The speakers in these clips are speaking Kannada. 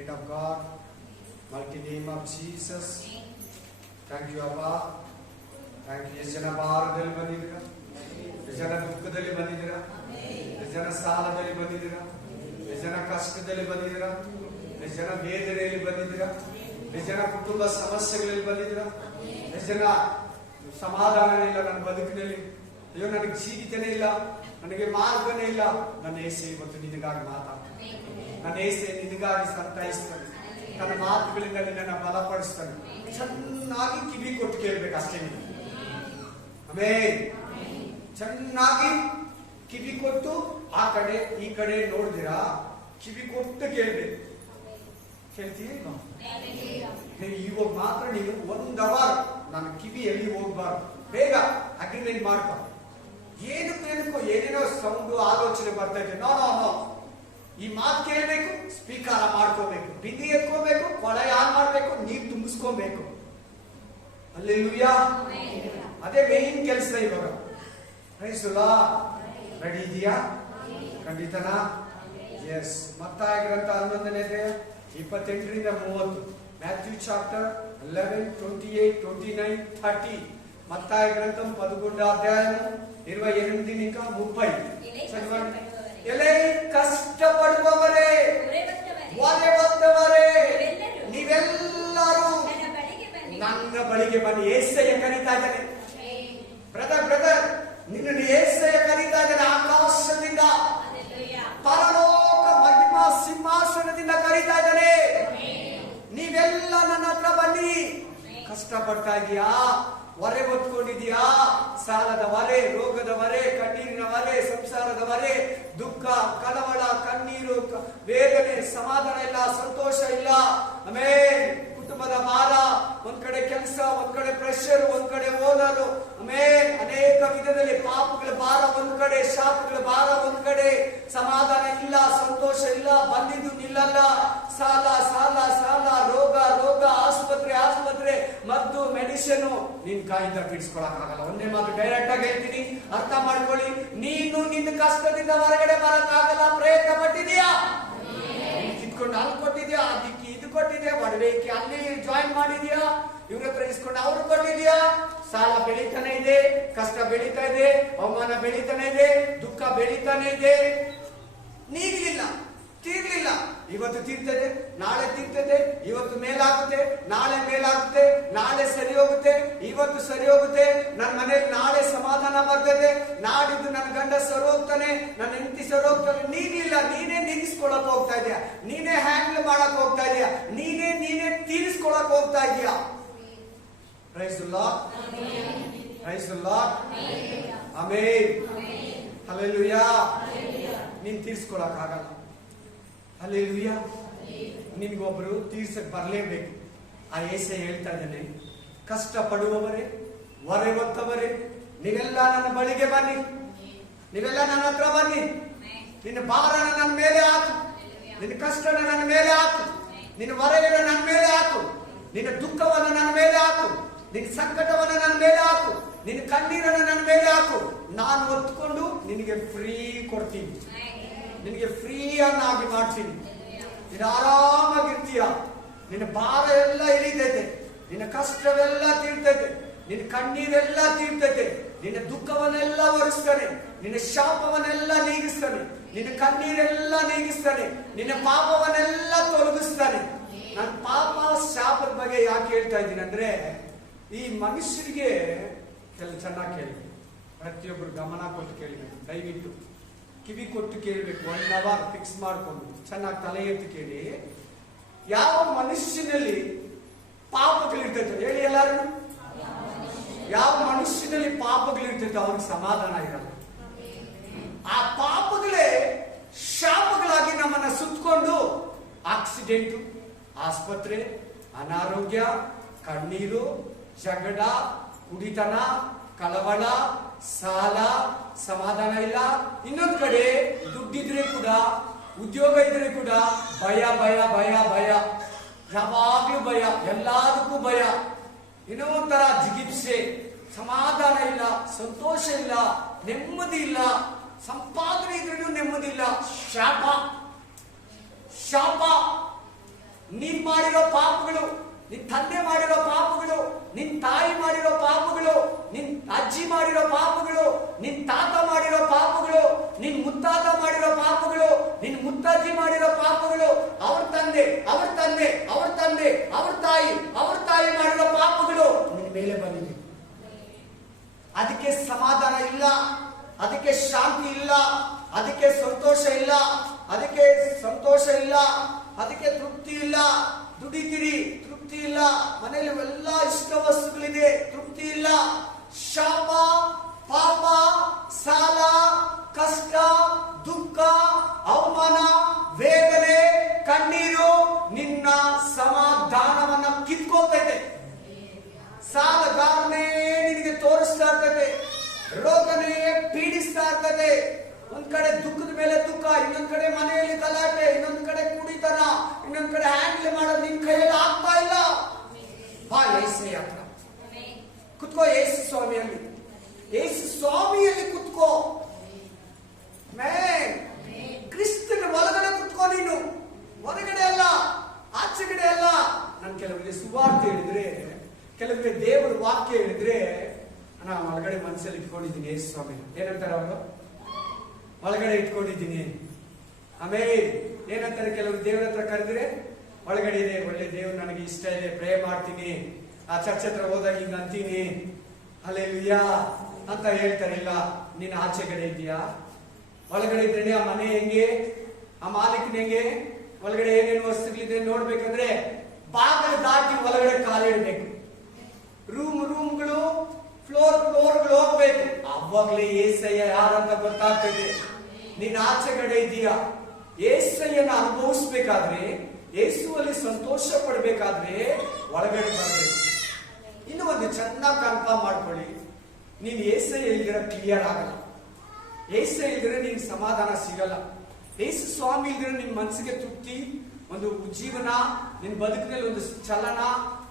credit of God. Mighty name of Jesus. Thank you, Abba. Thank you. ಎಷ್ಟು ಜನ ಭಾರದಲ್ಲಿ ಬಂದಿದ್ದೀರಾ? ಎಷ್ಟು ಜನ ದುಃಖದಲ್ಲಿ ಬಂದಿದ್ದೀರಾ? ಎಷ್ಟು ಜನ ಸಾಲದಲ್ಲಿ ಬಂದಿದ್ದೀರಾ? ಎಷ್ಟು ಜನ ಕಷ್ಟದಲ್ಲಿ ಬಂದಿದ್ದೀರಾ? ಎಷ್ಟು ಜನ ವೇದನೆಯಲ್ಲಿ ಬಂದಿದ್ದೀರಾ? ಎಷ್ಟು ಜನ ಕುಟುಂಬ ಸಮಸ್ಯೆಗಳಲ್ಲಿ ಬಂದಿದ್ದೀರಾ? ಎಷ್ಟು ಜನ ಸಮಾಧಾನ ಇಲ್ಲ ನನ್ನ ಬದುಕಿನಲ್ಲಿ? ಅಯ್ಯೋ, ನನಗೆ ಜೀವಿತನೇ ಇಲ್ಲ, ನನಗೆ ಮಾರ್ಗನೇ ಇಲ್ಲ. ನನ್ನ ಏಸೆ ಇವತ್ತು ನಿನಗಾಗಿ ಮಾತಾಡ್ತಾನೆ. ನನ್ನ ಏಸೆ ನಿನಗಾಗಿ ಸಂತೈಸ್ತಾನೆ. ತನ್ನ ಮಾತುಗಳಿಂದ ನಿನ್ನನ್ನು ಬಲಪಡಿಸ್ತಾನೆ. ಚೆನ್ನಾಗಿ ಕಿವಿ ಕೊಟ್ಟು ಕೇಳ್ಬೇಕು ಅಷ್ಟೇ ನೀವು. ಆಮೇಲೆ ಚೆನ್ನಾಗಿ ಕಿವಿ ಕೊಟ್ಟು ಆ ಕಡೆ ಈ ಕಡೆ ನೋಡಿದಿರಾ, ಕಿವಿ ಕೊಟ್ಟು ಕೇಳ್ಬೇಕು. ಕೇಳ್ತೀವಿ ಇವಾಗ ಮಾತ್ರ ನೀನು 1 ಅವರ್ ನನ್ನ ಕಿವಿಯಲ್ಲಿ ಹೋಗ್ಬಾರ್ದು. ಬೇಗ ಅಗ್ರಿಮೆಂಟ್ ಮಾಡ್ಕೊ. ಏನಕ್ಕೋ ಏನೇನೋ ಸೌಂಡು ಆಲೋಚನೆ ಬರ್ತಾ ಇದೆ. ನೋ ನೋ ನೋ, ಈ ಮಾತು ಕೇಳಬೇಕು, ಸ್ಪೀಕರ್ ಮಾಡ್ಕೋಬೇಕು, ಬಿಂದಿ ಎತ್ಕೋಬೇಕು, ಕೊಳೆ ಆನ್ ಮಾಡ್ಬೇಕು, ನೀರು ತುಂಬಿಸ್ಕೋಬೇಕು. ಹಲ್ಲೆಲೂಯಾ. ಅದೇ ಮೇನ್ ಕೆಲಸ ಇವಾಗ. ರೆಡಿ ಇದೆಯಾ? ಖಂಡಿತನಾ? ಎಸ್. ಮತ್ತಾಯ ಗ್ರಂಥ 11ನೇ ಅಧ್ಯಾಯ 28ರಿಂದ 30. Matthew chapter 11, 28, 29, 30. మత్తాయి గ్రంథం 11వ అధ్యాయం 28 ఇంకా 30 చదవండి. ఎలై కష్టపడువవరే వరెవత్తవరే ನೀವೆಲ್ಲರೂ ನನ್ನ ಬಳಿಗೆ ಬನ್ನಿ. యేసయ్య ಕರೀತಾ ಇದ್ದಾನೆ. ಬ್ರದರ್ ನಿನ್ನನ್ನು యేసయ్య ಕರೀತಾ ಇದ್ದಾನೆ. ಆಕಾಶದಿಂದ ಪರಲೋಕ ಮಹಿಮಾ ಸಿಂಹಾಸನದಿಂದ ಕರೀತಾ ಇದ್ದಾನೆ. ನೀವೆಲ್ಲ ನನ್ನ ಹತ್ರ ಬನ್ನಿ. ಕಷ್ಟಪಡ್ತಾ ಇದೀಯಾ? ಹೊರೆ ಹೊತ್ಕೊಂಡಿದ್ಯಾ? ಸಾಲದ ಹೊರೆ, ರೋಗದ ಹೊರೆ, ಕಣ್ಣೀರಿನ ಹೊರೆ, ಸಂಸಾರದ ಹೊರೆ, ದುಃಖ, ಕಳವಳ, ಕಣ್ಣೀರು, ವೇದನೆ, ಸಮಾಧಾನ ಇಲ್ಲ, ಸಂತೋಷ ಇಲ್ಲ. ಆಮೇಲೆ ಕುಟುಂಬದ ಭಾರ, ಒಂದ್ ಕಡೆ ಕೆಲಸ, ಒಂದ್ ಕಡೆ ಪ್ರೆಷರ್, ಒಂದ್ ಕಡೆ ಓನರು, ಆಮೇಲೆ ಅನೇಕ ವಿಧದಲ್ಲಿ ಪಾಪಗಳ ಭಾರ ಒಂದ್ ಕಡೆ, ಶಾಪಗಳ ಭಾರ ಒಂದ್ ಕಡೆ, ಸಮಾಧಾನ ಇಲ್ಲ, ಸಂತೋಷ ಇಲ್ಲ, ಬಂದಿದ್ದು ನಿಲ್ಲಲ್ಲ, ಸಾಲ ಸಾಲ ಸಾಲ, ರೋಗ ರೋಗ, ಆಸ್ಪತ್ರೆ ಆಸ್ಪತ್ರೆ, ಮದ್ದು ಮೆಡಿಸಿನ್. ನಿನ್ ಕಾಯಿಂದ ಬಿಡಿಸ್ಕೊಳಕ್ಕಾಗಲ್ಲ. ಒಂದೇ ಮಾತು ಡೈರೆಕ್ಟ್ ಆಗಿ ಹೇಳ್ತೀನಿ, ಅರ್ಥ ಮಾಡ್ಕೊಳ್ಳಿ. ನೀನು ನಿನ್ನ ಕಷ್ಟದಿಂದ ಹೊರಗಡೆ ಬರಕ್ಕಾಗಲ್ಲ. ಪ್ರಯತ್ನ ಪಟ್ಟಿದ್ಯಾ? ಕಿತ್ಕೊಂಡು ಅಲ್ಲಿ ಕೊಟ್ಟಿದ್ಯಾ, ಅದಕ್ಕೆ ಇದು ಕೊಟ್ಟಿದ್ಯಾ, ಒಡವೆಕ್ಕೆ ಅಲ್ಲಿ ಜಾಯಿನ್ ಮಾಡಿದ್ಯಾ, ಇವ್ರ ಹತ್ರ ಇಸ್ಕೊಂಡು ಅವ್ರು ಕೊಟ್ಟಿದ್ಯಾ? ಸಾಲ ಬೆಳೀತಾನೆ ಇದೆ, ಕಷ್ಟ ಬೆಳೀತಾ ಇದೆ, ಅವಮಾನ ಬೆಳೀತಾನೆ ಇದೆ, ದುಃಖ ಬೆಳೀತಾನೆ ಇದೆ. ನೀಗ್ಲಿಲ್ಲ, ತೀರ್ಲಿಲ್ಲ. ಇವತ್ತು ತೀರ್ತದೆ, ನಾಳೆ ತೀರ್ತದೆ, ಇವತ್ತು ಮೇಲಾಗುತ್ತೆ, ನಾಳೆ ಮೇಲಾಗುತ್ತೆ, ನಾಳೆ ಸರಿ ಹೋಗುತ್ತೆ, ಇವತ್ತು ಸರಿ ಹೋಗುತ್ತೆ, ನನ್ನ ಮನೇಲಿ ನಾಳೆ ಸಮಾಧಾನ ಬರ್ತದೆ, ನಾಡಿದ್ದು ನನ್ನ ಗಂಡ ಸರಿ ಹೋಗ್ತಾನೆ, ನನ್ನ ಹೆಂಡತಿ ಸರಿ ಹೋಗ್ತಾನೆ. ನೀನಿಲ್ಲ, ನೀನೇ ನಿಗಿಸ್ಕೊಳಕ್ ಹೋಗ್ತಾ ಇದೀಯ, ನೀನೇ ಹ್ಯಾಂಡಲ್ ಮಾಡಕ್ ಹೋಗ್ತಾ ಇದೀಯ, ನೀನೇ ತೀರಿಸ್ಕೊಳಕ್ ಹೋಗ್ತಾ ಇದೀಯ. Praise the lord, praise the lord, amen, hallelujah. ನೀನ್ ತೀರ್ಸ್ಕೊಳಕ್ ಆಗಲ್ಲ. ಹಲ್ಲೆಲೂಯಾ. ನಿಮ್ಗೊಬ್ರು ತೀರ್ಸಕ್ ಬರಲೇಬೇಕು. ಆ యేసయ్య ಹೇಳ್ತಾ ಇದ್ದಾನೆ, ಕಷ್ಟ ಪಡುವವರೇ, ಹೊರೆ ಹೊತ್ತವರೇ, ನೀವೆಲ್ಲ ನನ್ನ ಬಳಿಗೆ ಬನ್ನಿ, ನೀವೆಲ್ಲ ನನ್ನ ಹತ್ರ ಬನ್ನಿ. ನಿನ್ನ ಭಾರನ ನನ್ನ ಮೇಲೆ ಹಾಕು, ನಿನ್ನ ಕಷ್ಟನ ನನ್ನ ಮೇಲೆ ಹಾಕು, ನಿನ್ನ ಹೊರೆಯನ್ನು ನನ್ನ ಮೇಲೆ ಹಾಕು, ನಿನ್ನ ದುಃಖವನ್ನು ನನ್ನ ಮೇಲೆ ಹಾಕು, ನಿನ್ನ ಸಂಕಟವನ್ನು ನನ್ನ ಮೇಲೆ ಹಾಕು, ನಿನ್ನ ಕಣ್ಣೀರನ್ನು ನನ್ನ ಮೇಲೆ ಹಾಕು. ನಾನು ಹೊತ್ಕೊಂಡು ನಿನಗೆ ಫ್ರೀ ಕೊಡ್ತೀನಿ, ನಿನಗೆ ಫ್ರೀ ಆಗಿ ಮಾಡ್ತೀನಿ. ನೀನು ಆರಾಮಾಗಿರ್ತೀಯ. ನಿನ್ನ ಭಾರ ಎಲ್ಲ ಇಳಿತೈತೆ, ನಿನ್ನ ಕಷ್ಟವೆಲ್ಲ ತೀರ್ತೈತೆ, ನಿನ್ನ ಕಣ್ಣೀರೆಲ್ಲ ತೀರ್ತೈತೆ, ನಿನ್ನ ದುಃಖವನ್ನೆಲ್ಲ ಒರೆಸ್ತಾನೆ, ನಿನ್ನ ಶಾಪವನ್ನೆಲ್ಲ ನೀಗಿಸ್ತಾನೆ, ನಿನ್ನ ಕಣ್ಣೀರೆಲ್ಲ ನೀಗಿಸ್ತಾನೆ, ನಿನ್ನ ಪಾಪವನ್ನೆಲ್ಲ ತೊಲಗಿಸ್ತಾನೆ. ನನ್ನ ಪಾಪ ಶಾಪದ ಬಗ್ಗೆ ಯಾಕೆ ಹೇಳ್ತಾ ಇದ್ದೀನಿ ಅಂದ್ರೆ, ಈ ಮನುಷ್ಯರಿಗೆ ಚೆನ್ನಾಗಿ ಕೇಳಬೇಕು. ಪ್ರತಿಯೊಬ್ಬರು ಗಮನ ಕೊಟ್ಟು ಕೇಳಬೇಕು. ದಯವಿಟ್ಟು ಕಿವಿ ಕೊಟ್ಟು ಕೇಳಬೇಕು. 1 ಅವರ್ ಫಿಕ್ಸ್ ಮಾಡ್ಕೊಂಡು ಚೆನ್ನಾಗಿ ತಲೆ ಎತ್ತಿ ಕೇಳಿ. ಯಾವ ಮನುಷ್ಯನಲ್ಲಿ ಪಾಪಗಳಿರ್ತೈತೆ ಹೇಳಿ ಎಲ್ಲಾರು? ಯಾವ ಮನುಷ್ಯನಲ್ಲಿ ಪಾಪಗಳಿರ್ತೈತೆ ಅವ್ರಿಗೆ ಸಮಾಧಾನ ಇರಲ್ಲ. ಆ ಪಾಪಗಳೇ ಶಾಪಗಳಾಗಿ ನಮ್ಮನ್ನ ಸುತ್ತಕೊಂಡು ಆಕ್ಸಿಡೆಂಟ್, ಆಸ್ಪತ್ರೆ, ಅನಾರೋಗ್ಯ, ಕಣ್ಣೀರು, ಜಗಳ, ಕುಡಿತನ, ಕಳವಳ, ಸಾಲ, ಸಮಾಧಾನ ಇಲ್ಲ. ಇನ್ನೊಂದು ಕಡೆ ದುಡ್ಡಿದ್ರೆ ಕೂಡ, ಉದ್ಯೋಗ ಇದ್ರೆ ಕೂಡ ಭಯ ಭಯ ಭಯ ಭಯ, ಯಾವಾಗ್ಲೂ ಭಯ, ಎಲ್ಲದಕ್ಕೂ ಭಯ. ಏನೋ ಒಂಥರ ಜಿಗಿಪ್ಸೆ, ಸಮಾಧಾನ ಇಲ್ಲ, ಸಂತೋಷ ಇಲ್ಲ, ನೆಮ್ಮದಿ ಇಲ್ಲ, ಸಂಪಾದನೆ ಇದ್ರೂ ನೆಮ್ಮದಿ ಇಲ್ಲ. ಶಾಪ ಶಾಪ ನೀನ್ ಮಾಡಿರೋ ಪಾಪಗಳು, ನಿನ್ ತಂದೆ ಮಾಡಿರೋ ಪಾಪಗಳು, ನಿನ್ ತಾಯಿ ಮಾಡಿರೋ ಪಾಪಗಳು, ನಿನ್ ಅಜ್ಜಿ ಮಾಡಿರೋ ಪಾಪಗಳು, ನಿನ್ ತಾತ ಮಾಡಿರೋ ಪಾಪಗಳು, ನಿನ್ ಮುತ್ತಾತ ಮಾಡಿರೋ ಪಾಪಗಳು, ನಿನ್ ಮುತ್ತಜ್ಜಿ ಮಾಡಿರೋ ಪಾಪಗಳು, ಅವ್ರ ತಂದೆ ಅವ್ರ ತಂದೆ ಅವ್ರ ತಂದೆ ಅವ್ರ ತಾಯಿ ಮಾಡಿರೋ ಪಾಪಗಳು ನಿನ್ ಮೇಲೆ ಬಂದಿದೆ. ಅದಕ್ಕೆ ಸಮಾಧಾನ ಇಲ್ಲ, ಅದಕ್ಕೆ ಶಾಂತಿ ಇಲ್ಲ, ಅದಕ್ಕೆ ಸಂತೋಷ ಇಲ್ಲ, ಅದಕ್ಕೆ ತೃಪ್ತಿ ಇಲ್ಲ. ದುಡಿತೀರಿ, ತೃಪ್ತಿ ಇಲ್ಲ. ಮನೆಯಲ್ಲಿ ಎಲ್ಲ ಇಷ್ಟ ವಸ್ತುಗಳಿದೆ, ತೃಪ್ತಿ ಇಲ್ಲ. ಶಾಪ, ಪಾಪ, ಸಾಲ, ಕಷ್ಟ, ದುಃಖ, ಅವಮಾನ, ವೇದನೆ, ಕಣ್ಣೀರು ನಿನ್ನ ಸಮಾಧಾನವನ್ನ ಕಿತ್ಕೊಳ್ತೈತೆ. ಸಾಲಗಾರನೇ ನಿನಗೆ ತೋರಿಸ್ತಾ ಇರ್ತದೆ, ರೋಗನೇ ಪೀಡಿಸ್ತಾ ಇರ್ತದೆ. ಒಂದ್ ಕಡೆ ದುಃಖದ ಮೇಲೆ ದುಃಖ, ಇನ್ನೊಂದ್ ಕಡೆ ಮನೆಯಲ್ಲಿ ಗಲಾಟೆ, ಇನ್ನೊಂದ್ ಕಡೆ ಕುಡಿತನ, ಇನ್ನೊಂದ್ ಕಡೆ ಹ್ಯಾಂಡಲ್ ಮಾಡೋದು ನಿನ್ ಕೈಯಲ್ಲಿ ಆಗ್ತಾ ಇಲ್ಲ. ಬಾ ಏಸಯ್ಯ ಹತ್ರ ಕುತ್ಕೋ, ಏಸು ಸ್ವಾಮಿಯಲ್ಲಿ ಕುತ್ಕೋ. ಕ್ರಿಸ್ತನ ಒಳಗಡೆ ಕುತ್ಕೋ. ನೀನು ಹೊರಗಡೆ ಅಲ್ಲ, ಆಚೆಗಡೆ ಅಲ್ಲ. ನಾನು ಕೆಲವರಿಗೆ ಸುವಾರ್ತೆ ಹೇಳಿದ್ರೆ, ಕೆಲವರಿಗೆ ದೇವರ ವಾಕ್ಯ ಹೇಳಿದ್ರೆ, ನಾನು ಒಳಗಡೆ ಮನಸ್ಸಲ್ಲಿ ಇಟ್ಕೊಂಡಿದ್ದೀನಿ ಯೇಸು ಸ್ವಾಮಿ. ಏನಂತಾರೆ ಅವರು? ಒಳಗಡೆ ಇಟ್ಕೊಂಡಿದ್ದೀನಿ. ಆಮೇಲೆ ಏನಂತಾರೆ ಕೆಲವರು ದೇವರ ಹತ್ರ ಕರೆದ್ರೆ, ಒಳಗಡೆ ಇದೆ, ಒಳ್ಳೆ ದೇವ್ರು ನನಗೆ ಇಷ್ಟ ಇದೆ, ಪ್ರೇ ಮಾಡ್ತೀನಿ, ಆ ಚರ್ಚ್ ಹತ್ರ ಹೋದಾಗ ಹಿಂಗ ಅಂತೀನಿ, ಹಲ್ಲೆಲೂಯಾ ಅಂತ ಹೇಳ್ತಾರೆ. ಇಲ್ಲ, ನೀನು ಆಚೆಗಡೆ ಇದೆಯಾ? ಒಳಗಡೆ ಇದ್ರೆ ಆ ಮನೆ ಹೆಂಗೆ, ಆ ಮಾಲೀಕನ ಹೆಂಗೆ, ಒಳಗಡೆ ಏನೇನು ವಸ್ತುಗಳಿದೆ ನೋಡ್ಬೇಕಂದ್ರೆ ಬಾಗಿಲು ದಾಟಿ ಒಳಗಡೆ ಕಾಲಿಡ್ಬೇಕು. ರೂಮ್ಗಳು, ಫ್ಲೋರ್ಗಳು ಹೋಗ್ಬೇಕು. ಅವಾಗ್ಲೇ ಏಸಯ್ಯ ಯಾರಂತ ಗೊತ್ತಾಗ್ತದೆ. ನೀನ್ ಆಚೆಗಡೆ ಇದೀಯಾ? ಏಸಯ್ಯನ ಅನುಭವಿಸ್ಬೇಕಾದ್ರೆ, ಯೇಸುವಲ್ಲಿ ಸಂತೋಷ ಪಡ್ಬೇಕಾದ್ರೆ ಒಳಗಡೆ ಬರ್ಬೇಕು. ಇನ್ನು ಒಂದು ಚೆನ್ನಾಗಿ ಕನ್ಫರ್ಮ್ ಮಾಡ್ಕೊಳ್ಳಿ, ನೀನ್ ಏಸಯ್ಯ ಇಲ್ದಿರ ಕ್ಲಿಯರ್ ಆಗಲ್ಲ. ಏಸಯ್ಯ ಇಲ್ದಿರ ನೀನ್ ಸಮಾಧಾನ ಸಿಗಲ್ಲ. ಯೇಸು ಸ್ವಾಮಿ ಇಲ್ದಿರ ನಿನ್ ಮನಸ್ಸಿಗೆ ತೃಪ್ತಿ, ಒಂದು ಜೀವನ, ನಿನ್ ಬದುಕಿನಲ್ಲಿ ಒಂದು ಚಲನ,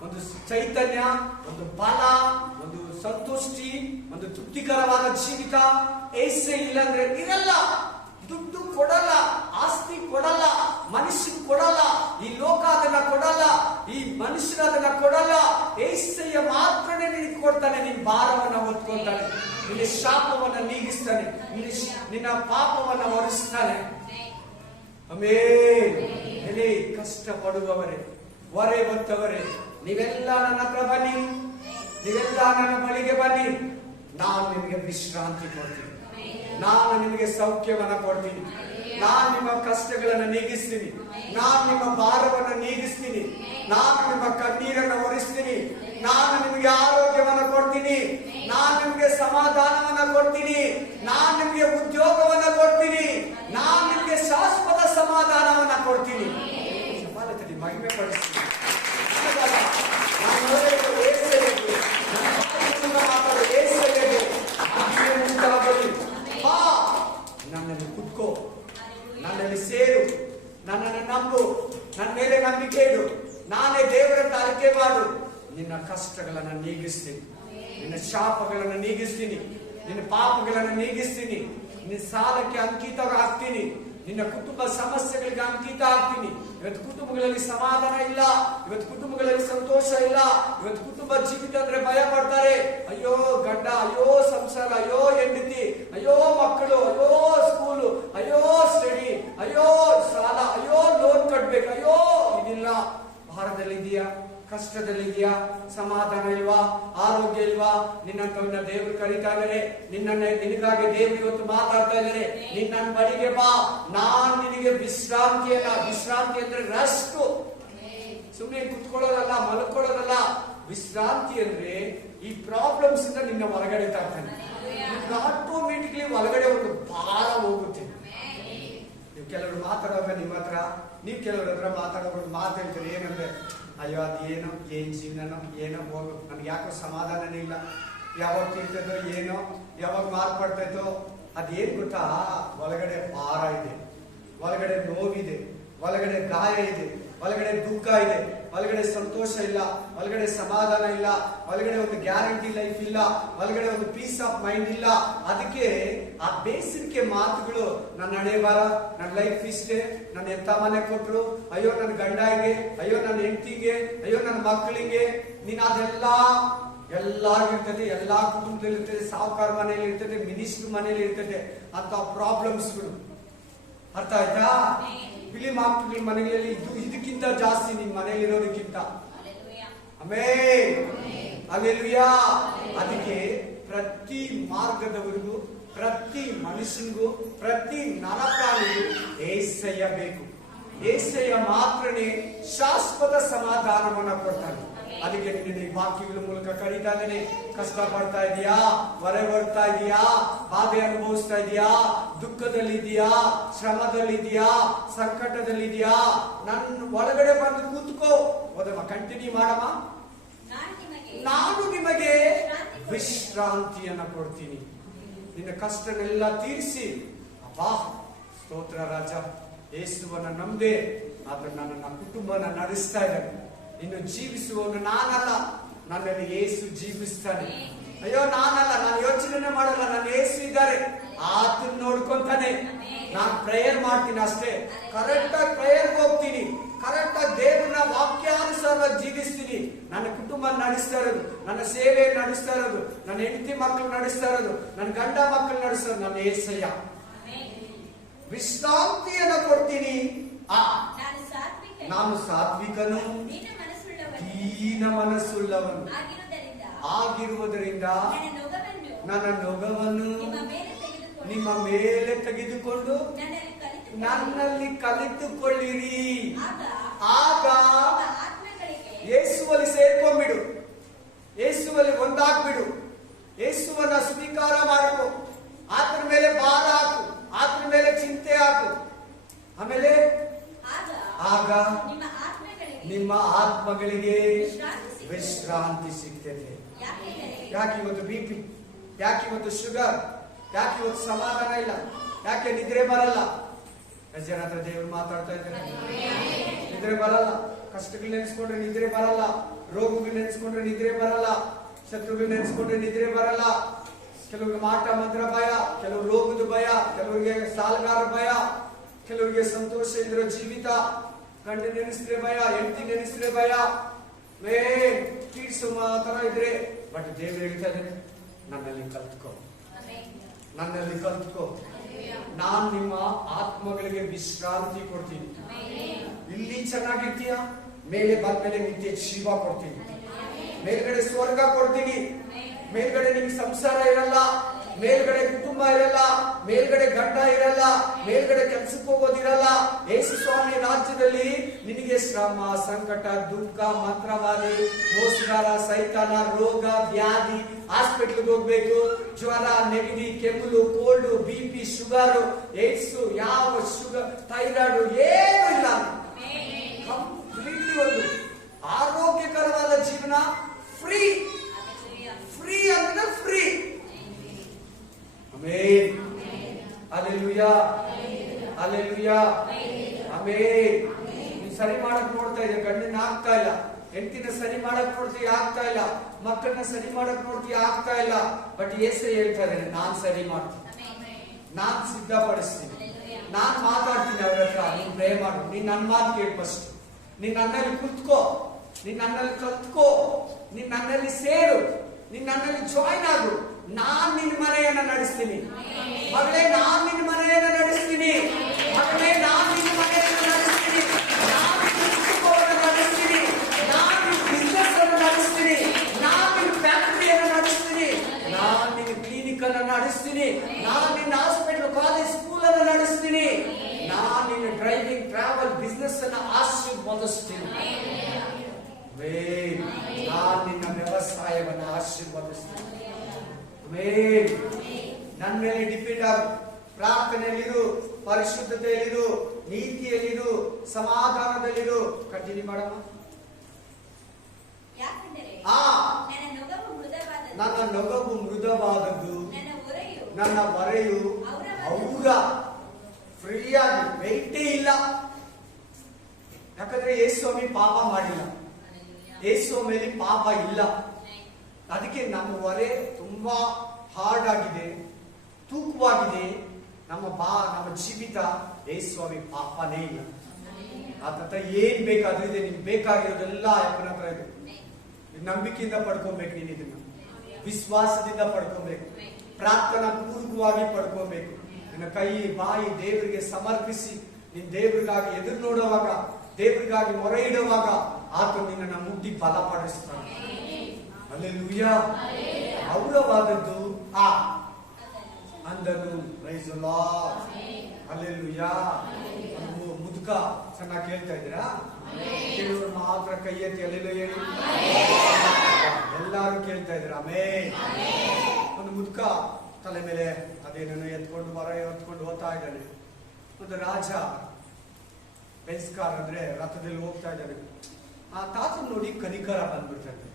ಒಂದು ಚೈತನ್ಯ, ಒಂದು ಬಲ, ಒಂದು ಸಂತುಷ್ಟಿ, ಒಂದು ತೃಪ್ತಿಕರವಾದ ಜೀವಿತ ಏಸಯ್ಯ ಇಲ್ಲ ಅಂದ್ರೆ ಇರಲ್ಲ. ದುಡ್ಡು ಕೊಡಲ್ಲ, ಆಸ್ತಿ ಕೊಡಲ್ಲ, ಮನುಷ್ಯ ಕೊಡಲ್ಲ, ಈ ಲೋಕ ಅದನ್ನ ಕೊಡಲ್ಲ, ಈ ಮನುಷ್ಯನ ಅದನ್ನ ಕೊಡಲ್ಲ. ಏಸಯ್ಯ ಮಾತ್ರನೇ ನಿನಗೆ ಕೊಡ್ತಾನೆ. ನಿನ್ ಭಾರವನ್ನ ಹೊತ್ಕೊಳ್ತಾನೆ, ನಿನ್ನ ಶಾಪವನ್ನ ನೀಗಿಸ್ತಾನೆ, ನಿನ್ನ ಪಾಪವನ್ನ ಹೊರಿಸ್ತಾನೆ. ಆಮೇಲೆ ಕಷ್ಟ ಪಡುವವರೇ, ಹೊರೆ ಹೊತ್ತವರೇ, ನೀವೆಲ್ಲ ನನ್ನ ಹತ್ರ ಬನ್ನಿ, ನೀವೆಲ್ಲ ನನ್ನ ಬಳಿಗೆ ಬನ್ನಿ, ನಾನು ನಿಮಗೆ ವಿಶ್ರಾಂತಿ ಕೊಡ್ತೀನಿ, ನಾನು ನಿಮಗೆ ಸೌಖ್ಯವನ್ನ ಕೊಡ್ತೀನಿ, ನಾನು ನಿಮ್ಮ ಕಷ್ಟಗಳನ್ನು ನೀಗಿಸ್ತೀನಿ, ನಾನು ನಿಮ್ಮ ಭಾರವನ್ನು ನೀಗಿಸ್ತೀನಿ, ನಾನು ನಿಮ್ಮ ಕಣ್ಣೀರನ್ನು ಒರೆಸ್ತೀನಿ, ನಾನು ನಿಮಗೆ ಆರೋಗ್ಯವನ್ನ ಕೊಡ್ತೀನಿ, ನಾನು ನಿಮಗೆ ಸಮಾಧಾನವನ್ನ ಕೊಡ್ತೀನಿ, ನಾನು ನಿಮಗೆ ಉದ್ಯೋಗವನ್ನ ಕೊಡ್ತೀನಿ, ನಾನು ನಿಮಗೆ ಶಾಶ್ವತ ಸಮಾಧಾನವನ್ನ ಕೊಡ್ತೀನಿ. ಸಮಾನತೆ ಮಹಿಮೆ ಪಡಿಸ್ತೀನಿ. ನನ್ನಲ್ಲಿ ಕುತ್ಕೋ, ನನ್ನಲ್ಲಿ ಸೇರು, ನನ್ನನ್ನು ನಂಬು, ನನ್ನ ಮೇಲೆ ನಂಬಿಕೆ ಇಡು, ನಾನೇ ದೇವರಂತ ಅರಿಕೆ ಮಾಡು. ನಿನ್ನ ಕಷ್ಟಗಳನ್ನು ನೀಗಿಸ್ತೀನಿ, ನಿನ್ನ ಶಾಪಗಳನ್ನು ನೀಗಿಸ್ತೀನಿ, ನಿನ್ನ ಪಾಪಗಳನ್ನು ನೀಗಿಸ್ತೀನಿ, ನಿನ್ನ ಸಾಲಕ್ಕೆ ಅಂಕಿತ ಆಗ್ತೀನಿ, ನಿನ್ನ ಕುಟುಂಬ ಸಮಸ್ಯೆಗಳಿಗೆ ಅಂಕಿತ ಆಗ್ತೀನಿ. ಇವತ್ತು ಕುಟುಂಬಗಳಲ್ಲಿ ಸಮಾಧಾನ ಇಲ್ಲ, ಇವತ್ತು ಕುಟುಂಬಗಳಲ್ಲಿ ಸಂತೋಷ ಇಲ್ಲ, ಇವತ್ತು ಕುಟುಂಬ ಜೀವಿತ ಅಂದ್ರೆ ಭಯ ಪಡ್ತಾರೆ. ಅಯ್ಯೋ ಗಂಡ, ಅಯ್ಯೋ ಸಂಸಾರ, ಅಯ್ಯೋ ಹೆಂಡತಿ, ಅಯ್ಯೋ ಮಕ್ಕಳು, ಅಯ್ಯೋ ಸ್ಕೂಲು, ಅಯ್ಯೋ ಸ್ಟಡಿ, ಅಯ್ಯೋ ಸಾಲ, ಅಯ್ಯೋ ಲೋನ್ ಕಟ್ಬೇಕು, ಅಯ್ಯೋ ಇದಿಲ್ಲ. ಭಾರದಲ್ಲಿದೆಯಾ? ಕಷ್ಟದಲ್ಲಿದೆಯಾ? ಸಮಾಧಾನ ಇಲ್ವಾ? ಆರೋಗ್ಯ ಇಲ್ವಾ? ನಿನ್ನಂತವನ್ನ ದೇವರು ಕರೀತಾ ಇದ್ದಾರೆ. ನಿನಗಾಗಿ ದೇವರು ಇವತ್ತು ಮಾತಾಡ್ತಾ ಇದ್ದಾರೆ. ನಿನ್ನ ಬಳಿಗೆ ಬಾ, ನಾನ್ ನಿನಗೆ ವಿಶ್ರಾಂತಿ ಅಂದ್ರೆ ರೆಸ್ಟ್. ಸುಮ್ಮನೆ ಕುತ್ಕೊಳ್ಳೋದಲ್ಲ, ಮಲ್ಕೊಳ್ಳೋದಲ್ಲ. ವಿಶ್ರಾಂತಿ ಅಂದ್ರೆ ಈ ಪ್ರಾಬ್ಲಮ್ಸ್ ಇಂದ ನಿನ್ನ ಹೊರಗಡೆ ತರ್ತಾನೆ. ಆಟೋಮೆಟಿಕ್ಲಿ ಒಳಗಡೆ ಒಂದು ಭಾರ ಹೋಗುತ್ತೆ. ನೀವು ಕೆಲವರು ಮಾತಾಡುವಾಗ ನಿಮ್ಮ ಹತ್ರ, ನೀವು ಕೆಲವ್ರ ಹತ್ರ ಮಾತಾಡೋವಾಗ ಮಾತು ಹೇಳ್ತೀರಿ. ಏನಂದ್ರೆ, ಅಯ್ಯೋ ಅದೇನೋ, ಏನ್ ಜೀವನನೋ ಏನೋ, ಹೋಗು, ನನ್ಗೆ ಯಾಕೋ ಸಮಾಧಾನನೇ ಇಲ್ಲ, ಯಾವಾಗ ತಿಳ್ತದೋ ಏನೋ, ಯಾವಾಗ ಮಾರ್ಪಡ್ತೈತೋ. ಅದೇನ್ ಗೊತ್ತಾ? ಒಳಗಡೆ ಭಾರ ಇದೆ, ಒಳಗಡೆ ನೋವಿದೆ, ಒಳಗಡೆ ಗಾಯ ಇದೆ, ಒಳಗಡೆ ದುಃಖ ಇದೆ, ಒಳಗಡೆ ಸಂತೋಷ ಇಲ್ಲ, ಒಳಗಡೆ ಸಮಾಧಾನ ಇಲ್ಲ, ಒಳಗಡೆ ಒಂದು ಗ್ಯಾರಂಟಿ ಲೈಫ್ ಇಲ್ಲ, ಒಳಗಡೆ ಒಂದು ಪೀಸ್ ಆಫ್ ಮೈಂಡ್ ಇಲ್ಲ. ಅದಕ್ಕೆ ಆ ಬೇಸರಿಕೆ ಮಾತುಗಳು, ನನ್ನ ಹಣೆ ಬಾರ, ನನ್ನ ಲೈಫ್ ಇಷ್ಟೇ, ನನ್ನ ಎಂತ ಮನೆ ಕೊಟ್ರು, ಅಯ್ಯೋ ನನ್ನ ಗಂಡಗೆ, ಅಯ್ಯೋ ನನ್ನ ಹೆಂಡತಿಗೆ, ಅಯ್ಯೋ ನನ್ನ ಮಕ್ಕಳಿಗೆ, ನೀನ್ ಅದೆಲ್ಲ ಎಲ್ಲಾಗಿರ್ತದೆ, ಎಲ್ಲಾ ಕುಟುಂಬದಲ್ಲಿ ಇರ್ತದೆ, ಸಾಹುಕಾರ ಮನೆಯಲ್ಲಿ ಇರ್ತದೆ, ಮಿನಿಸ್ಟರ್ ಮನೆಯಲ್ಲಿ ಇರ್ತದೆ ಅಂತ ಪ್ರಾಬ್ಲಮ್ಸ್ಗಳು. ಅರ್ಥ ಆಯ್ತಾ? ಫಿಲಿಂ ಆಕ್ಟರ್ಗಳ ಮನೆಗಳಲ್ಲಿ ಇದಕ್ಕಿಂತ ಜಾಸ್ತಿ ನಿಮ್ ಮನೆಯಲ್ಲಿ ಇರೋದಕ್ಕಿಂತ. Amen, hallelujah. ಅದಕ್ಕೆ ಪ್ರತಿ ಮಾರ್ಗದವರಿಗೂ, ಪ್ರತಿ ಮನುಷ್ಯನಿಗೂ, ಪ್ರತಿ ನರಪ್ರಾಣಿಗೂ ಏಸಯ್ಯ ಬೇಕು. ಏಸಯ್ಯ ಮಾತ್ರನೇ ಶಾಶ್ವತ ಸಮಾಧಾನವನ್ನ ಕೊಡ್ತಾನೆ. ಅದಕ್ಕೆ ನಿನ್ನ ಈ ವಾಕ್ಯಗಳ ಮೂಲಕ ಕರೀತಾ ಇದ್ದೇನೆ. ಕಷ್ಟ ಪಡ್ತಾ ಇದೀಯಾ, ಹೊರೆ ಬರ್ತಾ ಇದೀಯಾ, ಬಾಧೆ ಅನುಭವಿಸ್ತಾ ಇದೀಯಾ, ದುಃಖದಲ್ಲಿದೀಯಾ, ಶ್ರಮದಲ್ಲಿದೀಯಾ, ಸಂಕಟದಲ್ಲಿದೀಯಾ, ನನ್ನ ಒಳಗಡೆ ಬಂದು ಕೂತ್ಕೋ. ಓದಮ್ಮ, ಕಂಟಿನ್ಯೂ ಮಾಡಮ್ಮ. ನಾನು ನಿಮಗೆ ವಿಶ್ರಾಂತಿಯನ್ನ ಕೊಡ್ತೀನಿ. ನಿನ್ನ ಕಷ್ಟನೆಲ್ಲ ತೀರಿಸಿ, ಅಬ್ಬಾ ಸ್ತೋತ್ರ ರಾಜ, ಯೇಸುವನ್ನ ನಂಬದೆ ಆದ್ರೆ ನನ್ನ ಕುಟುಂಬನ ನಡೆಸ್ತಾ ಇದ್ದಾನೆ. ಇನ್ನು ಜೀವಿಸುವವನು ನಾನಲ್ಲ, ನನ್ನಲ್ಲಿ ಯೇಸು ಜೀವಿಸ್ತಾನೆ. ಅಯ್ಯೋ ನಾನಲ್ಲ, ನಾನು ಯೋಚನೆ ಮಾಡಲ್ಲ, ನನ್ನ ಯೇಸು ಇದ್ದಾರೆ, ಆತನ ನೋಡ್ಕೊಂತಾನೆ. ನಾನು ಪ್ರೇಯರ್ ಮಾಡ್ತೀನಿ ಅಷ್ಟೇ, ಕರೆಕ್ಟ್ ಆಗಿ ಪ್ರೇಯರ್ ಹೋಗ್ತೀನಿ, ಕರೆಕ್ಟ್ ಆಗಿ ದೇವರನ್ನ ವಾಕ್ಯಾನುಸಾರ ಜೀವಿಸ್ತೀನಿ. ನನ್ನ ಕುಟುಂಬ ನಡೆಸ್ತಾ ಇರೋದು, ನನ್ನ ಸೇವೆ ನಡೆಸ್ತಾ ಇರೋದು, ನನ್ನ ಹೆಂಡತಿ ಮಕ್ಕಳು ನಡೆಸ್ತಾ ಇರೋದು, ನನ್ನ ಗಂಡ ಮಕ್ಕಳು ನಡೆಸ್ತಾ ಇರೋದು ನನ್ನ ಯೇಸಯ್ಯ. ವಿಶ್ರಾಂತಿಯನ್ನ ಕೊಡ್ತೀನಿ. ನಾನು ಸಾತ್ವಿಕನು, ದೀನ ಮನಸ್ಸುಳ್ಳವನು ಆಗಿರುವುದರಿಂದ ನನ್ನ ನೊಗವನ್ನು ನಿಮ್ಮ ಮೇಲೆ ತೆಗೆದುಕೊಂಡು ನನ್ನಲ್ಲಿ ಕಲಿತುಕೊಳ್ಳಿರಿ. ಆಗ ಯೇಸುವಲ್ಲಿ ಸೇರ್ಕೊಂಡ್ಬಿಡು, ಯೇಸುವಲ್ಲಿ ಒಂದಾಗ್ಬಿಡು, ಯೇಸುವನ್ನ ಸ್ವೀಕಾರ ಮಾಡಬೇಕು. ಆತನ ಮೇಲೆ ಭಾರ ಹಾಕು, ಆತನ ಮೇಲೆ ಚಿಂತೆ ಹಾಕು. ಆಮೇಲೆ ಆಗ ನಿಮ್ಮ ಆತ್ಮಗಳಿಗೆ ವಿಶ್ರಾಂತಿ ಸಿಗ್ತದೆ. ಯಾಕೆ ಇವತ್ತು BP, ಯಾಕೆ ಇವತ್ತು ಶುಗರ್, ಯಾಕೆ ಇವತ್ತು ಸಮಾಧಾನ ಇಲ್ಲ, ಯಾಕೆ ನಿದ್ರೆ ಬರಲ್ಲ? ಜನ ಹತ್ರ ದೇವರು ಮಾತಾಡ್ತಾ ಇದ್ದಾರೆ. ನಿದ್ರೆ ಬರಲ್ಲ, ಕಷ್ಟಗಳು ನೆನೆಸ್ಕೊಂಡ್ರೆ ನಿದ್ರೆ ಬರಲ್ಲ, ರೋಗಗಳು ನೆನೆಸ್ಕೊಂಡ್ರೆ ನಿದ್ರೆ ಬರಲ್ಲ, ಶತ್ರುಗಳು ನೆನೆಸ್ಕೊಂಡ್ರೆ ನಿದ್ರೆ ಬರಲ್ಲ. ಕೆಲವ್ರಿಗೆ ಮಾಟ ಮಂತ್ರ ಭಯ, ಕೆಲವ್ರು ರೋಗದ ಭಯ, ಕೆಲವರಿಗೆ ಸಾಲಗಾರ ಭಯ, ಕೆಲವರಿಗೆ ಸಂತೋಷ ಇದ್ರ ಜೀವಿತ, ಗಂಡ ನೆನೆಸಿದ್ರೆ ಭಯ, ಹೆಂಡತಿ ನೆನೆಸಿದ್ರೆ ಭಯ, ತೀರ್ಸು ತರ ಇದ್ರೆ. ಬಟ್ ದೇವರು ಹೇಳ್ತಾ ಇದ್ದಾರೆ, ನನ್ನಲ್ಲಿ ಕಲ್ತ್ಕೋ, ನನ್ನಲ್ಲಿ ಕಲ್ತ್ಕೋ, ನಾನ್ ನಿಮ್ಮ ಆತ್ಮಗಳಿಗೆ ವಿಶ್ರಾಂತಿ ಕೊಡ್ತೀನಿ. ಇಲ್ಲಿ ಚೆನ್ನಾಗಿರ್ತೀಯ, ಮೇಲೆ ಬಂದ್ಮೇಲೆ ನಿತ್ಯ ಜೀವ ಕೊಡ್ತೀನಿ, ಮೇಲ್ಗಡೆ ಸ್ವರ್ಗ ಕೊಡ್ತೀನಿ. ಮೇಲ್ಗಡೆ ನಿಮ್ಗೆ ಸಂಸಾರ ಇರಲ್ಲ, ಮೇಲ್ಗಡೆ ಕುಟುಂಬ ಇರಲ್ಲ, ಮೇಲ್ಗಡೆ ಗಂಡ ಇರಲ್ಲ, ಮೇಲ್ಗಡೆ ಕೆಲ್ಸಕ್ಕೆ ಹೋಗೋದಿರಲ್ಲ. ಯೇಸು ಸ್ವಾಮಿ ರಾಜ್ಯದಲ್ಲಿ ನಿನಗೆ ಶ್ರಮ, ಸಂಕಟ, ದುಃಖ, ಮಂತ್ರವಾದಿ, ಮೋಸಗಾರ, ಸೈತಾನ, ರೋಗ, ವ್ಯಾಧಿ, ಹಾಸ್ಪಿಟ್ಲ್ಗೆ ಹೋಗ್ಬೇಕು, ಜ್ವರ, ನೆಗಡಿ, ಕೆಮ್ಮು, ಕೋಲ್ಡ್, BP, ಶುಗರ್, ಏಡ್ಸ್, ಯಾವ ಶುಗರ್, ಥೈರಾಯ್ಡ್ ಏನೂ ಇಲ್ಲ. ಕಂಪ್ಲೀಟ್ಲಿ ಒಂದು ಆರೋಗ್ಯಕರವಾದ ಜೀವನ, ಫ್ರೀ. ಫ್ರೀ ಅಂದ್ರೆ free. Amen, hallelujah, hallelujah, amen. ನೀನು ಸರಿ ಮಾಡಕ್ ನೋಡ್ತಾ ಇದ್ದೀಯ, ಗಂಡನ ಆಗ್ತಾ ಇಲ್ಲ, ಹೆಂಡತಿನ ಸರಿ ಮಾಡಕ್ ನೋಡ್ತೀಯ, ಆಗ್ತಾ ಇಲ್ಲ, ಮಕ್ಕಳನ್ನ ಸರಿ ಮಾಡಕ್ ನೋಡ್ತೀಯ, ಆಗ್ತಾ ಇಲ್ಲ. ಬಟ್ ಯೇಸು ಹೇಳ್ತಾ ಇದ್ದಾನೆ, ನಾನ್ ಸರಿ ಮಾಡ್ತೀನಿ, ನಾನ್ ಸಿದ್ಧಪಡಿಸ್ತೀನಿ, ನಾನ್ ಮಾತಾಡ್ತೀನಿ ಅವ್ರ ಹತ್ರ. ನೀನ್ ಪ್ರೇ ಮಾಡು, ನೀನ್ ನನ್ನ ಮಾತು ಕೇಳಿ ಫಸ್ಟ್. ನೀನ್ ನನ್ನಲ್ಲಿ ಕುತ್ಕೋ, ನೀನ್ ನನ್ನಲ್ಲಿ ಕಲ್ತ್ಕೋ, ನೀನ್ ನನ್ನಲ್ಲಿ ಸೇರು, ನೀನ್ ನನ್ನಲ್ಲಿ ಜಾಯಿನ್ ಆಗು. ನಾನ್ ನಿನ್ನ ಮನೆಯನ್ನ ನಡೆಸ್ತೀನಿ ಮಗಳೇ, ನಾನ್ ನಿನ್ನ ಮನೆಯನ್ನ ನಡೆಸ್ತೀನಿ ಮಗಳೇ, ನಾನ್ ನಿನ್ನ ಮನೆಯನ್ನ ನಡೆಸ್ತೀನಿ, ನಾನ್ ನಿನ್ನ ಕುಟುಂಬವನ್ನು ನಡೆಸ್ತೀನಿ, ನಾನ್ ನಿನ್ನ ಬಿಸ್ನೆಸ್ ಅನ್ನು ನಡೆಸ್ತೀನಿ, ನಾನ್ ನಿನ್ನ ಫ್ಯಾಕ್ಟರಿಯನ್ನು ನಡೆಸ್ತೀನಿ, ನಾನ್ ನಿನ್ನ ಕ್ಲಿನಿಕ್ ಅನ್ನು ನಡೆಸ್ತೀನಿ, ನಾನ್ ನಿನ್ನ ಹಾಸ್ಪಿಟಲ್, ಕಾಲೇಜ್, ಸ್ಕೂಲ್ ಅನ್ನು ನಡೆಸ್ತೀನಿ, ನಾನ್ ನಿನ್ನ ಡ್ರೈವಿಂಗ್, ಟ್ರಾವೆಲ್, ಬಿಸ್ನೆಸ್ ಅನ್ನು ಆಶೀರ್ವದಿಸ್ತೀನಿ. ನಾನ್ ನಿನ್ನ ವ್ಯವಸಾಯವನ್ನು ಆಶೀರ್ವದಿಸ್ತೀನಿ. ನನ್ನ ಮೇಲೆ ಡಿಪೆಂಡ್ ಆಗು, ಪ್ರಾರ್ಥನೆಯಲ್ಲಿರು, ಪರಿಶುದ್ಧತೆಯಲ್ಲಿರು, ನೀತಿಯಲ್ಲಿರು, ಸಮಾಧಾನದಲ್ಲಿರು. ಕಂಟಿನ್ಯೂ ಮಾಡಮ್ಮ. ನನ್ನ ನೊಗವು ಮೃದುವಾದದ್ದು, ನನ್ನ ಹೊರೆಯು ಔರ. ಫ್ರೀಯಾಗಿ ವೆಯ್ಟೇ ಇಲ್ಲ. ಯಾಕಂದ್ರೆ ಯಾಕಂದ್ರೆ ಯೇಸುಸ್ವಾಮಿ ಪಾಪ ಮಾಡಿಲ್ಲ, ಯೇಸುಸ್ವಾಮಿಯಲ್ಲಿ ಪಾಪ ಇಲ್ಲ. ಅದಕ್ಕೆ ನಮ್ಮ ಹೊರೆ ತುಂಬಾ ಹಾರ್ಡ್ ಆಗಿದೆ, ತೂಕವಾಗಿದೆ. ನಮ್ಮ ಜೀವಿತ ಯೇಸುಸ್ವಾಮಿ ಪಾಪನೇ ಇಲ್ಲ. ಆತ ಏನ್ ಬೇಕಾದ್ರೂ ಇದೆ. ನಿಮ್ಗೆ ಬೇಕಾಗಿರೋದೆಲ್ಲ ಅಪ್ಪನ ಹತ್ರ ಇದೆ. ನಂಬಿಕೆಯಿಂದ ಪಡ್ಕೊಬೇಕು, ನೀನು ಇದನ್ನ ವಿಶ್ವಾಸದಿಂದ ಪಡ್ಕೊಬೇಕು, ಪ್ರಾರ್ಥನಾ ಪೂರ್ವಕವಾಗಿ ಪಡ್ಕೊಬೇಕು. ನಿನ್ನ ಕೈ ಬಾಯಿ ದೇವರಿಗೆ ಸಮರ್ಪಿಸಿ ನೀನ್ ದೇವರಿಗಾಗಿ ಎದುರು ನೋಡುವಾಗ, ದೇವರಿಗಾಗಿ ಮೊರೆ ಇಡುವಾಗ ಆತ ನಿನ್ನ ಮುಟ್ಟಿ ಬಲಪಡಿಸ್ತಾನೆ. ಹಲ್ಲೆಲೂಯಾ. ಹೌದವಾದದ್ದು ಆ ಅಂದನು. Praise the lord. ಹಲ್ಲೆಲೂಯಾ. ಮುದುಕ ಚೆನ್ನಾಗಿ ಕೇಳ್ತಾ ಇದ್ದೀರಾ? ಕೆಲವರು ಮಾತ್ರ ಕೈ ಎತ್ತಿ ಅಲ್ಲೆಲ್ಲ ಹೇಳಿ, ಎಲ್ಲಾರು ಕೇಳ್ತಾ ಇದ್ದೀರಾ? ಆಮೆನ್. ಒಂದು ಮುದುಕ ತಲೆ ಮೇಲೆ ಅದೇನನ್ನು ಎತ್ಕೊಂಡು ಎತ್ಕೊಂಡು ಹೋಗ್ತಾ ಇದ್ದಾನೆ. ಒಂದು ರಾಜ ಬೆನ್ಸ್ಕಾರ್ ಅಂದ್ರೆ ರಥದಲ್ಲಿ ಹೋಗ್ತಾ ಇದ್ದಾನೆ. ಆ ತಾತನ ನೋಡಿ ಕನಿಕರ ಬಂದ್ಬಿಡ್ತಾರೆ.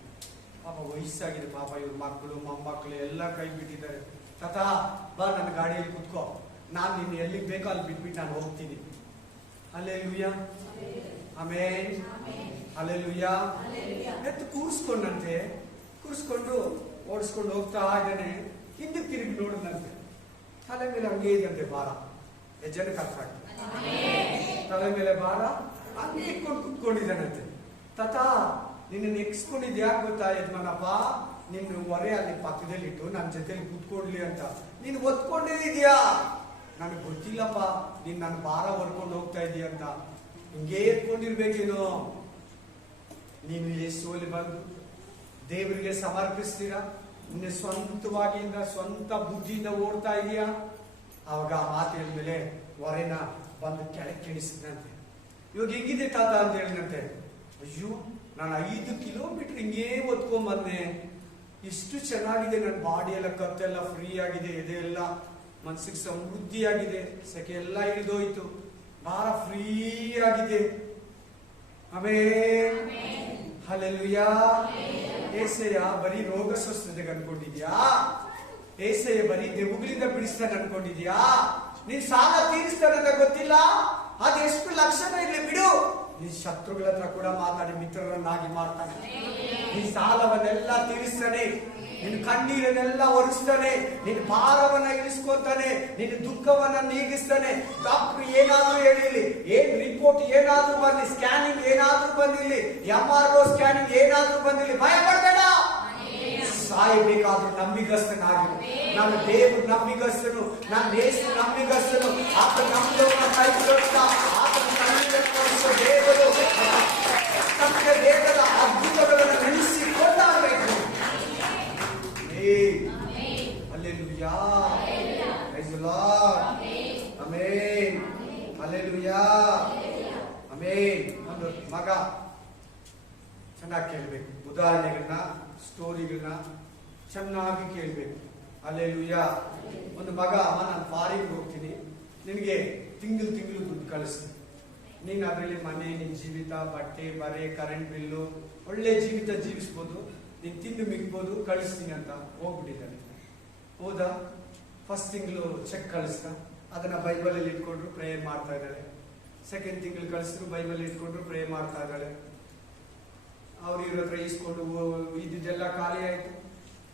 ಪಾಪ ವಯಸ್ಸಾಗಿದೆ, ಪಾಪ ಇವ್ರ ಮಕ್ಕಳು ಮೊಮ್ಮಕ್ಕಳು ಎಲ್ಲ ಕೈ ಬಿಟ್ಟಿದ್ದಾರೆ. ತಾತ ಬಾ, ನನ್ನ ಗಾಡಿಯಲ್ಲಿ ಕುತ್ಕೋ, ನಾನು ನಿನ್ನ ಎಲ್ಲಿಗೆ ಬೇಕೋ ಅಲ್ಲಿ ಬಿಟ್ಬಿಟ್ಟು ನಾನು ಹೋಗ್ತೀನಿ. ಹಲ್ಲೆಲೂಯಾ. ಆಮೆನ್. ಹಲ್ಲೆಲೂಯಾ. ಎತ್ತು ಕೂರಿಸ್ಕೊಂಡಂತೆ, ಕೂರಿಸ್ಕೊಂಡು ಓಡಿಸ್ಕೊಂಡು ಹೋಗ್ತಾ ಇದ್ದಾನೆ. ಹಿಂದಕ್ಕೆ ತಿರುಗಿ ನೋಡಿದಂತೆ ತಲೆ ಮೇಲೆ ಹಂಗೆ ಇದಂತೆ ಭಾರ. ಜನಕ್ಕೆ ಅರ್ಥ ಆಗ್ತದೆ. ತಲೆ ಮೇಲೆ ಭಾರ ಹಂಗೆ ಇಟ್ಕೊಂಡು ಕುತ್ಕೊಂಡಿದ್ದಾನಂತೆ. ತಾತ ನಿನ್ನ ನೆಕ್ಸ್ಕೊಂಡಿದ್ ಯಾಕೆ ಗೊತ್ತಾ ಯಜಮಾನಪ್ಪ? ನಿನ್ನ ಹೊರೆ ಅಲ್ಲಿ ಪಕ್ಕದಲ್ಲಿ ಇಟ್ಟು ನನ್ನ ಜೊತೆಲಿ ಕೂತ್ಕೊಡ್ಲಿ ಅಂತ ನೀನು ಒತ್ಕೊಂಡಿದ್ಯಾ? ನನಗೆ ಗೊತ್ತಿಲ್ಲಪ್ಪ, ನೀನ್ ನನ್ನ ಭಾರ ಹೊರ್ಕೊಂಡು ಹೋಗ್ತಾ ಇದೀಯ ಅಂತ. ಹಿಂಗೇ ಎತ್ಕೊಂಡಿರ್ಬೇಕೇನೋ. ನೀನು ಯೇಸುವಲ್ಲಿ ಬಂದು ದೇವರಿಗೆ ಸಮರ್ಪಿಸ್ತೀರಾ? ನಿನ್ನ ಸ್ವಂತವಾಗಿಂದ ಸ್ವಂತ ಬುದ್ಧಿಯಿಂದ ಓಡ್ತಾ ಇದೀಯಾ? ಅವಾಗ ಆ ಮಾತು ಹೇಳಿದ್ಮೇಲೆ ಹೊರೆನ ಬಂದು ಕೆಳಗೆ ಕೆಣಿಸಿದಂತೆ. ಇವಾಗ ಹೆಂಗಿದೆ ತಾತ ಅಂತ ಹೇಳಿದಂತೆ. ಅಯ್ಯೋ, ನಾನು 5 ಕಿಲೋಮೀಟರ್ ಹಿಂಗೇ ಒತ್ಕೊಂಡ್ ಬಂದೆ. ಇಷ್ಟು ಚೆನ್ನಾಗಿದೆ, ನನ್ನ ಬಾಡಿ ಎಲ್ಲ ಕತ್ತೆಲ್ಲ ಫ್ರೀ ಆಗಿದೆ, ಎದೆ ಎಲ್ಲ ಮನಸ್ಸಿಗೆ ಸಮೃದ್ಧಿ ಆಗಿದೆ, ಸೆಕೆ ಎಲ್ಲ ಇಳಿದೋಯ್ತು, ಭಾರ ಫ್ರೀ ಆಗಿದೆ. ಆಮೆನ್. ಹಲ್ಲೆಲೂಯಾ. ಏಸಯ್ಯ ಬರೀ ರೋಗ ಸ್ವಸ್ಥತೆಗೆ ಅನ್ಕೊಂಡಿದ್ಯಾ? ಏಸಯ್ಯ ಬರೀ ದೆವ್ವಗಳಿಂದ ಬಿಡಿಸ್ತಾನೆ ಅನ್ಕೊಂಡಿದ್ಯಾ? ನೀನ್ ಸಾಲ ತೀರಿಸ್ತಾನೆ ಅಂತ ಗೊತ್ತಿಲ್ಲ? ಅದೆಷ್ಟು ಲಕ್ಷಣ ಇರ್ಲಿ ಬಿಡು, ನಿನ್ ಶತ್ರುಗಳ ಹತ್ರ ಕೂಡ ಮಾತಾಡಿ ಮಿತ್ರರನ್ನಾಗಿ ಮಾಡ್ತಾನೆ. ನಿನ್ ಸಾಲವನ್ನೆಲ್ಲ ತೀರಿಸ್ತಾನೆ, ನಿನ್ನ ಕಣ್ಣೀರನ್ನೆಲ್ಲ ಒರೆಸ್ತಾನೆ, ನಿನ್ನ ಭಾರವನ್ನ ಇಳಿಸ್ಕೊತಾನೆ, ನಿನ್ನ ದುಃಖವನ್ನ ನೀಗಿಸ್ತಾನೆ. ಡಾಕ್ಟರ್ ಏನಾದ್ರೂ ಹೇಳಿರ್ಲಿ, ಏನ್ ರಿಪೋರ್ಟ್ ಏನಾದ್ರೂ ಬರ್ಲಿ, ಸ್ಕ್ಯಾನಿಂಗ್ ಏನಾದ್ರೂ ಬಂದಿರ್ಲಿ, MRO ಸ್ಕ್ಯಾನಿಂಗ್ ಏನಾದ್ರೂ ಬಂದಿರ್ಲಿ, ಭಯ ಪಡಬೇಡ. ಸಾಯಬೇಕಾದ್ರೂ ನಂಬಿಗಸ್ತನಾಗಿರು. ನಮ್ಮ ದೇವರು ನಂಬಿಗಸ್ತನು, ನನ್ನ ಯೇಸು ನಂಬಿಗಸ್ತನು. ಆತ ನಂಬಿದವನ ಕೈ ಬಿಡುತ್ತಾ, ಆತನ ಕಣ್ಣೀರನ್ನು ತೋರಿಸುವ ದೇವರು ಸತ್ಯ ದೇವರ ಅದ್ಭುತಗಳನ್ನು ನೆನೆಸಿಕೊಂಡಾಗಬೇಕು. Hallelujah. Praise the lord. Amen. Hallelujah. Amen. ಒಂದು ಮಗ ಚೆನ್ನಾಗಿ ಕೇಳಬೇಕು, ಉದಾಹರಣೆಗಳನ್ನ ಸ್ಟೋರಿಗಳನ್ನ ಚೆನ್ನಾಗಿ ಕೇಳಬೇಕು. ಹಲ್ಲೆಲೂಯಾ. ಒಂದು ಮಗ, ನಾನು ಫಾರಿನ್ ಹೋಗ್ತೀನಿ, ನಿನಗೆ ತಿಂಗಳು ದುಡ್ಡು ಕಳಿಸ್ತೀನಿ, ನೀನು ಅದರಲ್ಲಿ ಮನೆ, ನಿನ್ನ ಜೀವಿತ, ಬಟ್ಟೆ ಬರೆ, ಕರೆಂಟ್ ಬಿಲ್ಲು, ಒಳ್ಳೆ ಜೀವಿತ ಜೀವಿಸ್ಬೋದು, ನೀನು ತಿಂದು ಮಿಗ್ಬೋದು, ಕಳಿಸ್ತೀನಿ ಅಂತ ಹೋಗ್ಬಿಟ್ಟಿದ್ದಾನೆ. ಹೌದಾ? ಫಸ್ಟ್ ತಿಂಗಳು ಚೆಕ್ ಕಳಿಸ್ತಾ, ಅದನ್ನ ಬೈಬಲಲ್ಲಿ ಇಟ್ಕೊಂಡ್ರು ಪ್ರೇಯರ್ ಮಾಡ್ತಾ ಇದ್ದಾಳೆ. ಸೆಕೆಂಡ್ ತಿಂಗಳು ಕಳಿಸಿದ್ರು, ಬೈಬಲ್ ಇಟ್ಕೊಂಡ್ರು ಪ್ರೇಯರ್ ಮಾಡ್ತಾ ಇದ್ದಾಳೆ. ಅವ್ರು ಇವ್ರ ಹತ್ರ ಇಸ್ಕೊಂಡು ಇದ್ದಿದ್ದೆಲ್ಲ ಖಾಲಿ ಆಯ್ತು.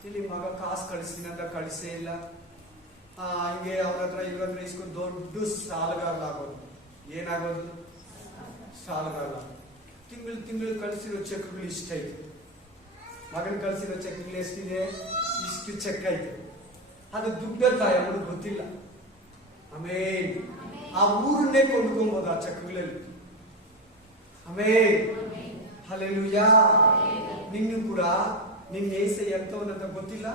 ಇಲ್ಲಿ ಮಗ ಕಾಸು ಕಳಿಸ್ತೀನಿ ಅಂತ ಕಳಿಸೇ ಇಲ್ಲ. ಹಿಂಗೆ ಅವ್ರ ಹತ್ರ ಇವ್ರ ಹತ್ರ ಇಸ್ಕೊಂಡು ದೊಡ್ಡ ಸಾಲಗಾರಲಾಗೋದು. ಏನಾಗೋದು? ಸಾಲಗಾರ. ತಿಂಗಳು ಕಳಿಸಿರೋ ಚೆಕ್ಗಳು ಇಷ್ಟ ಐತೆ. ಮಗನ್ ಕಳಿಸಿರೋ ಚೆಕ್ಗಳು ಎಷ್ಟಿದೆ? ಇಷ್ಟು ಚೆಕ್ ಐತೆ. ಅದು ದುಡ್ಡಂತ ಅವನಿಗೆ ಗೊತ್ತಿಲ್ಲ. ಆಮೇಲೆ ಆ ಊರನ್ನೇ ಕೊಂಡ್ಕೊಬಹುದು ಆ ಚೆಕ್ಗಳಲ್ಲಿ. ಆಮೇಲೆ ಹಲ್ಲೆಲೂಯಾ. ನಿನ್ನೂ ಕೂಡ ನಿನ್ನ ಏಸಯ್ಯ ಎಂತವನಂತ ಗೊತ್ತಿಲ್ಲ,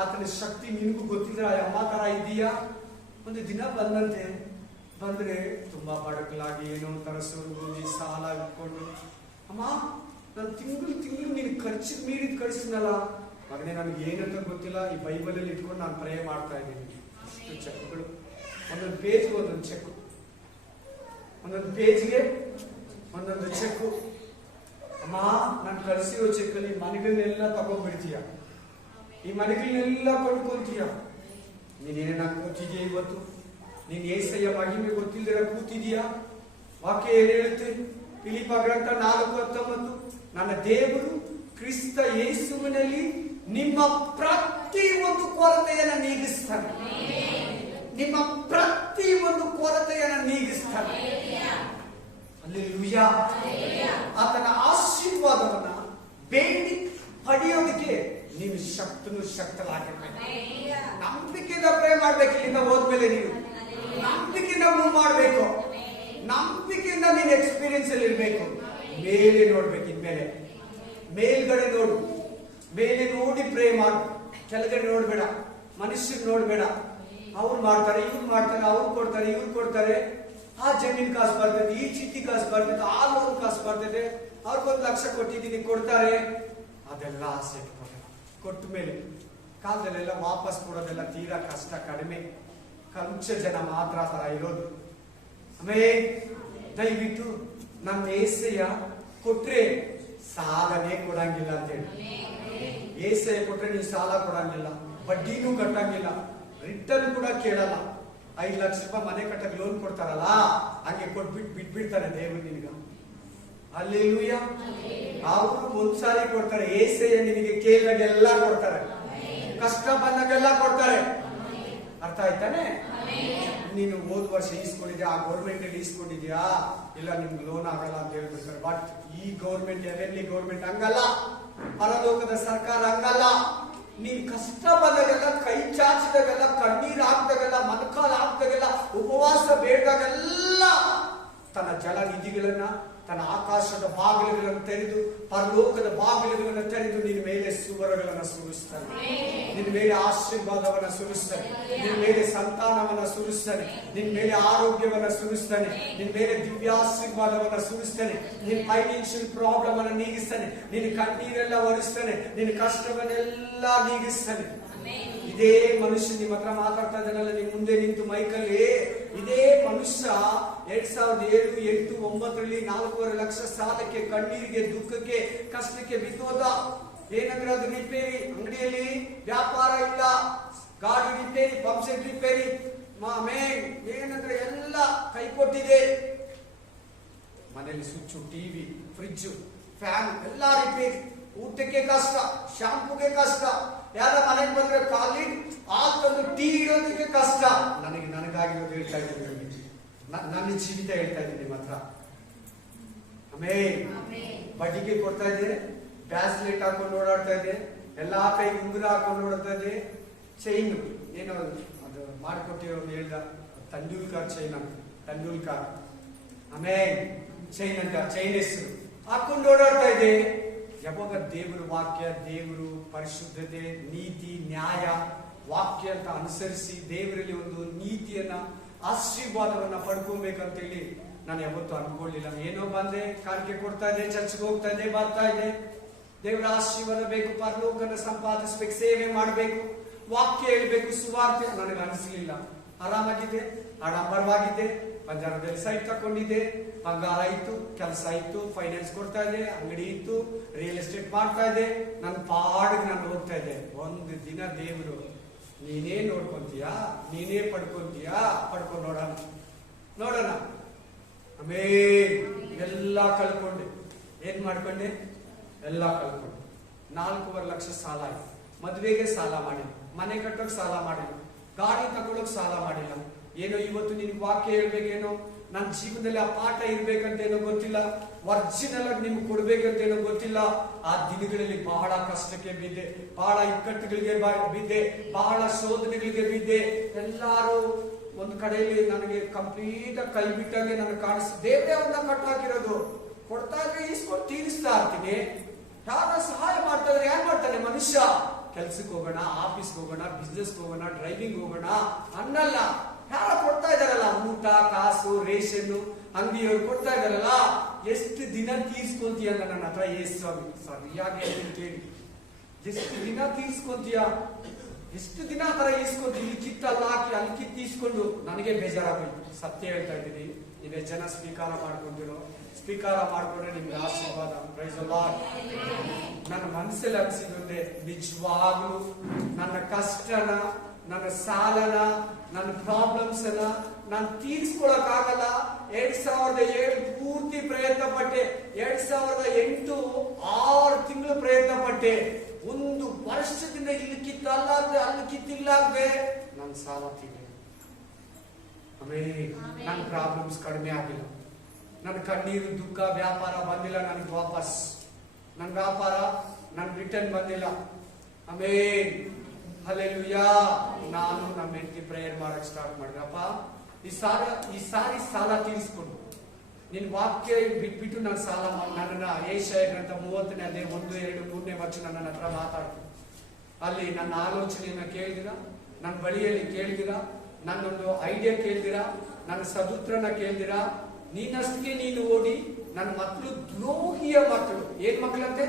ಆತನ ಶಕ್ತಿ ನಿನಗೂ ಗೊತ್ತಿಲ್ಲ. ಅಮ್ಮ ತರ ಇದೀಯಾ? ಒಂದು ದಿನ ಬಂದ್ರೆ ತುಂಬಾ ಬಡಕಲಾಗಿ ಏನೋ ಒಂಥರ ಸೋರ್ಗೋಗಿ ಸಾಲ ಇಟ್ಕೊಂಡು, ಅಮ್ಮ ನಾನು ತಿಂಗಳು ನೀನು ಖರ್ಚಿಗೆ ಮೀರಿದ ಕಳಿಸಿನಲ್ಲ ಮಗನೇ, ನನಗೆ ಏನಂತ ಗೊತ್ತಿಲ್ಲ, ಈ ಬೈಬಲಲ್ಲಿ ಇಟ್ಕೊಂಡು ನಾನು ಪ್ರೇ ಮಾಡ್ತಾ ಇದ್ದೀನಿ. ಇಷ್ಟು ಚೆಕ್ಗಳು, ಒಂದೊಂದು ಪೇಜ್ಗೆ ಒಂದೊಂದು ಚೆಕ್, ಒಂದೊಂದು ಪೇಜ್ಗೆ ಒಂದೊಂದು ಚೆಕ್ಕು. ಅಮ್ಮ ನಾನು ಕಳಿಸಿರೋ ಚೆಕ್ಕಲ್ಲಿ ಮನೆಗಳನ್ನೆಲ್ಲ ತಗೊಂಡ್ಬಿಡ್ತೀಯ, ಈ ಮನೆಗಳನ್ನೆಲ್ಲ ಕೊಂಡ್ಕೊಂತೀಯ. ನೀನೇನ ಕೂತಿದ್ಯಾ ಇವತ್ತು? ನೀನ್ ಏಸಯ್ಯ ಮಹಿಮೆ ಗೊತ್ತಿಲ್ದಿರ ಕೂತಿದ್ಯಾ? ವಾಕ್ಯ ಏನ್ ಹೇಳುತ್ತೆ? ಫಿಲಿಪ್ಪ ಗ್ರಂಥ 4:19, ನನ್ನ ದೇವರು ಕ್ರಿಸ್ತ ಯೇಸುವಿನಲ್ಲಿ ನಿಮ್ಮ ಪ್ರತಿ ಒಂದು ಕೊರತೆಯನ್ನು ನೀಗಿಸ್ತಾನೆ. ನಿಮ್ಮ ಪ್ರತಿ ಒಂದು ಕೊರತೆಯನ್ನು ನೀಗಿಸ್ತಾನೆ. ಹಲ್ಲೆಲೂಯಾ. ಆತನ ಆಶೀರ್ವಾದವನ್ನ ಬೇಡಿ ಪಡೆಯೋದಕ್ಕೆ ನೀವು ಶಕ್ತರಾಗಿರ್ಬೇಕು. ನಂಬಿಕೆಯಿಂದ ಪ್ರೇ ಮಾಡ್ಬೇಕು. ಇಲ್ಲಿಂದ ಹೋದ್ಮೇಲೆ ನೀವು ನಂಬಿಕೆಯಿಂದ ಮೂವ್ ಮಾಡ್ಬೇಕು. ನಂಬಿಕೆಯಿಂದ ನೀನು ಎಕ್ಸ್ಪೀರಿಯನ್ಸ್ ಅಲ್ಲಿ ಇರ್ಬೇಕು. ಮೇಲೆ ನೋಡ್ಬೇಕು. ಇನ್ಮೇಲೆ ಮೇಲ್ಗಡೆ ನೋಡು. ಮೇಲೆ ನೋಡಿ ಪ್ರೇ ಮಾಡು. ಕೆಳಗಡೆ ನೋಡ್ಬೇಡ. ಮನುಷ್ಯರು ನೋಡ್ಬೇಡ. ಅವ್ರು ಮಾಡ್ತಾರೆ, ಇವ್ರು ಮಾಡ್ತಾರೆ, ಅವ್ರು ಕೊಡ್ತಾರೆ, ಇವ್ರು ಕೊಡ್ತಾರೆ. ಆ ಜಮೀನ್ ಕಾಸು ಬರ್ತದೆ, ಈ ಚೀಟಿ ಕಾಸು ಬರ್ತದೆ, ಆ ಲೋನ್ ಕಾಸು ಬರ್ತದೆ, ಅವ್ರಿಗೊಂದು 1 ಲಕ್ಷ ಕೊಟ್ಟಿದ್ದೀನಿ ಕೊಡ್ತಾರೆ. ಅದೆಲ್ಲ ಆಸೆ ಕೊಟ್ಟ ಮೇಲೆ ಕಾಲದಲ್ಲೆಲ್ಲ ವಾಪಸ್ ಕೊಡೋದೆಲ್ಲ ತೀರಾ ಕಷ್ಟ, ಕಡಿಮೆ, ಕೊಂಚ ಜನ ಮಾತ್ರ ತರ ಇರೋದು. ಆಮೇಲೆ ದಯವಿಟ್ಟು ನಮ್ಮ ಏಸಯ್ಯ ಕೊಟ್ರೆ ಸಾಲನೇ ಕೊಡಂಗಿಲ್ಲ ಅಂತೇಳಿ. ಏಸಯ್ಯ ಕೊಟ್ರೆ ನೀವು ಸಾಲ ಕೊಡಂಗಿಲ್ಲ, ಬಡ್ಡಿನೂ ಕಟ್ಟಂಗಿಲ್ಲ, ರಿಟರ್ನ್ ಕೂಡ ಕೇಳಲ್ಲ. 5 ಲಕ್ಷ ರೂಪಾಯಿ ಮನೆ ಕಟ್ಟಕ್ಕೆ ಲೋನ್ ಕೊಡ್ತಾರಲ್ಲ, ಹಂಗೆ ಕೊಟ್ಬಿಟ್ಟು ಬಿಟ್ಬಿಡ್ತಾನೆ ದೇವರು ನಿನಗ. ಹಲ್ಲೆಲೂಯಾ. ಅವರು ಒಂದ್ಸಾರಿ ಕೊಡ್ತಾರೆ. ಏಸಯ್ಯ ನಿನಗೆ ಕೇಳಿದಾಗೆಲ್ಲ ಕೊಡ್ತಾರೆ, ಕಷ್ಟ ಬಂದಾಗೆಲ್ಲ ಕೊಡ್ತಾರೆ. ಅರ್ಥ ಆಯ್ತಾನೆ? ನೀನು ಹೋದ ವರ್ಷ ಈಸ್ಕೊಂಡಿದ್ಯಾ, ಆ ಗೌರ್ಮೆಂಟ್ ಅಲ್ಲಿ ಈಸ್ಕೊಂಡಿದ್ಯಾ, ಇಲ್ಲ ನಿಮ್ಗೆ ಲೋನ್ ಆಗಲ್ಲ ಅಂತ ಹೇಳ್ಬಿಡ್ತಾರೆ. ಬಟ್ ಈ ಗೌರ್ಮೆಂಟ್, ಹೆವೆನ್ಲಿ ಗೌರ್ಮೆಂಟ್ ಹಂಗಲ್ಲ, ಪರಲೋಕದ ಸರ್ಕಾರ ಹಂಗಲ್ಲ. ನೀನ್ ಕಷ್ಟ ಬಂದಾಗೆಲ್ಲ, ಕೈ ಚಾಚಿದಾಗೆಲ್ಲ, ಕಣ್ಣೀರ್ ಹಾಕ್ದಾಗೆಲ್ಲ, ಮನಕಾಲ ಹಾಕ್ದಾಗೆಲ್ಲ, ಉಪವಾಸ ಬೇಡದಾಗೆಲ್ಲ ತನ್ನ ಜಲ ನಿಧಿಗಳನ್ನ, ತನ್ನ ಆಕಾಶದ ಬಾಗಿಲುಗಳನ್ನು ತೆರೆದು, ಪರಲೋಕದ ಬಾಗಿಲುಗಳನ್ನು ತೆರೆದು ನಿನ್ನ ಮೇಲೆ ಸುವರಗಳನ್ನು ಸುರಿಸ್ತಾನೆ. ನಿನ್ನ ಮೇಲೆ ಆಶೀರ್ವಾದವನ್ನ ಸುರಿಸ್ತಾನೆ. ನಿನ್ನ ಮೇಲೆ ಸಂತಾನವನ್ನ ಸುರಿಸ್ತಾನೆ. ನಿನ್ನ ಮೇಲೆ ಆರೋಗ್ಯವನ್ನ ಸುರಿಸ್ತಾನೆ. ನಿನ್ನ ಮೇಲೆ ದಿವ್ಯಾಶೀರ್ವಾದವನ್ನ ಸುರಿಸ್ತಾನೆ. ನಿನ್ನ ಫೈನಾನ್ಷಿಯಲ್ ಪ್ರಾಬ್ಲಮ್ ಅನ್ನ ನೀಗಿಸ್ತಾನೆ. ನಿನ್ನ ಕಣ್ಣೀರೆಲ್ಲ ಒರೆಸ್ತಾನೆ. ನಿನ್ನ ಕಷ್ಟವನ್ನೆಲ್ಲ ನೀಗಿಸ್ತಾನೆ. ಇದೇ ಮನುಷ್ಯ ನಿಮ್ಮ ಹತ್ರ ಮಾತಾಡ್ತಾ ಇದ್ದಾನಲ್ಲ, ನಿಮ್ ಮುಂದೆ ನಿಂತು ಮೈಕಲ್ಲಿ, ಇದೇ ಮನುಷ್ಯ 2007, 8, 9ರಲ್ಲಿ 4.5 ಲಕ್ಷ ಸಾಲಕ್ಕೆ, ಕಣ್ಣೀರಿಗೆ, ದುಃಖಕ್ಕೆ, ಕಷ್ಟಕ್ಕೆ ಬಿದ್ದೋದ. ಏನಂದ್ರೆ ಅದು ರಿಪೇರಿ ಅಂಗಡಿಯಲ್ಲಿ ವ್ಯಾಪಾರ ಇಲ್ಲ, ಗಾಡಿ ರಿಪೇರಿ, ಪಂಪ್ ಸೆಟ್ ರಿಪೇರಿ, ಏನಂದ್ರೆ ಎಲ್ಲ ಕೈ ಕೊಟ್ಟಿದೆ. ಮನೆಯಲ್ಲಿ ಸ್ವಿಚ್, ಟಿವಿ, ಫ್ರಿಡ್ಜ್, ಫ್ಯಾನ್ ಎಲ್ಲ ರಿಪೇರಿ. ಊಟಕ್ಕೆ ಕಷ್ಟ, ಶಾಂಪೂಗೆ ಕಷ್ಟ, ಯಾರ ಮನೆಗೆ ಬಂದ್ರೆ ಖಾಲಿ ಹಾಲು ತಂದು ಟೀ ಇಡೋದಕ್ಕೆ ಕಷ್ಟ. ನನಗಾಗಿರೋದು ಹೇಳ್ತಾ ಇದ್ದೀನಿ, ನನ್ನ ಜೀವಿತ ಹೇಳ್ತಾ ಇದ್ದೀನಿ ನಿಮ್ಮ ಹತ್ರ. ಆಮೇಲೆ ಬಡ್ಡಿಗೆ ಕೊಡ್ತಾ ಇದ್ದೆ, ಬ್ಯಾಸ್ಲೆಟ್ ಹಾಕೊಂಡು ಓಡಾಡ್ತಾ ಇದ್ದೆ, ಎಲ್ಲಾ ಕೈ ಉಂಗುರ ಹಾಕೊಂಡು ಓಡಾಡ್ತಾ ಇದ್ದೆ. ಚೈನ್ ಏನೋ ಅದು ಮಾಡಿಕೊಟ್ಟಿರೋ ಹೇಳ್ದ, ತಂಡೂಲ್ಕರ್ ಚೈನ್ ಅಂತ, ತಂಡೂಲ್ಕರ್. ಆಮೇಲೆ ಚೈನ್ ಅಂತ, ಚೈನ್ ಹೆಸರು ಹಾಕೊಂಡು ಓಡಾಡ್ತಾ ಇದ್ದೆ. ಯಾವಾಗ ದೇವರ ವಾಕ್ಯ, ದೇವರು ಪರಿಶುದ್ಧತೆ, ನೀತಿ, ನ್ಯಾಯ ವಾಕ್ಯ ಅಂತ ಅನುಸರಿಸಿ ದೇವರಲ್ಲಿ ಒಂದು ನೀತಿಯನ್ನ, ಆಶೀರ್ವಾದವನ್ನ ಪಡ್ಕೊಬೇಕಂತೇಳಿ ನಾನು ಯಾವತ್ತೂ ಅನ್ಕೊಳ್ಳಿಲ್ಲ. ಏನೋ ಬಂದೆ, ಕಾಣಿಕೆ ಕೊಡ್ತಾ ಇದ್ದೆ, ಚರ್ಚ್ಗೆ ಹೋಗ್ತಾ ಇದ್ದೆ, ಬರ್ತಾ ಇದ್ದೆ. ದೇವರ ಆಶೀರ್ವಾದ ಬೇಕು, ಪರಲೋಕನ ಸಂಪಾದಿಸ್ಬೇಕು, ಸೇವೆ ಮಾಡಬೇಕು, ವಾಕ್ಯ ಹೇಳ್ಬೇಕು, ಸುವಾರ್ತೆ. ನನಗೆ ಅನಿಸ್ಲಿಲ್ಲ. ಆರಾಮಾಗಿದ್ದೆ, ಆಡಂಬರವಾಗಿದ್ದೆ, ಬಂಜಾರದಲ್ಲಿ ಸೈಟ್ ತಕೊಂಡಿದ್ದೆ, ಬಂಗಾರ ಇತ್ತು, ಕೆಲಸ ಇತ್ತು, ಫೈನಾನ್ಸ್ ಕೊಡ್ತಾ ಇದ್ದೆ, ಅಂಗಡಿ ಇತ್ತು, ರಿಯಲ್ ಎಸ್ಟೇಟ್ ಮಾಡ್ತಾ ಇದ್ದೆ. ನನ್ನ ಪಾಡಿಗೆ ನಾನು ಹೋಗ್ತಾ ಇದ್ದೆ. ಒಂದು ದಿನ ದೇವರು, ನೀನೇ ನೋಡ್ಕೊಂತೀಯಾ, ನೀನೇ ಪಡ್ಕೊಂತೀಯಾ, ಪಡ್ಕೊಂಡು ನೋಡೋಣ. ಆಮೇಲೆ ಎಲ್ಲ ಕಳ್ಕೊಂಡೆ. ಏನ್ ಮಾಡ್ಕೊಂಡೆ? ಎಲ್ಲ ಕಳ್ಕೊಂಡೆ. 4.5 ಲಕ್ಷ ಸಾಲ ಆಯ್ತು. ಮದ್ವೆಗೆ ಸಾಲ ಮಾಡಿಲ್ಲ, ಮನೆ ಕಟ್ಟೋಕ್ ಸಾಲ ಮಾಡಿಲ್ಲ, ಗಾಡಿ ತಗೊಳಕ್ ಸಾಲ ಮಾಡಿಲ್ಲ. ಏನೋ ಇವತ್ತು ನಿನ್ಗೆ ವಾಕ್ಯ ಹೇಳ್ಬೇಕೇನೋ, ನನ್ನ ಜೀವನದಲ್ಲಿ ಆ ಪಾಠ ಇರ್ಬೇಕಂತೇನೋ ಗೊತ್ತಿಲ್ಲ, ಒರಿಜಿನಲ್ ಆಗಿ ನಿಮ್ಗೆ ಕೊಡ್ಬೇಕಂತೇನೋ ಗೊತ್ತಿಲ್ಲ. ಆ ದಿನಗಳಲ್ಲಿ ಬಹಳ ಕಷ್ಟಕ್ಕೆ ಬಿದ್ದೆ, ಬಹಳ ಇಕ್ಕಟ್ಟುಗಳಿಗೆ ಬಿದ್ದೆ, ಬಹಳ ಶೋಧನೆಗಳಿಗೆ ಬಿದ್ದೆ. ಎಲ್ಲಾರು ಒಂದು ಕಡೆಯಲ್ಲಿ ನನಗೆ ಕಂಪ್ಲೀಟ್ ಆಗಿ ಕೈ ಬಿಟ್ಟಾಗೆ ನನಗೆ ಕಾಣಿಸ್ತು. ದೇವರೇ ಅವನ್ನ ಕಟ್ಟಾಕಿರೋದು, ಕೊಡ್ತಾ ಇದ್ರೆ ಈಸ್ಕೊಂಡು ತೀರಿಸ್ತಾ ಇರ್ತೀನಿ. ಯಾರ ಸಹಾಯ ಮಾಡ್ತಾ ಇದ್ರೆ ಏನ್ ಮಾಡ್ತಾನೆ ಮನುಷ್ಯ? ಕೆಲ್ಸಕ್ಕೆ ಹೋಗೋಣ, ಆಫೀಸ್ಗೆ ಹೋಗೋಣ, ಬಿಸ್ನೆಸ್ಗೆ ಹೋಗೋಣ, ಡ್ರೈವಿಂಗ್ ಹೋಗೋಣ ಅನ್ನಲ್ಲ. ಯಾರ ಕೊಡ್ತಾ ಇದಾರಲ್ಲ, ಊಟ, ಕಾಸು, ರೇಷನ್, ಅಂಗಡಿಯವರು ಕೊಡ್ತಾ ಇದಾರಲ್ಲ. ಎಷ್ಟು ದಿನ ತೀರ್ಸ್ಕೊಂತೀಯ ಅಂತ ನನ್ನ ಹತ್ರ ಸ್ವಾಮಿ ಸರಿಯಾಗಿ ಕೇಳಿ. ಎಷ್ಟು ದಿನ ತೀರ್ಸ್ಕೊಂತೀಯ? ಎಷ್ಟು ದಿನ ತರ ಈಸ್ಕೊಂಡು, ಇಲ್ಲಿ ಕಿತ್ತಲ್ಲ ಹಾಕಿ ಅಲ್ಲಿ ಕಿತ್ತು ಈಸ್ಕೊಂಡು ನನಗೆ ಬೇಜಾರಾಗೋಯ್ತು. ಸತ್ಯ ಹೇಳ್ತಾ ಇದ್ದೀನಿ. ನೀವೇ ಜನ ಸ್ವೀಕಾರ ಮಾಡ್ಕೊಂಡಿರೋ, ಸ್ವೀಕಾರ ಮಾಡ್ಕೊಂಡ್ರೆ ನಿಮ್ಗೆ ಆಶೀರ್ವಾದ. Praise the lord. ನನ್ನ ಮನಸ್ಸಲ್ಲಿ ಅನಿಸಿದ್ರೆ ನಿಜವಾಗ್ಲೂ ನನ್ನ ಕಷ್ಟನ, ನನ್ನ ಸಾಲನ, ನನ್ನ ಪ್ರಾಬ್ಲಮ್ಸ್ ಅನ್ನ ನಾನು ತೀರಿಸ್ಕೊಳಕ್ ಆಗಲ್ಲ. 2007 ಪೂರ್ತಿ ಪ್ರಯತ್ನ ಪಟ್ಟೆ. 2008 6 ತಿಂಗಳು ಪ್ರಯತ್ನ ಪಟ್ಟೆ. 1 ವರ್ಷದಿಂದ ಇಲ್ಲಿ ಕಿತ್ತಲ್ಲಾಗದೆ ಅಲ್ಲಿ ಕಿತ್ತಿಲ್ಲಾಗದೆ ನನ್ನ ಸಾಲ ತೀರಿದೆ. ಆಮೇಲೆ ನನ್ನ ಪ್ರಾಬ್ಲಮ್ಸ್ ಕಡಿಮೆ ಆಗಿಲ್ಲ. ನನ್ನ ಕಣ್ಣೀರು ದುಃಖ ವ್ಯಾಪಾರ ಬಂದಿಲ್ಲ ನನಗೆ ವಾಪಸ್. ನನ್ನ ವ್ಯಾಪಾರ ನನ್ನ ರಿಟರ್ನ್ ಬಂದಿಲ್ಲ. ಆಮೇಲೆ ಹಲ್ಲೆಲೂಯಾ. ನಾನು ನಮ್ಮ ಹೆಂಡತಿ ಪ್ರೇಯರ್ ಮಾಡಕ್ ಸ್ಟಾರ್ಟ್ ಮಾಡಿದಪ್ಪ, ಈ ಸಾರಿ ಸಾಲ ತೀರಿಸ್ಕೊಂಡು ನಿನ್ ವಾಕ್ಯ ಬಿಟ್ಬಿಟ್ಟು ನಾನು ಸಾಲ ನನ್ನನ್ನ ಏಷಯ ಗ್ರಂಥ 30ನೇ ಅಧ್ಯಾಯ 1, 2, 3ನೇ ವಚನ ನನ್ನ ಹತ್ರ ಮಾತಾಡ್ತೀನಿ. ಅಲ್ಲಿ ನನ್ನ ಆಲೋಚನೆಯನ್ನ ಕೇಳಿದಿರ, ನನ್ನ ಬಳಿಯಲ್ಲಿ ಕೇಳಿದಿರ, ನನ್ನೊಂದು ಐಡಿಯಾ ಕೇಳಿದಿರ, ನನ್ನ ಸದುತ್ರನ ಕೇಳಿದಿರ. ನೀನಷ್ಟಕ್ಕೆ ನೀನು ಓಡಿ ನನ್ನ ಮಕ್ಕಳು ದ್ರೋಹಿಯ ಮಕ್ಕಳು. ಏನ್ ಮಕ್ಕಳಂತೆ?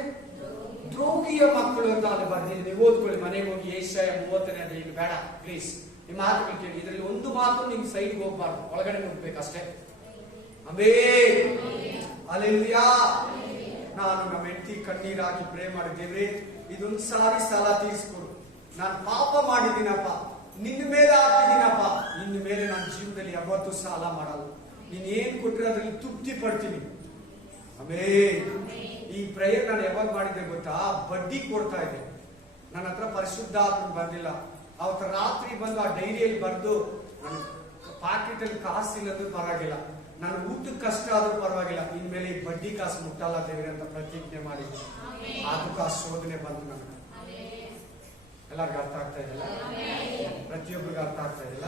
ದ್ರೋಹಿಯ ಮಕ್ಕಳು ಅಂತ ಅಲ್ಲಿ ಬರ್ತೀನಿ. ನೀವು ಓದ್ಕೊಳ್ಳಿ ಮನೆಗೆ ಹೋಗಿ. ಏಷಯ 30ನೇ ಅಧ್ಯಾಯ. ಇಲ್ಲಿ ಬೇಡ ಪ್ಲೀಸ್, ನಿಮ್ಮ ಮಾತುಗಳು ಕೇಳಿ. ಇದರಲ್ಲಿ ಒಂದು ಮಾತು ನಿಮ್ ಸೈಡ್ಗೆ ಹೋಗ್ಬಾರ್ದು, ಒಳಗಡೆ ಹೋಗ್ಬೇಕಷ್ಟೇ. Amen, hallelujah. ನಾನು ನಮ್ಮ ಹೆಂಡತಿ ಕಣ್ಣೀರಾಗಿ ಪ್ರೇ ಮಾಡಿದ್ದೇವೆ, ಇದೊಂದು ಸಾರಿ ಸಾಲ ತೀರಿಸ್ಕೊಡು. ನಾನು ಪಾಪ ಮಾಡಿದ್ದೀನಪ್ಪ, ನಿನ್ನ ಮೇಲೆ ಹಾಕಿದ್ದೀನಪ್ಪ, ಇನ್ನು ಮೇಲೆ ನನ್ನ ಜೀವನದಲ್ಲಿ ಯಾವತ್ತೂ ಸಾಲ ಮಾಡಲ್ಲ. ನೀನ್ ಏನ್ ಕೊಟ್ಟರೆ ಅದರಲ್ಲಿ ತೃಪ್ತಿ ಪಡ್ತೀನಿ. ಆಮೆನ್. ಈ ಪ್ರೇಯರ್ ನಾನು ಯಾವಾಗ ಮಾಡಿದ್ದೆ ಗೊತ್ತಾ? ಬಡ್ಡಿ ಕೊಡ್ತಾ ಇದ್ದೆ. ನನ್ನ ಹತ್ರ ಪರಿಶುದ್ಧ ಆತ್ಮ ಬಂದಿಲ್ಲ. ಅವತ್ತು ರಾತ್ರಿ ಬಂದು ಆ ಡೈರಿಯಲ್ಲಿ ಬರೆದು, ನನ್ನ ಪಾಕೆಟ್ ಅಲ್ಲಿ ಕಾಸು ಇಲ್ಲದ್ರೂ ಪರವಾಗಿಲ್ಲ, ನನ್ನ ಊಟಕ್ಕೆ ಕಷ್ಟ ಆದ್ರೂ ಪರವಾಗಿಲ್ಲ, ಇನ್ಮೇಲೆ ಈ ಬಡ್ಡಿ ಕಾಸು ಮುಟ್ಟಲ್ಲ ದೇವರೇ ಅಂತ ಪ್ರತಿಜ್ಞೆ ಮಾಡಿದ್ದೆ. ಅದಕ್ಕೂ ಆ ಶೋಧನೆ ಬಂತು ನನಗೆ. ಎಲ್ಲರಿಗೂ ಅರ್ಥ ಆಗ್ತಾ ಇದೆಯಲ್ಲ? ಪ್ರತಿಯೊಬ್ಬರಿಗೂ ಅರ್ಥ ಆಗ್ತಾ ಇದೆಯಲ್ಲ?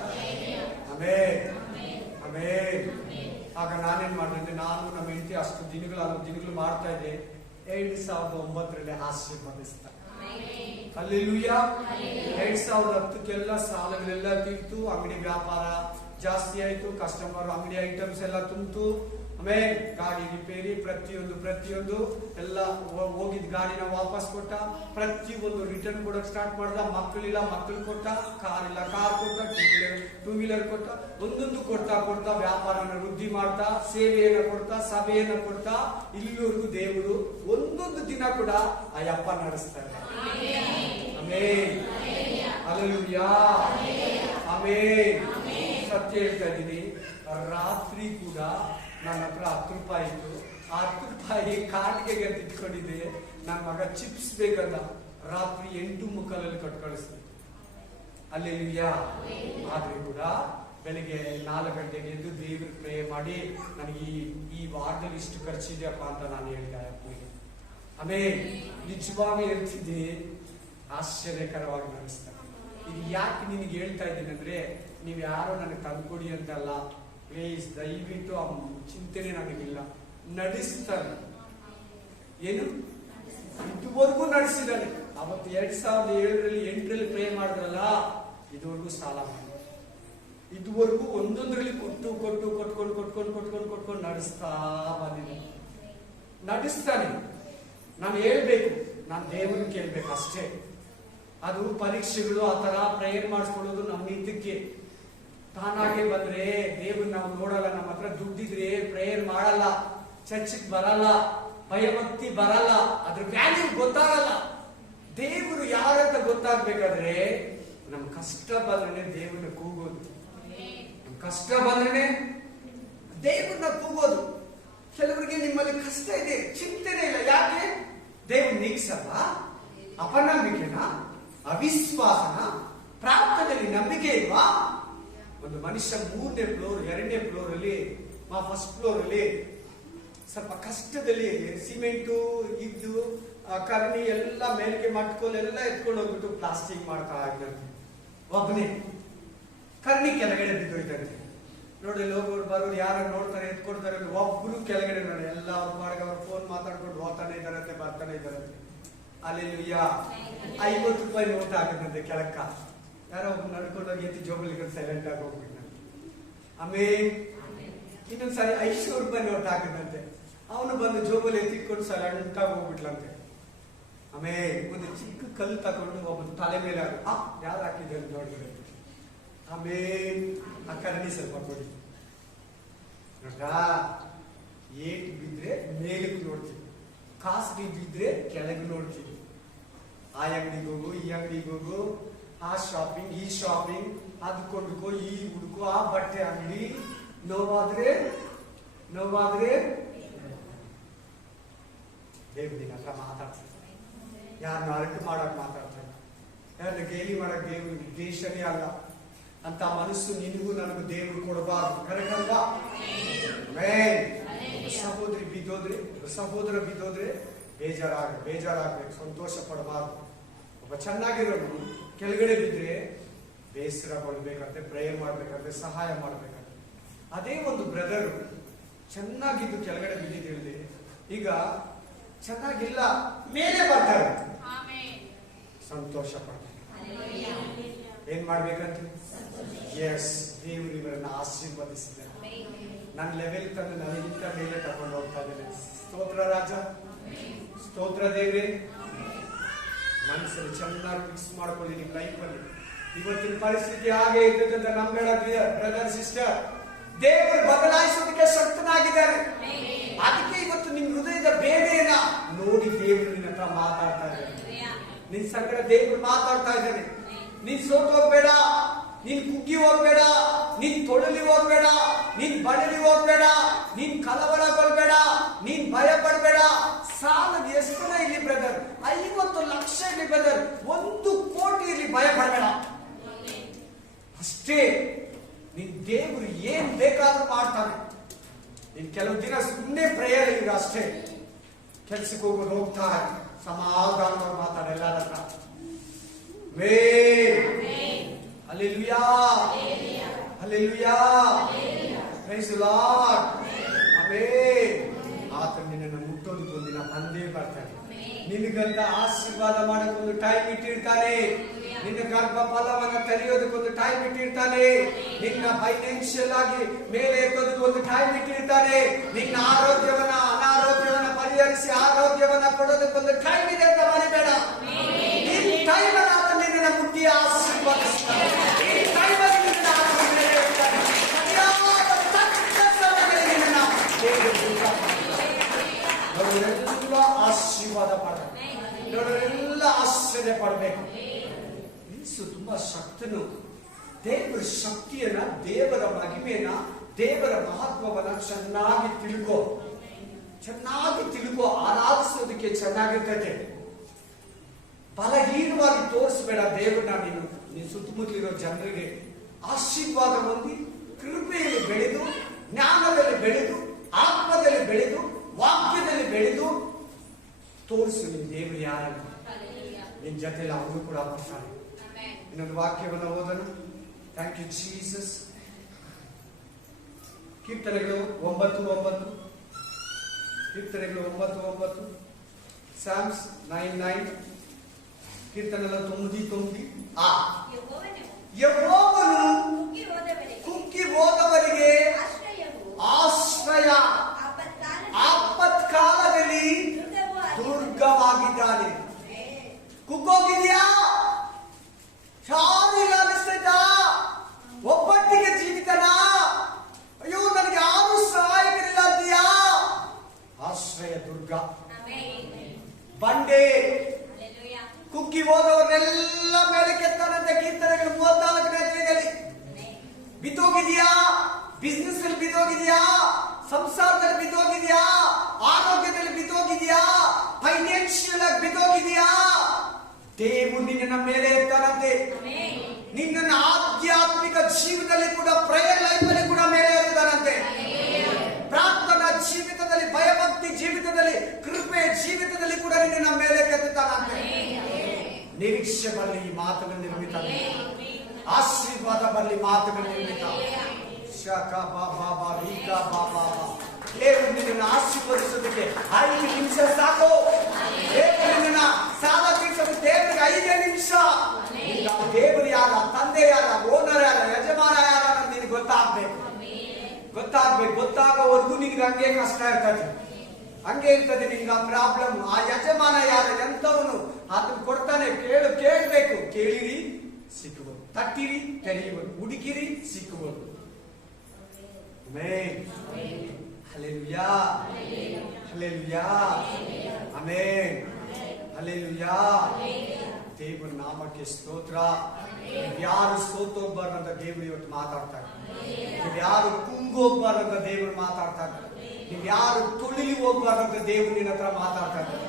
Amen, amen. ಆಗ ನಾನೇನ್ ಮಾಡಿದೆ, ನಾನು ನಮ್ಮ ಹೆಂಡತಿ ಅಷ್ಟು ದಿನಗಳು ಮಾಡ್ತಾ ಇದ್ದೆ. 2009ರಲ್ಲಿ ಆಶೀರ್ವದಿಸ್ತಾ. ಹಲ್ಲೆಲೂಯಾ. 2010ಕ್ಕೆಲ್ಲ ಸಾಲಗಳೆಲ್ಲ ತೀರ್ತು, ಅಂಗಡಿ ವ್ಯಾಪಾರ ಜಾಸ್ತಿ ಆಯ್ತು, ಕಸ್ಟಮರ್ ಅಂಗಡಿ ಐಟಮ್ಸ್ ಎಲ್ಲ ತುಂಬಿತು. ಆಮೇಲೆ ಗಾಡಿ ರಿಪೇರಿ ಪ್ರತಿಯೊಂದು ಎಲ್ಲ ಹೋಗಿದ್ ಗಾಡಿನ ವಾಪಸ್ ಕೊಟ್ಟ, ಪ್ರತಿಯೊಂದು ರಿಟರ್ನ್ ಕೊಡಕ್ ಸ್ಟಾರ್ಟ್ ಮಾಡ್ದ. ಮಕ್ಕಳಿಲ್ಲ ಮಕ್ಕಳು ಕೊಟ್ಟ, ಕಾರ್ ಇಲ್ಲ ಕಾರ್ ಕೊಟ್ಟ, ಟೂ ವೀಲರ್ ಕೊಟ್ಟ, ಒಂದೊಂದು ಕೊಡ್ತಾ ವ್ಯಾಪಾರನ ವೃದ್ಧಿ ಮಾಡ್ತಾ, ಸೇವೆಯನ್ನ ಕೊಡ್ತಾ, ಸಭೆಯನ್ನ ಕೊಡ್ತಾ, ಇಲ್ಲಿವರೆಗೂ ದೇವರು ಒಂದೊಂದು ದಿನ ಕೂಡ ಆ ಯಪ್ಪ ನಡೆಸ್ತಾರೆ. Amen, hallelujah, amen. ಸತ್ಯ ಹೇಳ್ತಾ ಇದ್ದೀನಿ, ರಾತ್ರಿ ಕೂಡ ನನ್ನ ಹತ್ರ 10 ರೂಪಾಯಿ ಇತ್ತು. ಆ 10 ರೂಪಾಯಿ ಕಾಟಿಗೆ ಅಂತ ಇಟ್ಕೊಂಡಿದ್ದೆ. ನನ್ನ ಮಗ ಚಿಪ್ಸ್ ಬೇಕಂತ ರಾತ್ರಿ 8:45 ಕಟ್ ಕಳಿಸ್ದೆ. ಹಲ್ಲೆಲೂಯಾ. ಆದ್ರೆ ಕೂಡ ಬೆಳಿಗ್ಗೆ 4 ಗಂಟೆಗೆ ಎದ್ದು ದೇವ್ರ ಪ್ರೇ ಮಾಡಿ, ನನಗೆ ಈ ವಾರದಲ್ಲಿ ಇಷ್ಟು ಖರ್ಚಿದೆಯಪ್ಪ ಅಂತ ನಾನು ಹೇಳಿದೆ ಅಪ್ಪನಿಗೆ. ಆಮೇಲೆ ನಿಜವಾಗಿ ಹೇಳ್ತಿದ್ದೆ, ಆಶ್ಚರ್ಯಕರವಾಗಿ ನಡೆಸ್ತಾರೆ. ಇದು ಯಾಕೆ ನಿನಗೆ ಹೇಳ್ತಾ ಇದ್ದೀನಿ ಅಂದ್ರೆ, ನೀವು ಯಾರೋ ನನಗೆ ತಂದ್ಕೊಡಿ ಅಂತಲ್ಲ, ಪ್ಲೀಸ್ ದಯವಿಟ್ಟು ಆ ಚಿಂತನೆ ನನಗಿಲ್ಲ. ನಡೆಸ್ತಾನೆ. ಏನು ಇದುವರೆಗೂ ನಡೆಸಿದಾನೆ. ಅವತ್ತು 2007ರಲ್ಲಿ 8ರಲ್ಲಿ ಪ್ರೇ ಮಾಡಿದ್ರಲ್ಲ, ಇದುವರೆಗೂ ಸಾಲ ಮಾಡಿ, ಇದುವರೆಗೂ ಒಂದೊಂದರಲ್ಲಿ ಕೊಟ್ಕೊಂಡು ನಡೆಸ್ತಾ ಬಂದಿದೆ. ನಡೆಸ್ತಾನೆ. ನಾನು ಹೇಳ್ಬೇಕು, ನಾನು ದೇವರನ್ನು ಕೇಳ್ಬೇಕು ಅಷ್ಟೇ. ಅದು ಪರೀಕ್ಷೆಗಳು ಆ ತರ ಪ್ರೇಯರ್ ಮಾಡಿಸ್ಕೊಳ್ಳೋದು ನಮ್ಮ ನಿತ್ಯಕ್ಕೆ. ತಾನಾಗೆ ಬಂದ್ರೆ ದೇವ್ರು ನಾವು ನೋಡಲ್ಲ. ನಮ್ಮ ಹತ್ರ ದುಡ್ಡಿದ್ರೆ ಪ್ರೇಯರ್ ಮಾಡಲ್ಲ, ಚರ್ಚಿಗೆ ಬರಲ್ಲ, ಭಯಭಕ್ತಿ ಬರಲ್ಲ, ಅದ್ರ ವ್ಯಾಲ್ಯೂ ಗೊತ್ತಾಗಲ್ಲ. ದೇವರು ಯಾರಂತ ಗೊತ್ತಾಗ್ಬೇಕಾದ್ರೆ ನಮ್ ಕಷ್ಟ ಬಂದ್ರೆ ದೇವ್ರನ್ನ ಕೂಗೋದು. ನಮ್ ಕಷ್ಟ ಬಂದ್ರೆ ದೇವ್ರನ್ನ ಕೂಗೋದು. ಕೆಲವರಿಗೆ ನಿಮ್ಮಲ್ಲಿ ಕಷ್ಟ ಇದೆ, ಚಿಂತನೆ ಇಲ್ಲ. ಯಾಕೆ? ದೇವ್ರು ನೀಗ್ಸಲ್ಲ? ಅಪನಂಬಿಕೆನ, ಅವಿಶ್ವಾಸನ, ಪ್ರಾರ್ಥನೆಯಲ್ಲಿ ನಂಬಿಕೆ ಇಲ್ವಾ? ಒಂದು ಮನುಷ್ಯ 3ನೇ ಫ್ಲೋರ್ 2ನೇ ಫ್ಲೋರ್ ಅಲ್ಲಿ, ಫಸ್ಟ್ ಫ್ಲೋರ್ ಅಲ್ಲಿ ಸ್ವಲ್ಪ ಕಷ್ಟದಲ್ಲಿ ಸಿಮೆಂಟು ಇದ್ದು ಕರ್ಣಿ ಎಲ್ಲ ಮೇಲ್ಕೆ ಮಟ್ಕೋಲೆಲ್ಲ ಎತ್ಕೊಂಡು ಹೋಗ್ಬಿಟ್ಟು ಪ್ಲಾಸ್ಟಿಕ್ ಮಾಡ್ತಾ ಇದ್ದಂತೆ. ಒಬ್ಬನೇ ಕರ್ಣಿ ಕೆಳಗಡೆ ಬಿದ್ದೋಯ್ತಂತೆ. ನೋಡಿ ಹೋಗೋರು ಬರೋರು ಯಾರು ನೋಡ್ತಾರೆ, ಎತ್ಕೊಡ್ತಾರೆ, ಒಬ್ರು ಕೆಳಗಡೆ ನೋಡಿ ಎಲ್ಲ ಅವ್ರ ಮಾಡಿಗೆ ಅವ್ರು ಫೋನ್ ಮಾತಾಡ್ಕೊಂಡು ಹೋಗ್ತಾನೆ ಇದ್ದಾರಂತೆ, ಬರ್ತಾನೆ ಇದ್ದಾರಂತೆ. ಅಲ್ಲೆಲ್ಲೂಯ್ಯ. 50 ರೂಪಾಯಿ ನೋಟ್ ಹಾಕದಂತೆ ಕೆಳಕ್ಕ. ಯಾರೋ ಒಬ್ಬ ನಡ್ಕೊಂಡೋಗಿ ಎತ್ತಿ ಜೋಬಲ್ಲಿ ಸೈಲೆಂಟ್ ಆಗಿ ಹೋಗ್ಬಿಟ್ಟ. ಆಮೇಲೆ ಇನ್ನೊಂದ್ಸರಿ 500 ರೂಪಾಯಿ ನೋಟ್ ಹಾಕದಂತೆ. ಅವನು ಬಂದು ಜೋಬಲ್ಲಿ ಎತ್ತಿಟ್ಕೊಂಡು ಸೈಲೆಂಟ್ ಆಗಿ ಹೋಗ್ಬಿಟ್ಲಂತೆ. ಆಮೇಲೆ ಒಂದು ಚಿಕ್ಕ ಕಲ್ಲು ತಗೊಂಡು ಒಬ್ಬ ತಲೆ ಮೇಲೆ ಯಾರು ಹಾಕಿದ್ದಾರೆ ನೋಡಿದ್ರೆ. ಆಮೇಲೆ ಆ ಕರಣಿ ಸ್ವಲ್ಪ ಕೊಡಿ ನೋಡ್ರ. ಏಟ್ ಬಿದ್ರೆ ಮೇಲಕ್ಕೆ ನೋಡ್ತೀವಿ, ಕಾಸು ಬಿದ್ರೆ ಕೆಳಗೆ ನೋಡ್ತೀವಿ. ಆ ಅಂಗಡಿಗೆ ಹೋಗು, ಈ ಅಂಗಡಿಗೆ ಹೋಗು, ಆ ಶಾಪಿಂಗ್, ಈ ಶಾಪಿಂಗ್, ಅದು ಕೊಂಡ್ಕೋ, ಈ ಹುಡುಕೋ, ಆ ಬಟ್ಟೆ ಅಂಗಡಿ. ನೋವಾದ್ರೆ ನೋವಾದ್ರೆ ದೇವ್ರ ನಿನ್ನ ಹತ್ರ ಮಾತಾಡ್ತಾರೆ. ಯಾರನ್ನ ಅರಟು ಮಾಡಕ್ ಮಾತಾಡ್ತಾರೆ, ಯಾರನ್ನ ಗೇಲಿ ಮಾಡಕ್ ದೇವ್ರ ಉದ್ದೇಶನೇ ಅಲ್ಲ ಅಂತ ಮನಸ್ಸು ನಿನಗೂ ನನಗೂ ದೇವರು ಕೊಡಬಾರ್ದು. ಕರೆಕ್ಟ್ ಅಲ್ವಾ? ಸಹೋದರ ಬಿದ್ದೋದ್ರೆ ಬೇಜಾರಾಗ್ಬೇಕು, ಸಂತೋಷ ಪಡಬಾರ್ದು. ಒಬ್ಬ ಚೆನ್ನಾಗಿರೋನು ಕೆಳಗಡೆ ಬಿದ್ರೆ ಬೇಸರ ಪಡ್ಬೇಕಂತೆ, ಪ್ರೇಯರ್ ಮಾಡ್ಬೇಕಂತೆ, ಸಹಾಯ ಮಾಡ್ಬೇಕಂತೆ. ಅದೇ ಒಂದು ಬ್ರದರ್ ಚೆನ್ನಾಗಿದ್ದು ಕೆಳಗಡೆ ಬಿದ್ದಿದ್ದಿರಲಿ, ಈಗ ಚೆನ್ನಾಗಿಲ್ಲ ಮೇಲೆ ಬರ್ತಾರೆ, ಸಂತೋಷ ಪಡ್ಬೇಕು. ಏನ್ ಮಾಡ್ಬೇಕಂತ? ಎಸ್, ದೇವರು ಇವರನ್ನ ಆಶೀರ್ವದಿಸಿದ್ದಾರೆ. ನನ್ನ ಲೆವೆಲ್ ತಂದು ನನಗಿಂತ ಮೇಲೆ ತಗೊಂಡು ಹೋಗ್ತಾ ಇದ್ದೇನೆ. ಸ್ತೋತ್ರ ರಾಜ, ಸ್ತೋತ್ರ ದೇವ್ರೆ. ಮನಸ್ಸಲ್ಲಿ ಚೆನ್ನಾಗಿ ಫಿಕ್ಸ್ ಮಾಡ್ಕೊಳ್ಳಿ ನಿಮ್ ಲೈಫಲ್ಲಿ. ಇವತ್ತಿನ ಪರಿಸ್ಥಿತಿ ಹಾಗೆ ಇದ್ದದಂತ ನಂಬೇಡ ಬ್ರದರ್ ಸಿಸ್ಟರ್. ದೇವರು ಬದಲಾಯಿಸೋದಕ್ಕೆ ಶಕ್ತನಾಗಿದ್ದಾರೆ. ಅದಕ್ಕೆ ಇವತ್ತು ನಿಮ್ ಹೃದಯದ ಬೇರೆಯನ್ನ ನೋಡಿ ದೇವರು ನಿನ್ನ ಹತ್ರ ಮಾತಾಡ್ತಾ ಇದ್ದಾರೆ. ನಿನ್ ಸಂಗಡ ದೇವರು ಮಾತಾಡ್ತಾ ಇದ್ದಾನೆ. ನೀನ್ ಸೋತು ಹೋಗ್ಬೇಡ, ನೀನ್ ಕುಗ್ಗಿ ಹೋಗ್ಬೇಡ, ನೀನ್ ತೊಳಲಿ ಹೋಗ್ಬೇಡ, ನೀನ್ ಬಳಲಿ ಹೋಗ್ಬೇಡ, ನೀನ್ ಕಳವಳಗೊಳ್ಬೇಡ, ನೀನ್ ಭಯ ಪಡ್ಬೇಡ. ಸಾಲ ಎಷ್ಟು ಇರ್ಲಿ ಬ್ರದರ್, 50 ಲಕ್ಷ ಇರ್ಲಿ ಬ್ರದರ್, 1 ಕೋಟಿ ಇರ್ಲಿ, ಭಯ ಪಡ್ಬೇಡ. ಅಷ್ಟೇ, ನಿನ್ ದೇವರು ಏನ್ ಬೇಕಾದ್ರೂ ಮಾಡ್ತಾನೆ. ನೀನ್ ಕೆಲವು ದಿನ ಸುಮ್ಮನೆ ಪ್ರೇಯರ್ ಈಗ ಅಷ್ಟೇ. ಕೆಲ್ಸಕ್ಕೆ ಹೋಗೋದು ಹೋಗ್ತಾ ಸಮಾಧಾನವಾಗಿ ಮಾತಾಡ ಎಲ್ಲರ ಹತ್ರ. Hallelujah, hallelujah, praise the lord. Amen. ಆತನು ನಿನ್ನನ್ನು ಮುಟ್ಟೋದಕ್ಕೆ ಒಂದಿನ ಬಂದೇ ಬರ್ತಾನೆ. ನಿನಗಂತ ಆಶೀರ್ವಾದ ಮಾಡೋಕ್ಕೊಂದು ಟೈಮ್ ಇಟ್ಟಿರ್ತಾನೆ. ನಿನ್ನ ಗರ್ಭ ಫಲವನ್ನ ತೆರೆಯೋದಕ್ಕೊಂದು ಟೈಮ್ ಇಟ್ಟಿರ್ತಾನೆ. ನಿನ್ನ ಫೈನಾನ್ಷಿಯಲ್ ಆಗಿ ಮೇಲೆ ಎತ್ತೋದಕ್ಕೆ ಒಂದು ಟೈಮ್ ಇಟ್ಟಿರ್ತಾನೆ. ನಿನ್ನ ಆರೋಗ್ಯವನ್ನ ಅನಾರೋಗ್ಯವನ್ನ ಪರಿಹರಿಸಿ ಆರೋಗ್ಯವನ್ನ ಕೊಡೋದಕ್ಕೊಂದು ಟೈಮ್ ಇದೆ ಅಂತ ಮರಿಬೇಡ. ಈ ಟೈಮ್ ಅನ್ನ ಆತ ನಿನ್ನನ್ನು ಮುಟ್ಟಿ ಆಶೀರ್ವದಿಸ್ತಾನೆ. ಈ ಟೈಮ್ ಅಲ್ಲಿ ನಿನ್ನ ಆಶೀರ್ವದಿಸ್ತಾನೆ. ನೋಡೋರೆಲ್ಲ ಆಶೀರ್ವಾದ ಪಡಬೇಕು, ನೋಡೋರೆಲ್ಲ ಆಶ್ಚರ್ಯ ಪಡಬೇಕು. ಯೇಸು ತುಂಬಾ ಶಕ್ತನು. ದೇವರ ಶಕ್ತಿಯನ್ನ, ದೇವರ ಮಹಿಮೆಯನ್ನ, ದೇವರ ಮಹತ್ವವನ್ನ ಚೆನ್ನಾಗಿ ತಿಳ್ಕೋ. ಆರಾಧಿಸೋದಕ್ಕೆ ಚೆನ್ನಾಗಿರ್ತದೆ. ಬಲಹೀನವಾಗಿ ತೋರಿಸಬೇಡ ದೇವರನ್ನ. ನೀನು ಸುತ್ತಮುತ್ತಲಿರೋ ಜನರಿಗೆ ಆಶೀರ್ವಾದ ಹೊಂದಿ, ಕೃಪೆಯಲ್ಲಿ ಬೆಳೆದು, ಜ್ಞಾನದಲ್ಲಿ ಬೆಳೆದು, ಆತ್ಮದಲ್ಲಿ ಬೆಳೆದು, ವಾಕ್ಯದಲ್ಲಿ ಬೆಳೆದು ತೋರಿಸು ನಿನ್ ದೇವರು ಯಾರನ್ನು. ನಿನ್ ಜೊತೆಲಿ ಅವನು ಕೂಡ ಬರ್ತಾನೆ. ಇನ್ನೊಂದು ವಾಕ್ಯವನ್ನು ಓದೋಣ. Thank you Jesus. ಕೀರ್ತನೆಗಳು 9:9, ಕೀರ್ತನೆಗಳು 9:9, ಸಾಮ್ಸ್ 9:9, ಕೀರ್ತನೆಗಳು 9:9. ಯೆಹೋವನು ಕುಗ್ಗಿ ಹೋದವರಿಗೆ ಆಶ್ರಯ, ಆಪತ್ಕಾಲದಲ್ಲಿ ದುರ್ಗವಾಗಿದ್ದಾನೆ. ಕುಗ್ಗೋಗಿದ್ಯಾ? ಶಾರೀರ ಅನಿಸ್ತೈತಾ? ಒಬ್ಬಟ್ಟಿಗೆ ಜೀವಿತನ? ಅಯ್ಯೋ ನನಗೆ ಯಾರು ಸಹಾಯಕರಿಲ್ಲ ಅಂತೀಯಾ? ಆಶ್ರಯ ದುರ್ಗ, ಬಂಡೆ. ಕುಗ್ಗಿ ಹೋದವರೆಲ್ಲ ಮೇಲೆ ಕೆತ್ತಾನಂತೆ. ಕೀರ್ತನೆಗಳು 34ನೇ ಬಿದ್ದೋಗಿದ್ಯಾ? ಬಿಸ್ನೆಸ್ ಅಲ್ಲಿ ಬಿದ್ದೋಗಿದ್ಯಾ? ಸಂಸಾರದಲ್ಲಿ ಬಿದ್ದೋಗಿದ್ಯಾ? ಆರೋಗ್ಯದಲ್ಲಿ ಬಿದ್ದೋಗಿದ್ಯಾ? ಫೈನಾನ್ಷಿಯಲ್ ಆಗಿ ಬಿದ್ದೋಗಿದ್ಯಾ? ದೇವರು ನಿನ್ನ ಮೇಲೆ ಎತ್ತಾನಂತೆ. ನಿನ್ನ ಆಧ್ಯಾತ್ಮಿಕ ಜೀವನದಲ್ಲಿ ಕೂಡ, ಪ್ರೇಯರ್ ಲೈಫ್ ಅಲ್ಲಿ ಕೂಡ ಮೇಲೆ ಎತ್ತಾನಂತೆ. ಪ್ರಾರ್ಥನಾ ಜೀವಿತದಲ್ಲಿ, ಭಯಭಕ್ತಿ ಜೀವಿತದಲ್ಲಿ, ಕೃಪೆ ಜೀವಿತದಲ್ಲಿ ಕೂಡ ನಿನ್ನ ಮೇಲೆ ಕೆತ್ತಾನಂತೆ. ನಿರೀಕ್ಷೆ ಬರಲಿ, ಈ ಮಾತುಗಳ ನಿರ್ಮಿತ. ಆಶೀರ್ವಾದ ಬರಲಿ, ಮಾತುಗಳ ನಿರ್ಮಿತ. ದೇವರು ನಿನ್ನನ್ನು ಆಶೀರ್ವದಿಸೋದಕ್ಕೆ 5 ನಿಮಿಷ ಸಾಕು. ದೇವರನ್ನ ಸಾಲ ತೀರ್ಸೋದಕ್ಕೆ ದೇವರಿಗೆ 5 ನಿಮಿಷ. ದೇವರು ಯಾರ, ತಂದೆ ಯಾರ, ಓನರ್ ಯಾರ, ಯಜಮಾನ ಯಾರ ಅನ್ನೋದು ನಿನಗೆ ಗೊತ್ತಾಗ್ಬೇಕು. ಗೊತ್ತಾಗೋವರೆಗೂ ನಿನ್ಗೆ ಹಂಗೆ ಕಷ್ಟ ಇರ್ತದೆ, ಹಂಗೆ ಇರ್ತದೆ ನಿನ್ಗೆ ಆ ಪ್ರಾಬ್ಲಮ್. ಆ ಯಜಮಾನ ಯಾರು, ಎಂತವನು, ಅದನ್ನು ಕೊಡ್ತಾನೆ. ಕೇಳಬೇಕು. ಕೇಳಿರಿ ಸಿಕ್ಕುವುದು, ತಟ್ಟಿರಿ ತೆರೆಯುವುದು, ಹುಡುಕಿರಿ ಸಿಕ್ಕುವುದು. Amen. Hallelujah, hallelujah, amen, hallelujah. ದೇವರ ನಾಮಕ್ಕೆ ಸ್ತೋತ್ರ. ಯಾರು ಸೋತೋಗ್ಬಾರ್ದಂತ ದೇವರು ಇವತ್ತು ಮಾತಾಡ್ತಾರೆ. ಯಾರು ಕುಂಗೋಗ್ಬಾರ್ದಂತ ದೇವರು ಮಾತಾಡ್ತಾರೆ. ಯಾರು ತುಳಿಲಿ ಹೋಗ್ಬಾರ್ದಂತ ದೇವರು ನಿನ್ನ ಹತ್ರ ಮಾತಾಡ್ತಾ ಇದ್ದಾರೆ.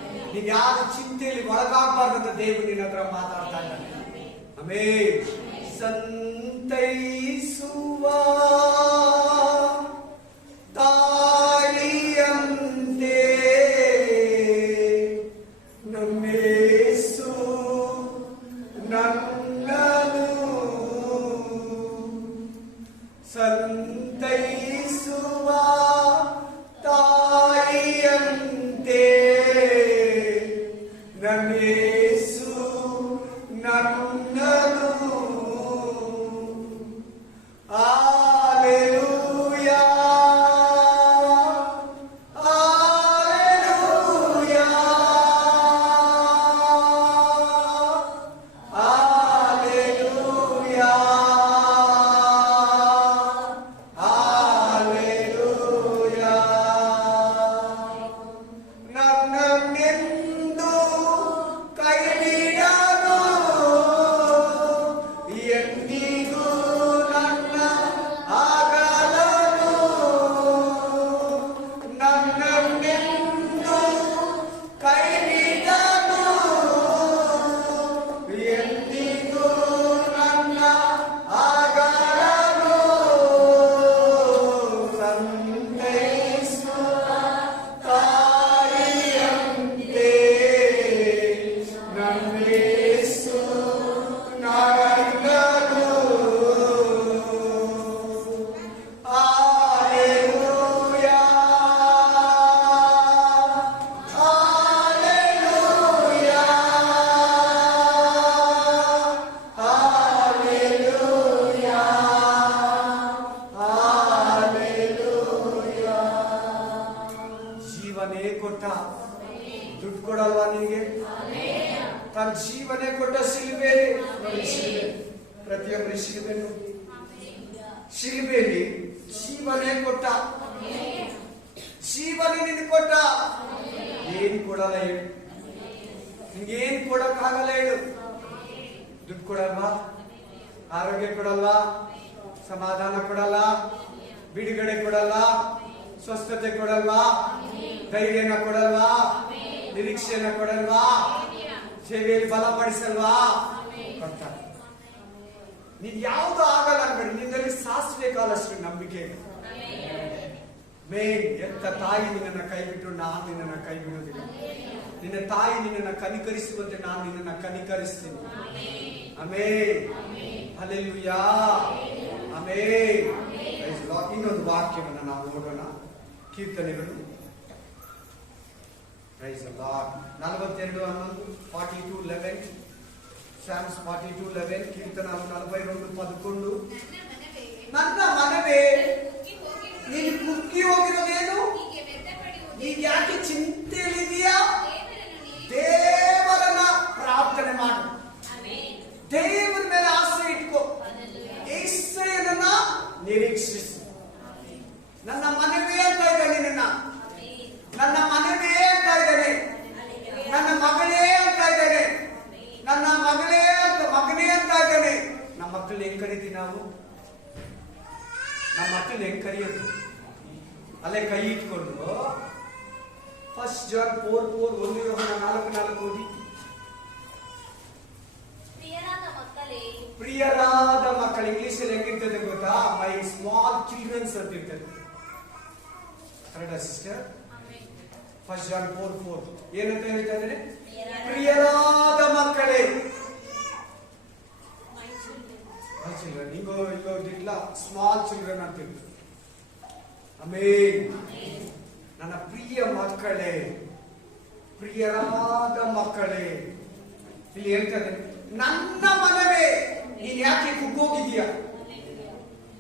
ಯಾರು ಚಿಂತೆಯಲ್ಲಿ ಒಳಗಾಗಬಾರ್ದಂತ ದೇವರು ನಿನ್ನ ಹತ್ರ ಮಾತಾಡ್ತಾ ಇದ್ದಾನೆ. ಆಮೆನ್. ಸಂತೈಸುವ ತಾಯಿಯಂತೆ ನನ್ನೇಸು ನನ್ನನು ಸಂತೈಸುವ ತಾಯಿಯಂತೆ ನನ್ನೇಸು ನನ್ನನು. Hallelujah, Hallelujah, Hallelujah, Hallelujah. ನನ್ನನ್ನೆಂದು ಕೈ ಬಿಡನು, ಎಂದಿಗೂ ನನ್ನ ಆಗಲನು. ನನ್ನನ್ನೆಂದು ಕೈ ಬಿಡನು, ಎಂದಿಗೂ ನನ್ನ ಆಗಲನು. ಸಂತೈಸುವ ತಾಯಿಯಂತೆ ನನ್ನೇಸು ನನ್ನನು. Hallelujah, Hallelujah, Hallelujah, Hallelujah. ಜೀವನೇ ಕೊಟ್ಟ, ದುಡ್ಡು ಕೊಡಲ್ವಾ ನಿನಗೆ? ತನ್ನ ಜೀವನೇ ಕೊಟ್ಟ ಶಿಲುಬೆ. ನೋಡಿ ಶಿಲುಬೆ, ಪ್ರತಿಯೊಬ್ಬರು ಶಿಲುಬೆ ನೋಡಿ. ಶಿಲುಬೆಯಲ್ಲಿ ಜೀವನೇ ಕೊಟ್ಟ, ಜೀವನೇ ನಿನಗೆ ಕೊಟ್ಟ. ಏನು ಕೊಡಲ್ಲ ಹೇಳು? ನಿಂಗೇನು ಕೊಡಕ್ಕಾಗಲ್ಲ ಹೇಳು? ದುಡ್ಡು ಕೊಡಲ್ವಾ? ಆರೋಗ್ಯ ಕೊಡಲ್ವಾ? ಸಮಾಧಾನ ಕೊಡಲ್ಲ? ಬಿಡುಗಡೆ ಕೊಡಲ್ಲ? ಸ್ವಸ್ಥತೆ ಕೊಡಲ್ವಾ? ಧೈರ್ಯನ ಕೊಡಲ್ವಾ? ನಿರೀಕ್ಷೆಯನ್ನ ಕೊಡಲ್ವಾ? ಸೇವೆಯಲ್ಲಿ ಬಲಪಡಿಸಲ್ವಾ? ಕೊಡ್ತಾರೆ. ನೀನ್ ಯಾವುದು ಆಗಲ್ಲ ಅನ್ಬೇಡಿ, ನಿನ್ನಲ್ಲಿ ಸಾಸಿವೆ ಕಾಲಷ್ಟು ನಂಬಿಕೆ. ಮೇನ್ ಎಂತ ತಾಯಿ ನಿನ್ನನ್ನು ಕೈ ಬಿಟ್ಟರು ನಾನು ನಿನ್ನನ್ನು ಕೈ ಬಿಡುವುದಿಲ್ಲ. ನಿನ್ನ ತಾಯಿ ನಿನ್ನನ್ನು ಕನಿಕರಿಸುವಂತೆ ನಾನು ನಿನ್ನನ್ನು ಕನಿಕರಿಸ್ತೀನಿ. Amen. Hallelujah, amen. Praise lord. ಇನ್ನೊಂದು ವಾಕ್ಯವನ್ನು ನಾವು ನೋಡೋಣ. ಕೀರ್ತನೆಗಳು ಪ್ರೈಸ್ ಲಾರ್ಡ್ 42:11 42:11 Psalms 42:11 ಕೀರ್ತನ 42:11 ನನ್ನ ಮನವೇ ನೀನು ಕುಗ್ಗಿ ಹೋಗಿರೋದೇನು? ಈಗ ಯಾಕೆ ಚಿಂತೆಯಲ್ಲಿದೆಯಾ? ದೇವರನ್ನ ಪ್ರಾರ್ಥನೆ ಮಾಡು, ದೇವರ ಮೇಲೆ ಆಸೆ ಇಟ್ಕೋ, ಯೆಹೋವನನ್ನ ನಿರೀಕ್ಷಿಸು. ನನ್ನ ಮನವೇ ಅಂತ ಇದ್ದಾನೆ, ನನ್ನ ಮನವೇ ಅಂತ ಇದ್ದಾನೆ, ನನ್ನ ಮಗಳೇ ಅಂತ ಇದ್ದಾನೆ, ನನ್ನ ಮಗಳೇ ಅಂತ ಮಗನೇ ಅಂತ ಇದ್ದಾನೆ. ನಮ್ಮ ಮಕ್ಕಳನ್ನ ಹೆಂಗ್ ಕರಿತೀವಿ ನಾವು? ನಮ್ಮ ಮಕ್ಕಳನ್ನ ಹೆಂಗ್ ಕರೆಯೋದು? ಅಲ್ಲೇ ಕೈ ಇಟ್ಕೊಂಡು 1 John 4:4 1 Yohana 4:4 ಓದಿ. ಪ್ರಿಯರಾದ ಮಕ್ಕಳು ಇಂಗ್ಲಿಷ್ ಅಲ್ಲಿ ಹೆಂಗಿರ್ತದೆ ಗೊತ್ತಾ? ಮೈ ಸ್ಮಾಲ್ ಚಿಲ್ಡ್ರನ್ಸ್ ಅಂತ ಇರ್ತದೆ. ಕರೆಕ್ಟಾ ಸಿಸ್ಟರ್? 1 John 4:4 ಏನಂತ ಹೇಳ್ತಾ ಇದ್ದಾರೆ? ಪ್ರಿಯರಾದ ಮಕ್ಕಳೇ. ಚಿಲ್ಡ್ರನ್ ಹಿಂಗೋ ಇಲ್ಲ, ಸ್ಮಾಲ್ ಚಿಲ್ಡ್ರನ್ ಅಂತ ಇರ್ತದೆ. ಆಮೆನ್. ನನ್ನ ಪ್ರಿಯ ಮಕ್ಕಳೇ, ಪ್ರಿಯರಾದ ಮಕ್ಕಳೇ. ಇಲ್ಲಿ ಹೇಳ್ತಾರೆ, ನನ್ನ ಮನವೇ ನೀನ್ ಯಾಕೆ ಕುಗ್ಗೋಗಿದೀಯ?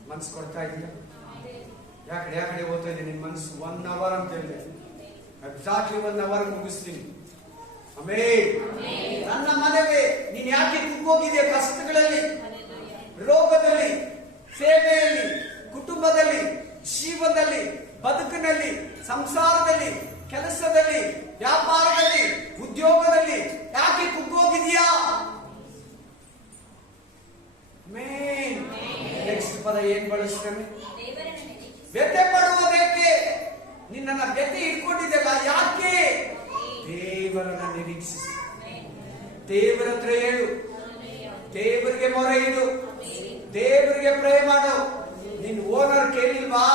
ಮನ್ಸು ಕೊಡ್ತಾ ಇದೀಯ? ಯಾಕಡೆ ಓದ್ತಾ ಇದ್ದೀನಿ? ನಿನ್ ಮನ್ಸು 1 hour ಅಂತ ಹೇಳಿದೆ. ಎಕ್ಸಾಕ್ಟ್ಲಿ 1 hour ಮುಗಿಸ್ತೀನಿ. ಆಮೆನ್. ನನ್ನ ಮನವೇ ನೀನ್ ಯಾಕೆ ಕುಗ್ಗೋಗಿದೆಯಾ? ಕಷ್ಟಗಳಲ್ಲಿ, ರೋಗದಲ್ಲಿ, ಸೇವೆಯಲ್ಲಿ, ಕುಟುಂಬದಲ್ಲಿ, ಜೀವನದಲ್ಲಿ, ಬದುಕಿನಲ್ಲಿ, ಸಂಸಾರದಲ್ಲಿ, ಕೆಲಸದಲ್ಲಿ, ವ್ಯಾಪಾರದಲ್ಲಿ, ಉದ್ಯೋಗದಲ್ಲಿ ಯಾಕೆ ಕುಗ್ಗೋಗಿದೆಯಾ? ನೆಕ್ಸ್ಟ್ ಪದ ಏನ್ ಬಳಸ್ತಾನೆ? ವ್ಯಥೆ ಪಡುವುದಕ್ಕೆ. ನಿನ್ನನ್ನ ವ್ಯಥೆ ಇಟ್ಕೊಂಡಿದ್ದೆಲ್ಲ ಯಾಕೆ? ದೇವರನ್ನ ನಿರೀಕ್ಷಿಸಿ. ದೇವರ ಹತ್ರ ಹೇಳು, ದೇವರಿಗೆ ಮೊರೆ ಇಡು, ದೇವರಿಗೆ ಪ್ರೇ ಮಾಡು. ನಿನ್ ಓನರ್ ಕೇಳಿಲ್ವಾ?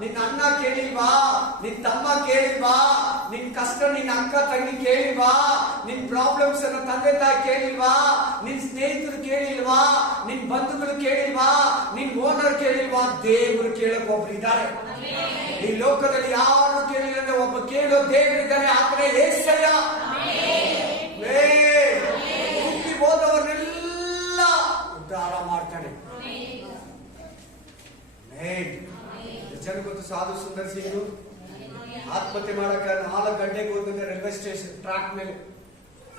ನಿನ್ನ ಅಣ್ಣ ಕೇಳಿಲ್ವಾ? ನಿನ್ ತಮ್ಮ ಕೇಳಿಲ್ವಾ? ನಿನ್ ಕಷ್ಟ ನಿನ್ನ ಅಕ್ಕ ತಂಗಿ ಕೇಳಿಲ್ವಾ? ನಿನ್ ಪ್ರಾಬ್ಲಮ್ಸ್ ಅನ್ನ ತಂದೆ ತಾಯಿ ಕೇಳಿಲ್ವಾ? ನಿನ್ ಸ್ನೇಹಿತರು ಕೇಳಿಲ್ವಾ? ನಿನ್ ಬಂಧುಗಳು ಕೇಳಿಲ್ವಾ? ನಿನ್ ಓನರ್ ಕೇಳಿಲ್ವಾ? ದೇವರು ಕೇಳಕ್ ಒಬ್ರು ಇದ್ದಾರೆ. ಈ ಲೋಕದಲ್ಲಿ ಯಾರು ಕೇಳಿಲ್ಲ, ಒಬ್ಬ ಕೇಳೋ ದೇವರಿದ್ದಾರೆ, ಆತನೇ యేసయ్య. ಹೋದವರನ್ನೆಲ್ಲ ಉದ್ಧಾರ ಮಾಡ್ತಾನೆ. ಜನ ಗೊತ್ತು, ಸಾಧು ಸುಂದರ್ ಸಿಂಗ್ ಆತ್ಮಹತ್ಯೆ ಮಾಡಕ 4 ಗಂಟೆಗೆ ಹೋದಂತೆ ರೈಲ್ವೆ ಸ್ಟೇಷನ್ ಟ್ರ್ಯಾಕ್ ಮೇಲೆ,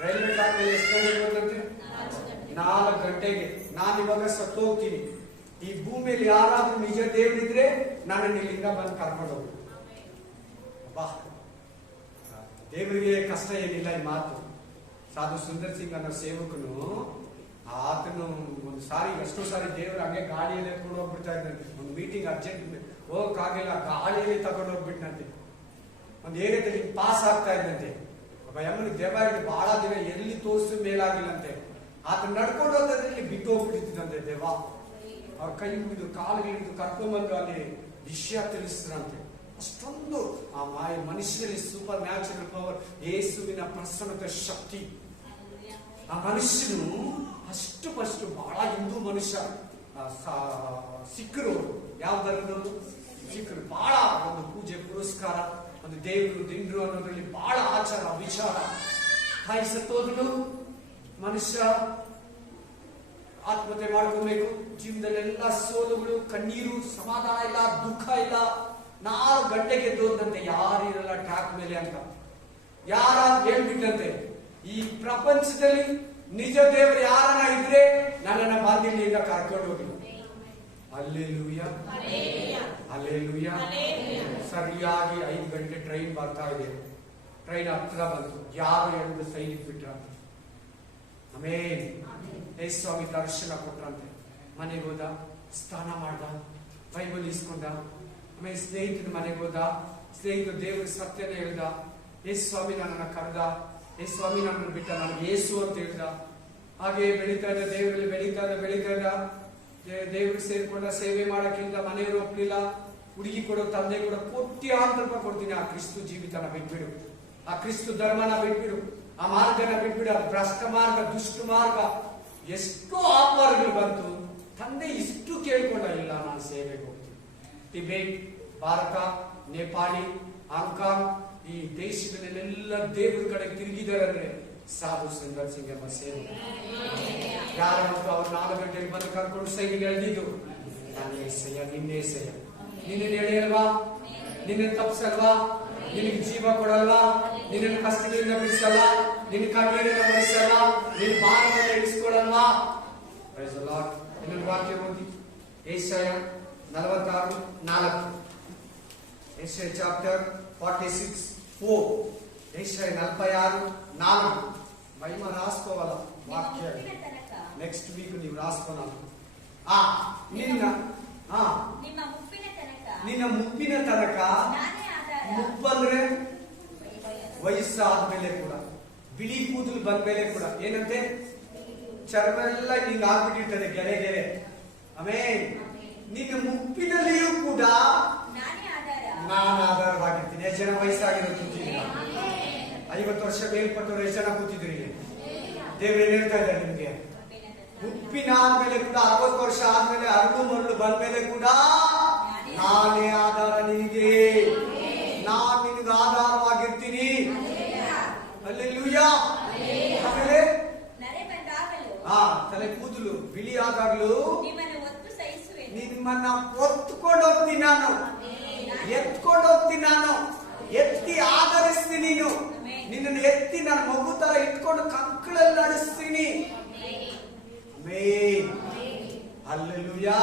ರೈಲ್ವೆ ಟ್ರ್ಯಾಕ್ ಮೇಲೆ ಎಷ್ಟು ಗಂಟೆಗೆ ಹೋದಂತೆ? 4 ಗಂಟೆಗೆ. ನಾನು ಇವಾಗ ಸತ್ತು ಹೋಗ್ತೀನಿ, ಈ ಭೂಮಿಯಲ್ಲಿ ಯಾರಾದ್ರೂ ನಿಜ ದೇವರಿದ್ರೆ ನನ್ನನ್ನು ಇಲ್ಲಿಂದ ಬಂದು ಕರ್ಕೊಂಡು ಹೋಗು. ಬಾ, ದೇವರಿಗೆ ಕಷ್ಟ ಏನಿಲ್ಲ ಈ ಮಾತು. ಸಾಧು ಸುಂದರ್ ಸಿಂಗ್ ಅನ್ನೋ ಸೇವಕನು, ಆತನು ಒಂದು ಸಾರಿ, ಎಷ್ಟೋ ಸಾರಿ ದೇವರು ಹಂಗೆ ಗಾಡಿಯಲ್ಲಿ ಎತ್ಕೊಂಡು ಹೋಗ್ಬಿಡ್ತಾ ಇದ್ದಂತೆ. ಒಂದು ಮೀಟಿಂಗ್ ಅರ್ಜೆಂಟ್ ಹೋಗಕ್ಕಾಗಿಲ್ಲ, ಗಾಳಿಯಲ್ಲಿ ತಗೊಂಡು ಹೋಗ್ಬಿಟ್ನಂತೆ. ಒಂದು ಏರಿಯಾದಲ್ಲಿ ಪಾಸ್ ಆಗ್ತಾ ಇದ್ದಂತೆ. ಒಬ್ಬ ಯಮ್ಮನಿಗೆ ದೆವ್ವ ಹಿಡಿದು ಬಹಳ ದಿನ ಎಲ್ಲಿ ತೋರಿಸು ಮೇಲಾಗಿಲ್ಲಂತೆ. ಆತ ನಡ್ಕೊಂಡು ಹೋದ್ರಲ್ಲಿ ಬಿದ್ದು ಹೋಗ್ಬಿಟ್ಟಿದ್ದಂತೆ ದೆವ್ವ. ಅವ್ರ ಕೈ ಹಿಡಿದು ಕಾಲಿಗೆ ಹಿಡಿದು ಕರ್ಕೊಂಡ್ಬಂದು ಅಲ್ಲಿ ವಿಷಯ ತಿಳಿಸಿದ್ರಂತೆ. ಅಷ್ಟೊಂದು ಆ ಮನುಷ್ಯನಲ್ಲಿ ಸೂಪರ್ ನ್ಯಾಚುರಲ್ ಪವರ್, ಯೇಸುವಿನ ಪ್ರಸನ್ನತೆ ಶಕ್ತಿ. ಆ ಮನುಷ್ಯನು ಅಷ್ಟು ಬಹಳ ಹಿಂದೂ ಮನುಷ್ಯ. ಸಿಖ್ರು, ಯಾವ ಧರ್ಮದವರು? ಸಿಖ್ರು. ಬಹಳ ಒಂದು ಪೂಜೆ ಪುರಸ್ಕಾರ, ಒಂದು ದೇವರು ದಿಂಡ್ರು ಅನ್ನೋದ್ರಲ್ಲಿ ಬಹಳ ಆಚಾರ ವಿಚಾರ. ತಾಯಿ ಸತ್ತೋದ್ರು, ಮನುಷ್ಯ ಆತ್ಮಹತ್ಯೆ ಮಾಡ್ಕೋಬೇಕು. ಜೀವನದಲ್ಲೆಲ್ಲ ಸೋಲುಗಳು, ಕಣ್ಣೀರು, ಸಮಾಧಾನ ಇಲ್ಲ, ದುಃಖ ಇಲ್ಲ. 4 ಗಂಟೆಗೆ ಎದ್ದೋದಂತೆ, ಯಾರಿರಲ್ಲ ಟ್ರ್ಯಾಕ್ ಮೇಲೆ ಅಂತ. ಯಾರ ಹೇಳ್ಬಿಟ್ಟಂತೆ, ಈ ಪ್ರಪಂಚದಲ್ಲಿ ನಿಜ ದೇವರು ಯಾರನ್ನ ಇದ್ರೆ ನನ್ನನ್ನ ಬಾಂಧಿಲಿಂದ ಕರ್ಕೊಂಡು ಹೋಗಿ. Alleluia, alleluia. ಸರಿಯಾಗಿ 5 ಗಂಟೆ ಟ್ರೈನ್ ಬರ್ತಾ ಇದೆ. ಟ್ರೈನ್ ಹತ್ರ ಬಂತು. ಯಾರು ಎಂದು ಸೈಡ್ ಬಿಟ್ರ. ಆಮೇಲೆ ಸ್ವಾಮಿ ದರ್ಶನ ಕೊಟ್ರಂತೆ. ಮನೆಗೆ ಹೋದ, ಸ್ನಾನ ಮಾಡ್ದ, ಬೈಬಲ್ ಇಸ್ಕೊಂಡ. ಆಮೇಲೆ ಸ್ನೇಹಿತರ ಮನೆಗೆ ಹೋದ. ಸ್ನೇಹಿತರು ದೇವರ ಸತ್ಯನ ಹೇಳ್ದ. ಸ್ವಾಮಿ ನನ್ನನ್ನ ಕರೆದ, ಸ್ವಾಮಿ ನನ್ನನ್ನು ಬಿಟ್ಟ, ನನಗೆ ಯೇಸು ಅಂತ ಹೇಳ್ದ. ಹಾಗೆ ಬೆಳೀತಾ ಇದ್ದ, ದೇವರಲ್ಲಿ ಬೆಳೀತಾ ಇದ್ದ. ದೇವ್ರಿಗೆ ಸೇರ್ಕೊಂಡ, ಸೇವೆ ಮಾಡಕ್ಕಿಂತ ಮನೆಯವರು ಒಪ್ಲಿಲ್ಲ. ಹುಡುಗಿ ಕೊಡೋ, ತಂದೆ ಕೊಡೋ, ಕೋಟ್ಯಾಂತರ ರೂಪಾಯಿ ಕೊಡ್ತೀನಿ, ಆ ಕ್ರಿಸ್ತು ಜೀವಿತನ ಬಿಟ್ಬಿಡು, ಆ ಕ್ರಿಸ್ತು ಧರ್ಮನ ಬಿಟ್ಬಿಡು, ಆ ಮಾರ್ಗನ ಬಿಟ್ಬಿಡು, ಆ ಭ್ರಷ್ಟ ಮಾರ್ಗ, ದುಷ್ಟ ಮಾರ್ಗ. ಎಷ್ಟೋ ಆಫರ್ಗಳು ಬಂತು. ತಂದೆ ಇಷ್ಟು ಕೇಳ್ಕೊಂಡ, ಇಲ್ಲ ನಾನು ಸೇವೆಗೆ ಹೋಗ್ತೀನಿ. ಟಿಬೆಟ್, ಭಾರತ, ನೇಪಾಳಿ, ಹಾಂಗ್ಕಾಂಗ್, ಈ ದೇಶಗಳಲ್ಲೆಲ್ಲ ದೇವ್ರ ಕಡೆ ತಿರುಗಿದ್ದಾರೆ ಅಂದ್ರೆ ಸಾಧು ಸುಂದರ್ ಸಿಂಗ್ ಎಂಬ ಸೇವೆ. ಯಾರಂತೂ ಅವ್ರು 4 ಗಂಟೆಗೆ ಬಂದು ಕರ್ಕೊಂಡು ಸೈನಿಗೆ ಎಳೆದಿದ್ದು, ನನ್ನ ಏಸಯ್ಯ, ನಿನ್ನೆ ಏಸಯ್ಯ, ನಿನ್ನ ಎಳೆಯಲ್ವಾ, ನಿನ್ನ ತಪ್ಸಲ್ವಾ, ನಿನಗೆ ಜೀವ ಕೊಡಲ್ವಾ, ನಿನ್ನ ಕಷ್ಟದಿಂದ ಬಿಡಿಸಲ್ಲ, ನಿನ್ನ ಕಣ್ಣೀರನ್ನ ಬಡಿಸಲ್ಲ, ನಿನ್ನ ಭಾರವನ್ನು ಇಳಿಸ್ಕೊಡಲ್ವಾ. ಇನ್ನೊಂದು ವಾಕ್ಯ ಓದಿ, ಏಷಯ 46:4. ಏಷಯ ಚಾಪ್ಟರ್ 46:4. ಏಷಯ 46:4. మహిమ రాసుకోవాల వాక్యాలు. నెక్స్ట్ వీక్ నీవు రాసుకోవాలి. ನಿನ್ನ ಮುಪ್ಪಿನ ತನಕ, ಮುಪ್ಪು ಅಂದ್ರೆ ವಯಸ್ಸು ಆದ್ಮೇಲೆ ಕೂಡ, ಬಿಳಿ ಕೂದಲು ಬಂದ್ಮೇಲೆ ಕೂಡ, ಏನಂತೆ, ಚರ್ಮ ಎಲ್ಲ ಹಿಂಗ ಆಗ್ಬಿಟ್ಟಿರ್ತದೆ, ಗೆರೆ ಗೆರೆ. ಆಮೇಲೆ ನಿನ್ನ ಮುಪ್ಪಿನಲ್ಲಿಯೂ ಕೂಡ ನಾನು ಆಧಾರವಾಗಿರ್ತೀನಿ. ಎಷ್ಟು ಜನ ವಯಸ್ಸಾಗಿರೋ ಕೂತಿದ್ದೀರಾ? 50 ವರ್ಷ ಮೇಲ್ಪಟ್ಟವರು ಎಷ್ಟು ಜನ ಕೂತಿದ್ರಿ? ದೇವ್ರು ಏನ್ ಹೇಳ್ತಾ ಇದ್ದಾರೆ ನಿಮ್ಗೆ? ಮುಪ್ಪಿನ ಆದ್ಮೇಲೆ ಕೂಡ, 60 ವರ್ಷ ಆದ್ಮೇಲೆ, ಅರಳು ಮರಳು ಬಂದ್ಮೇಲೆ ಕೂಡ ನಾನೇ ಆಧಾರ ನಿನಗೆ, ನಾನ್ ನಿನಗೆ ಆಧಾರವಾಗಿರ್ತೀನಿ. ಅಲ್ಲೆಲ್ಲೂಯಾ. ಆಮೇಲೆ ತಲೆ ಕೂದಲು ಬಿಳಿ ಆದಾಗ್ಲೂ ನಿಮ್ಮನ್ನ ಒತ್ಕೊಂಡು ಹೋಗ್ತೀನಿ ನಾನು, ಎತ್ಕೊಂಡು ಹೋಗ್ತೀನಿ ನಾನು, ಎತ್ತಿ ಆಧರಿಸ್ತೀನಿ. ನೀನು ನಿನ್ನನ್ನು ಎತ್ತಿ ನನ್ನ ಮಗು ತರ ಇಟ್ಕೊಂಡು ಕಂಕಳಲ್ಲಿ ನಡೆಸ್ತೀನಿ. Hallelujah,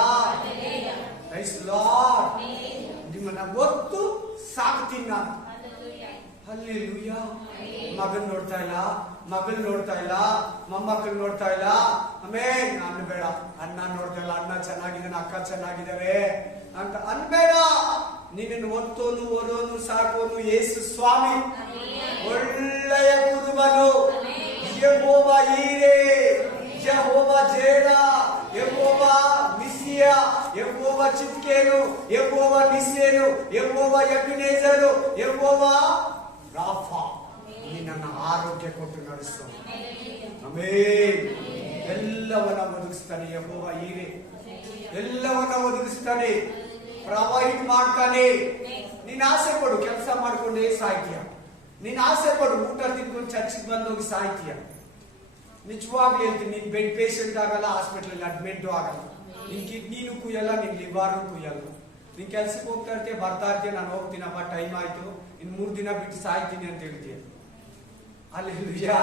praise the lord. ನಿಮ್ಮನ್ನ ಒತ್ತು ಸಾಕ್ತೀನಿ ನಾನು. ಹಲ್ಲೆಲೂಯಾ. ಮಗನ್ ನೋಡ್ತಾ ಇಲ್ಲ, ಮಗಳು ನೋಡ್ತಾ ಇಲ್ಲ, ಮೊಮ್ಮಕ್ಕಳು ನೋಡ್ತಾ ಇಲ್ಲ. ಆಮೇಲೆ ಅನ್ಬೇಡ, ಅಣ್ಣ ನೋಡ್ತಾ ಇಲ್ಲ, ಅಣ್ಣ ಚೆನ್ನಾಗಿದ್ದಾನೆ, ಅಕ್ಕ ಚೆನ್ನಾಗಿದ್ದಾರೆ ಅಂತ ಅನ್ಬೇಡ. ನಿನ್ನನ್ನು ಒತ್ತೋನು ಓದೋನು ಸಾಕೋನು ಯೇಸು ಸ್ವಾಮಿ, ಒಳ್ಳೆಯ ಗುರುವನು. ಯೆಹೋವ ಈರೆ, ಯೆಹೋವ ಜೇಡ, ಯೆಹೋವ ನಿಸಿಯ, ಯೆಹೋವ ಚಿತ್ಕೇನು, ಯೆಹೋವ ನಿಸೇನು, ಯೆಹೋವ ಎಬಿನೇಜರು, ಯೆಹೋವ ರಾಫಾ. ನಿನ್ನನ್ನು ಆರೋಗ್ಯ ಕೊಟ್ಟು ನಡೆಸು. ಆಮೆನ್. ಎಲ್ಲವನ್ನ ಒದಗಿಸ್ತಾನೆ ಯೆಹೋವ ಈರೆ, ಎಲ್ಲವನ್ನ ಒದಗಿಸ್ತಾನೆ, ಪ್ರೊವೈಡ್ ಮಾಡ್ತಾನೆ. ನೀನ್ ಆಸೆ ಪಡು ಕೆಲಸ ಮಾಡ್ಕೊಂಡೇ ಸಾಯ್ತೀಯ. ನೀನ್ ಆಸೆ ಪಡು ಊಟ ತಿನ್ಕೊಂಡು ಚರ್ಚಿಗೆ ಬಂದೋಗಿ ಸಾಯ್ತೀಯ. ನಿಜವಾಗ್ಲೂ ಹೇಳ್ತೀನಿ, ನೀನ್ ಬೆಡ್ ಪೇಷಂಟ್ ಆಗಲ್ಲ, ಹಾಸ್ಪಿಟಲ್ ಅಡ್ಮಿಟ್ ಆಗಲ್ಲ, ನಿನ್ ಕಿಡ್ನಿನೂ ಕುಯ್ಯಲ್ಲ, ನಿನ್ ಲಿವರ್ ಕುಯ್ಯಲ್ಲ. ನೀನ್ ಕೆಲ್ಸಕ್ಕೆ ಹೋಗ್ತಾ ಇರ್ತೀಯ, ಬರ್ತಾ ಇರ್ತೀಯ, ನಾನು ಹೋಗ್ತೀನಪ್ಪ ಟೈಮ್ ಆಯ್ತು, ಇನ್ 3 ದಿನ ಬಿಟ್ಟು ಸಾಯ್ತೀನಿ ಅಂತ ಹೇಳ್ತೀಯ. ಹಲ್ಲೆಲೂಯಾ.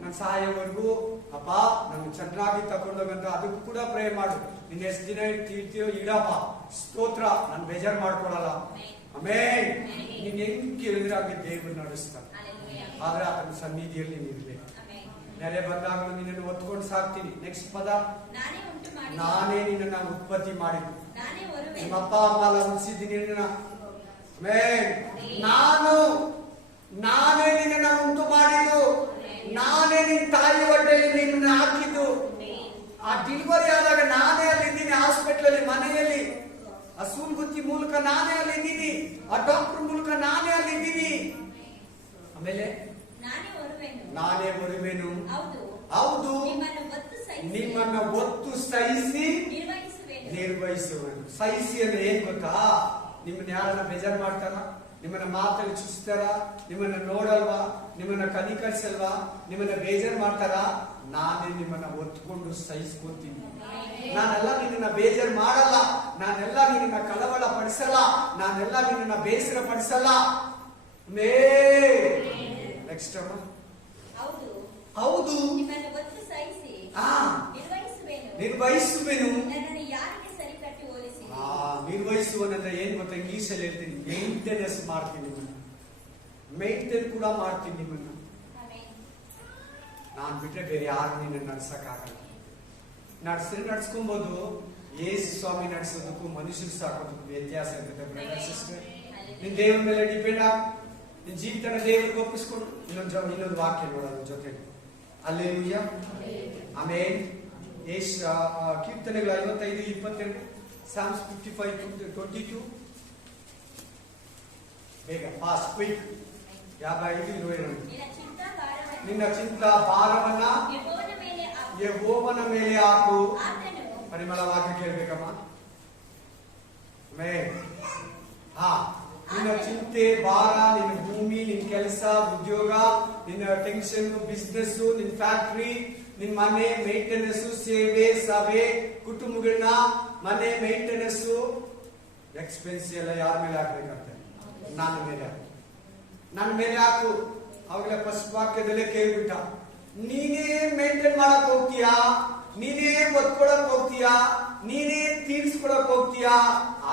ನಾನು ಸಾಯೋವರೆಗೂ ಅಪ್ಪ ನಾನು ಚೆನ್ನಾಗಿ ತಗೊಂಡೋಗಂತ ಅದಕ್ಕೂ ಕೂಡ ಪ್ರೇ ಮಾಡು. ನೀನ್ ಎಷ್ಟು ದಿನ ಇರ್ತೀಯೋ ಇಡಪ್ಪ, ಸ್ತೋತ್ರ, ನಾನು ಬೇಜಾರು ಮಾಡ್ಕೊಳಲ್ಲ. ಆಮೇಲೆ ನೀನ್ ಹೆಂಗ್ ಕೇಳಿದ್ರೆ ಹಾಗೆ ದೇವರು ನಡೆಸ್ತಾನೆ. ಆದ್ರೆ ಆತನ ಸನ್ನಿಧಿಯಲ್ಲಿ ನೀನಿರ್ಬೇಕು. ನೆರೆ ಬಂದಾಗ ನಿನ್ನನ್ನು ಒತ್ಕೊಂಡು ಸಾಕ್ತೀನಿ. ನೆಕ್ಸ್ಟ್ ಪದ, ನಾನೇ ನಿನ್ನ ಉತ್ಪತ್ತಿ ಮಾಡಿದ್ದು. ನಿಮ್ಮ ಅಪ್ಪ ಅಮ್ಮ ಎಲ್ಲ ಉಳಿಸಿದ್ದೀನಿ ನಿನ್ನ. ನಾನೇ ನಿನ್ನ ಉಂಟು ಮಾಡಿದ್ದು, ನಾನೇ ನಿನ್ನ ತಾಯಿ ಹೊಟ್ಟೆಯಲ್ಲಿ ನಿನ್ನ ಹಾಕಿದ್ದು. ಆ ಡೆಲಿವರಿ ಆದಾಗ ನಾನೇ ಅಲ್ಲಿದ್ದೀನಿ, ಹಾಸ್ಪಿಟಲ್ ಮನೆಯಲ್ಲಿ ಆ ಸೂಲ್ಗುತ್ತಿ ಮೂಲಕ ನಾನೇ ಅಲ್ಲಿದ್ದೀನಿ, ಆ ಡಾಕ್ಟರ್ ಮೂಲಕ ನಾನೇ ಅಲ್ಲಿದ್ದೀನಿ. ಆಮೇಲೆ ನಾನೇ ಬರುವೆನು, ಹೌದು ನಿಮ್ಮನ್ನ ಒತ್ತು ಸಹಿಸಿ ನಿರ್ವಹಿಸುವೆನು. ಸಹಿಸಿ ಅಂದ್ರೆ ಏನ್ ಗೊತ್ತಾ? ನಿಮ್ಮನ್ನ ಯಾರನ್ನ ಬೇಜಾರು ಮಾಡ್ತಾರ, ನಿಮ್ಮನ್ನ ಮಾತಲ್ಲಿ ಚುಚ್ತಾರ, ನಿಮ್ಮನ್ನ ನೋಡಲ್ವಾ, ನಿಮ್ಮನ್ನ ಕನಿಕರಿಸಲ್ವಾ, ನಿಮ್ಮನ್ನ ಬೇಜಾರು ಮಾಡ್ತಾರ, ನಾನೇ ನಿಮ್ಮನ್ನ ಒತ್ಕೊಂಡು ಸಹಿಸ್ಕೊತೀನಿ. ನಾನೆಲ್ಲ ನಿನ್ನ ಬೇಜಾರು ಮಾಡಲ್ಲ, ನಾನೆಲ್ಲ ನಿನ್ನ ಕಳವಳ ಪಡಿಸಲ್ಲ, ನಾನೆಲ್ಲ ನಿನ್ನ ಬೇಸರ ಪಡಿಸಲ್ಲ. ನೆಕ್ಸ್ಟ್ ಹೌದು ನಿರ್ವಹಿಸುವೆನು. ನಿರ್ವಹಿಸುವನಂದ್ರೆ ಏನ್ ಗೊತ್ತಾ? ಇಂಗ್ಲಿಷ್ ಅಲ್ಲಿ ಹೇಳ್ತೀನಿ, ಮೇಂಟೆನೆನ್ಸ್ ಮಾಡ್ತೀನಿ ನಿಮ್ಮನ್ನ, ಮೇಂಟೈನ್ ಕೂಡ ಮಾಡ್ತೀನಿ ನಿಮ್ಮನ್ನ. ನಾನ್ ಬಿಟ್ರೆ ಬೇರೆ ಯಾರು ನಿನ್ನ ನಡ್ಸಕ್ಕಾಗಲ್ಲ. ನಡ್ಸ್ಕೊಬಹುದು, ಯೇಸು ಸ್ವಾಮಿ ನಡ್ಸೋದಕ್ಕೂ ಮನುಷ್ಯರು ಸಾಕೋದಕ್ಕೂ ವ್ಯತ್ಯಾಸ ಇರ್ತದೆ. ಬ್ರದರ್ ಸಿಸ್ಟರ್, ನಿನ್ ದೇವ್ರ ಮೇಲೆ ಡಿಪೆಂಡ್ ಆಗ, ನಿನ್ ಜೀವಿತನ ದೇವರಿಗೆ ಒಪ್ಪಿಸ್ಕೊಡು. ಇನ್ನೊಂದು ವಾಕ್ಯ ನೋಡೋಣ ಜೊತೆ. ಹಲ್ಲೆಲೂಯಾ. ಆಮೇಲೆ ಕೀರ್ತನೆಗಳು 55:22, Psalms 55:22. ಬೇಗ ಫಾಸ್ಟ್ ಕ್ವಿಕ್. 55:22. ನಿನ್ನ ಚಿಂತಾ ಭಾರವನ್ನ ಯೆಹೋವನ ಮೇಲೆ ಹಾಕು. ಪರಿಮಳ ವಾಕ್ಯ ಕೇಳ್ಬೇಕಮ್ಮ. ನಿನ್ನ ಚಿಂತೆ ಭಾರ, ನಿನ್ನ ಭೂಮಿ, ನಿನ್ನ ಕೆಲಸ, ಉದ್ಯೋಗ, ನಿನ್ನ ಟೆನ್ಷನ್, ಬಿಸ್ನೆಸ್, ನಿನ್ನ ಫ್ಯಾಕ್ಟರಿ, ನಿನ್ನ ಮನೆ ಮೇಂಟೆನೆನ್ಸ್, ಸೇವೆ, ಸಭೆ, ಕುಟುಂಬಗಳನ್ನ ಮನೆ ಮೇಂಟೆನೆನ್ಸ್ ಎಕ್ಸ್ಪೆನ್ಸ್ ಎಲ್ಲ ಯಾರ ಮೇಲೆ ಹಾಕ್ಬೇಕಂತ? ನನ್ನ ಮೇಲೆ ಹಾಕು. ಅವಾಗಲೇ ಫಸ್ಟ್ ವಾಕ್ಯದಲ್ಲೇ ಕೇಳ್ಬಿಟ್ಟ, ನೀನೇ ಮೇಂಟೈನ್ ಮಾಡಕ್ ಹೋಗ್ತೀಯಾ, ನೀನೇ ಒತ್ಕೊಳಕ್ ಹೋಗ್ತೀಯಾ, ನೀನೇ ತೀರ್ಸ್ಕೊಳಕ್ ಹೋಗ್ತೀಯಾ?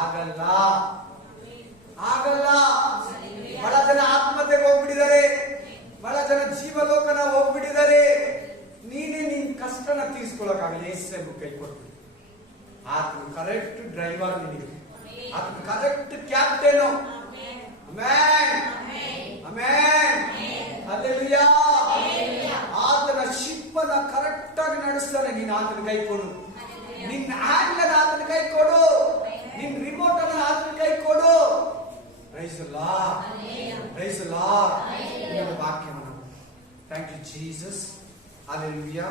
ಆಗಲ್ಲ. ಬಹಳ ಜನ ಆತ್ಮಹತ್ಯೆಗೆ ಹೋಗ್ಬಿಟ್ಟಿದ್ದಾರೆ, ಬಹಳ ಜನ ಜೀವಲೋಕನ ಹೋಗ್ಬಿಟ್ಟಿದ್ದಾರೆ. ನೀನೇ ನಿನ್ ಕಷ್ಟನ ತೀರ್ಸ್ಕೊಳಕ್ಕಾಗಲ್ಲ. ಏಸು ಕೈ ಕೊಟ್ಟು ಆತನ ಕರೆಕ್ಟ್ ಡ್ರೈವರ್, ನಿನಗೆ ಆತನ ಕರೆಕ್ಟ್ ಕ್ಯಾಪ್ಟೇನು. ಹಲ್ಲೆಲೂಯಾ. ಆತನ ಶಿಪ್ ಅನ್ನ ಕರೆಕ್ಟ್ ಆಗಿ ನಡೆಸ್ತಾನೆ. ನೀನು ಆತನ ಕೈ ಕೊಡು, ನಿನ್ನ ಹ್ಯಾಂಡ್ ಆತನ ಕೈ ಕೊಡು, ನಿನ್ ರಿಮೋಟ್ ಅನ್ನ ಆತನ ಕೈ ಕೊಡು. Praise the lord, praise the lord. ಇನ್ನೊಂದು ವಾಕ್ಯವನ್ನು, ಥ್ಯಾಂಕ್ ಯು ಜೀಸಸ್. ಹಲ್ಲೆಲೂಯಾ.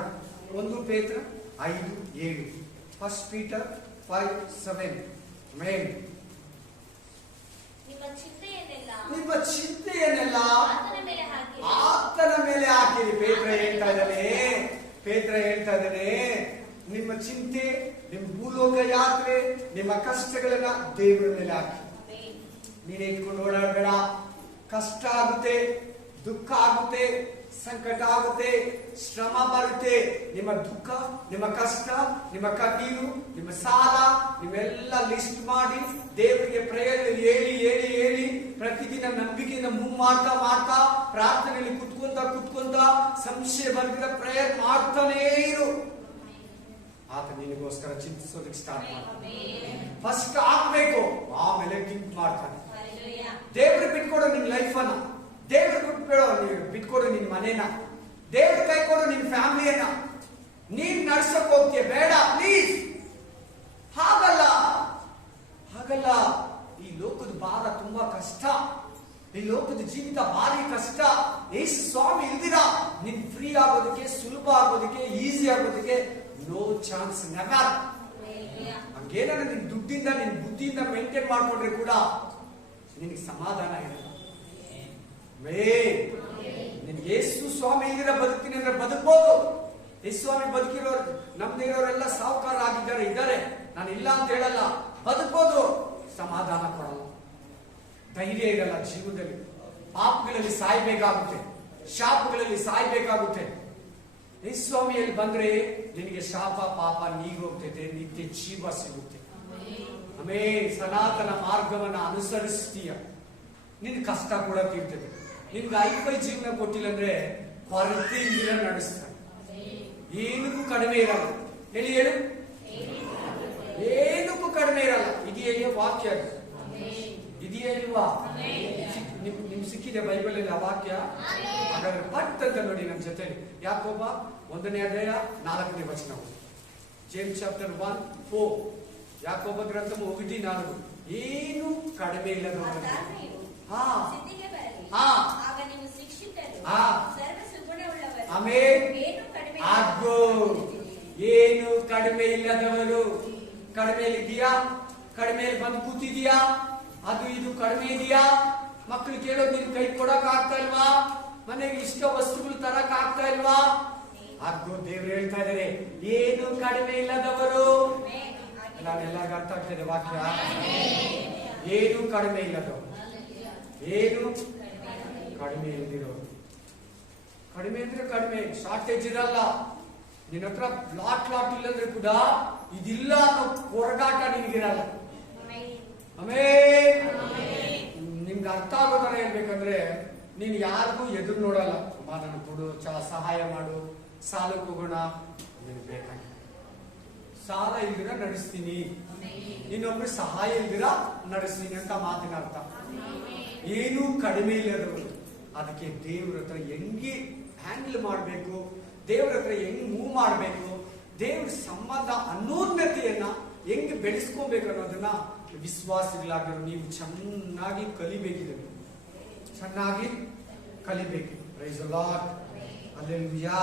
1 ಪೇತ್ರ 5:7, 1 Peter 5:7. ಆಮೆನ್. ನಿಮ್ಮ ಚಿಂತೆಯನ್ನೆಲ್ಲ ಆತನ ಮೇಲೆ ಹಾಕಿರಿ. ಪೇತ್ರ ಹೇಳ್ತಾ ಇದ್ದಾನೆ, ನಿಮ್ಮ ಚಿಂತೆ, ನಿಮ್ಮ ಭೂಲೋಕ ಯಾತ್ರೆ, ನಿಮ್ಮ ಕಷ್ಟಗಳನ್ನ ದೇವರ ಮೇಲೆ ಹಾಕಿ. ನೀನೇ ಇಟ್ಕೊಂಡು ಓಡಾಡಬೇಡ. ಕಷ್ಟ ಆಗುತ್ತೆ, ದುಃಖ ಆಗುತ್ತೆ, ಸಂಕಟ ಆಗುತ್ತೆ, ಶ್ರಮ ಬರುತ್ತೆ. ನಿಮ್ಮ ದುಃಖ, ನಿಮ್ಮ ಕಷ್ಟ, ನಿಮ್ಮ ಕಣ್ಣೀರು, ನಿಮ್ಮ ಸಾಲ, ನೀವೆಲ್ಲ ಲಿಸ್ಟ್ ಮಾಡಿ ದೇವರಿಗೆ ಪ್ರೇಯರ್ ಹೇಳಿ ಪ್ರತಿದಿನ ಪ್ರೀತಿನ ನಂಬಿಕೆಯಿಂದ ಮೂವ್ ಮಾಡ್ತಾ ಮಾಡ್ತಾ ಪ್ರಾರ್ಥನೆಯಲ್ಲಿ ಕುತ್ಕೊಂತ ಸಂಶಯ ಬರ್ದಿರ ಪ್ರೇಯರ್ ಮಾಡ್ತಾನೇ ಇರು. ಆತ ನಿನಗೋಸ್ಕರ ಚಿಂತಿಸೋದಕ್ಕೆ ಸ್ಟಾರ್ಟ್ ಮಾಡಿ. ಫಸ್ಟ್ ಆಗ್ಬೇಕು, ಆಮೇಲೆ ಥಿಂಕ್ ಮಾಡ್ತಾನೆ. ದೇವ್ರು ಬಿಟ್ಕೊಡು ನಿನ್ ಲೈಫ್ ಅನ್ನ, ದೇವ್ರು ಬಿಟ್ಕೊಡು ನಿನ್ ಮನೇನ, ದೇವ್ರ ಕೈ ಕೊಡು ನಿನ್ ಫ್ಯಾಮಿಲಿಯನ್ನ. ನೀನ್ ನಡ್ಸಕ್ ಹೋಗ್ತೀಯ, ಬೇಡ ಪ್ಲೀಸ್. ಹಾಗಲ್ಲ. ಈ ಲೋಕದ ಭಾರ ತುಂಬಾ ಕಷ್ಟ, ಈ ಲೋಕದ ಜೀವಿತ ಭಾರಿ ಕಷ್ಟ. ಯೇಸು ಸ್ವಾಮಿ ಇಲ್ದಿರ ನಿನ್ ಫ್ರೀ ಆಗೋದಕ್ಕೆ, ಸುಲಭ ಆಗೋದಕ್ಕೆ, ಈಸಿ ಆಗೋದಕ್ಕೆ ನೋ ಚಾನ್ಸ್, ನೆವರ್. ಹಂಗೇನಾದ್ರೆ ನಿನ್ ದುಡ್ಡಿಂದ ನಿನ್ ಬುದ್ಧಿಯಿಂದ ಮೇಂಟೈನ್ ಮಾಡ್ಕೊಂಡ್ರೆ ಕೂಡ ನಿನಗೆ ಸಮಾಧಾನ ಇರಲ್ಲ. ನಿನ್ಗೆ ಯೇಸು ಸ್ವಾಮಿ ಇಲ್ದಿರ ಬದುಕ್ತೀನಿ ಅಂದ್ರೆ ಬದುಕ್ಬೋದು. ಯೇಸು ಸ್ವಾಮಿ ಬದುಕಿರೋರು, ನಮ್ದೇ ಇರೋರೆಲ್ಲ ಸಾಹುಕಾರ ಇದ್ದಾರೆ. ನಾನು ಇಲ್ಲ ಅಂತ ಹೇಳಲ್ಲ, ಬದುಕ್ಬೋದು. ಸಮಾಧಾನ ಕೊಡಲ್ಲ, ಧೈರ್ಯ ಇರಲ್ಲ ಜೀವನದಲ್ಲಿ. ಪಾಪಗಳಲ್ಲಿ ಸಾಯ್ಬೇಕಾಗುತ್ತೆ, ಶಾಪಗಳಲ್ಲಿ ಸಾಯ್ಬೇಕಾಗುತ್ತೆ. ಯೇಸು ಸ್ವಾಮಿಯಲ್ಲಿ ಬಂದ್ರೆ ನಿನಗೆ ಶಾಪ ಪಾಪ ನೀಗೋಗ್ತೈತೆ, ನಿತ್ಯ ಜೀವ ಸಿಗುತ್ತೆ. ಸನಾತನ ಮಾರ್ಗವನ್ನ ಅನುಸರಿಸ್ತೀಯ, ನಿನ್ ಕಷ್ಟ ಕೂಡ ತೀರ್ತದೆ. ನಿನ್ಗೆ ಐಫೈ ಜೀವನ ಕೊಟ್ಟಿಲ್ಲ ಅಂದ್ರೆ ಕೊರತೆಯಿಂದ ನಡೆಸ್ತಾರೆ, ಏನಕ್ಕೂ ಕಡಿಮೆ ಇರಲ್ಲ. ಹೇಳು, ಏನಕ್ಕೂ ಕಡಿಮೆ ಇರಲ್ಲ. ಇದೆಯೇ ವಾಕ್ಯ? ಇದೆಯೇ ಇಲ್ವಾ? ನಿಮ್ ಸಿಕ್ಕಿದೆ ಬೈಬಲ್ ಅಲ್ಲಿ ಆ ವಾಕ್ಯ? ಹಾಗಾದ್ರೆ ಪಟ್ ಅಂತ ನೋಡಿ ನಮ್ಮ ಜೊತೆಲಿ. ಯಾಕೋಬ 1ನೇ ಅಧ್ಯಾಯ 4ನೇ ವಚನ, ಜೇಮ್ಸ್ ಚಾಪ್ಟರ್ 1:4. ಯಾಕೋಬ ಗ್ರಂಥ 1:4. ಏನು ಕಡಿಮೆ ಇಲ್ಲದವರು ಏನು ಕಡಿಮೆ ಇಲ್ಲದವರು. ಕಡಿಮೆಯಲ್ಲಿದ್ದೀಯಾ? ಕಡಿಮೆಯಲ್ಲಿ ಬಂದು ಕೂತಿದೀಯಾ? ಅದು ಇದು ಕಡಿಮೆ ಇದೆಯಾ? ಮಕ್ಕಳು ಕೇಳೋದು ನಿನ್ ಕೈ ಕೊಡಕ್ ಆಗ್ತಾ ಇಲ್ವಾ? ಮನೆಗೆ ಇಷ್ಟ ವಸ್ತುಗಳು ತರಕ್ ಆಗ್ತಾ ಇಲ್ವಾ? ಹಾಗೂ ದೇವ್ರು ಹೇಳ್ತಾ ಇದಾರೆ, ಏನು ಕಡಿಮೆ ಇಲ್ಲದವರು. ನಾನೆಲ್ಲಾಗ ಅರ್ಥ ಆಗ್ತದೆ ವಾಕ್ಯ? ಏನು ಕಡಿಮೆ ಇಲ್ಲದವರು, ಏನು ಕಡಿಮೆ ಇಲ್ದಿರೋರು. ಕಡಿಮೆ ಅಂದ್ರೆ ಕಡಿಮೆ, ಶಾರ್ಟೇಜ್ ಇರಲ್ಲ. ನಿನ್ನ ಹತ್ರ ಲಾಟ್ ಇಲ್ಲಂದ್ರೆ ಕೂಡ ಇದಿಲ್ಲ ಅನ್ನೋ ಹೊರಗಾಟ ನಿನಗಿರಲ್ಲ. ನಿಮ್ಗೆ ಅರ್ಥ ಆಗೋ ತರ ಹೇಳ್ಬೇಕಂದ್ರೆ, ನೀನ್ ಯಾರಿಗೂ ಎದುರು ನೋಡಲ್ಲ. ನನಗೆ ಕೊಡು, ಸಹಾಯ ಮಾಡು, ಸಾಲಕ್ಕೆ ಹೋಗೋಣ, ನಿನಗೆ ಬೇಕಾಗಿ ಸಾಲ ಇಲ್ದಿರ ನಡೆಸ್ತೀನಿ, ಇನ್ನೊಬ್ರು ಸಹಾಯ ಇಲ್ದಿರ ನಡೆಸ್ತೀನಿ ಅಂತ ಮಾತಿನ ಅರ್ಥ. ಏನೂ ಕಡಿಮೆ ಇಲ್ಲದವರು. ಅದಕ್ಕೆ ದೇವ್ರ ಹತ್ರ ಹೆಂಗೆ ಹ್ಯಾಂಡಲ್ ಮಾಡಬೇಕು, ದೇವ್ರ ಹತ್ರ ಹೆಂಗ್ ಮೂವ್ ಮಾಡಬೇಕು, ದೇವ್ರ ಸಂಬಂಧ ಅನ್ಯೋನ್ಯತೆಯನ್ನ ಹೆಂಗೆ ಬೆಳೆಸ್ಕೋಬೇಕು ಅನ್ನೋದನ್ನ ವಿಶ್ವಾಸಿಗಳಾಗಿರೋ ನೀವು ಚೆನ್ನಾಗಿ ಕಲಿಬೇಕಿದೆ, ಚೆನ್ನಾಗಿ ಕಲಿಬೇಕು. Price the lord, hallelujah.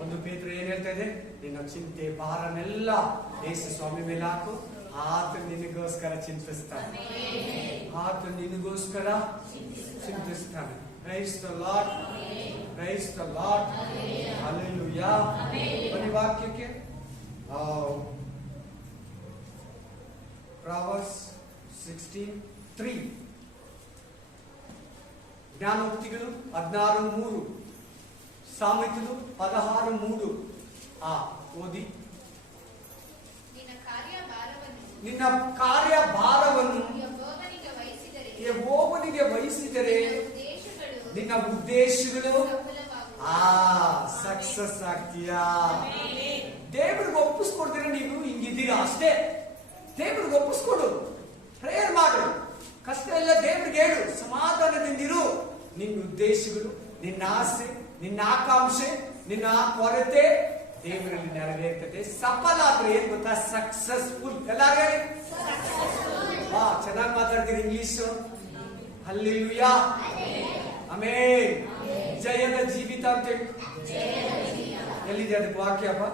1 ಪೇತ್ರ ಏನ್ ಹೇಳ್ತಾ ಇದೆ? ನಿನ್ನ ಚಿಂತೆ ಭಾರನೆಲ್ಲ ಯೇಸು ಸ್ವಾಮಿ ಮೇಲೆ ಹಾಕು, ಆತ ನಿನಗೋಸ್ಕರ ಚಿಂತಿಸ್ತಾನೆ, ಆತ ನಿನಗೋಸ್ಕರ ಚಿಂತಿಸ್ತಾನೆ. Praise the lord, praise the lord, hallelujah. ಬನ್ನಿ ವಾಕ್ಯಕ್ಕೆ. Proverbs 16:3. ಜ್ಞಾನೋಕ್ತಿಗಳು 16:3, ಸಾಮೆತಲು 16:3. ಓದಿ. ನಿನ್ನ ಕಾರ್ಯಭಾರವನ್ನು ಯೆಹೋವನಿಗೆ ವಹಿಸಿದರೆ ನಿನ್ನ ಉದ್ದೇಶಗಳು ಸಕ್ಸಸ್ ಆಗ್ತೀಯಾ. ದೇವರಿಗೆ ಒಪ್ಪಿಸ್ಕೊಡ್ತೀರಾ? ನೀವು ಹಿಂಗಿದ್ದೀರಾ ಅಷ್ಟೇ. ದೇವರಿಗೆ ಒಪ್ಪಿಸ್ಕೊಡು, ಪ್ರೇಯರ್ ಮಾಡು, ಕಷ್ಟ ಎಲ್ಲ ದೇವರಿಗೆ ಹೇಳು, ಸಮಾಧಾನದಿಂದಿರು. ನಿನ್ನ ಉದ್ದೇಶಗಳು, ನಿನ್ನ ಆಸೆ, ನಿನ್ನ ಆಕಾಂಕ್ಷೆ, ನಿನ್ನ ಕೊರತೆ ದೇವರಲ್ಲಿ ನೆರವೇರ್ತದೆ. ಸಫಲ ಆದ್ರೆ ಏನ್ ಗೊತ್ತಾ? ಸಕ್ಸಸ್ಫುಲ್. ಎಲ್ಲಾರು ಹೇಳಿ, ಚೆನ್ನಾಗಿ ಮಾತಾಡ್ತೀರಿ ಇಂಗ್ಲಿಷ್. Hallelujah, amen. ಜಯದ ಜೀವಿತ ಅಂತ ಹೇಳಿ ಎಲ್ಲಿದೆ ಅದಕ್ಕೆ ವಾಕ್ಯಪ್ಪ?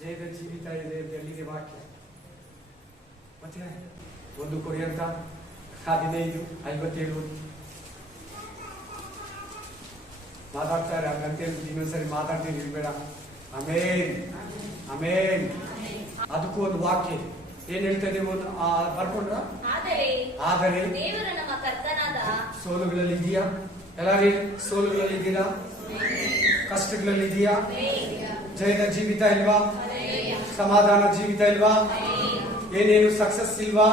ಜಯದ ಜೀವಿತ ಇದೆ, ಎಲ್ಲಿದೆ ವಾಕ್ಯ? ಮತ್ತೆ 1 ಕೊರಿಂಥ 15:57 ಮಾತಾಡ್ತಾರೆ. ಹಂಗಂತ ಇನ್ನೊಂದ್ಸರಿ ಮಾತಾಡ್ತೀನಿ, ಇರ್ಬೇಡ. ಆಮೇನ್, ಆಮೇನ್. ಅದಕ್ಕೂ ಒಂದು ವಾಕ್ಯ ಏನ್ ಹೇಳ್ತಾ ಇದೆ ಬರ್ಕೊಂಡ್ರ? ಆದರೆ ಸೋಲುಗಳಲ್ಲಿ ಇದೆಯಾ? ಎಲ್ಲಾರಿ ಸೋಲುಗಳಲ್ಲಿ ಇದ್ದೀರಾ? ಕಷ್ಟಗಳಲ್ಲಿ ಇದೆಯಾ? ಜಯದ ಜೀವಿತ ಇಲ್ವಾ? ಸಮಾಧಾನ ಜೀವಿತ ಇಲ್ವಾ? ಏನೇನು ಸಕ್ಸಸ್ ಇಲ್ವಾ?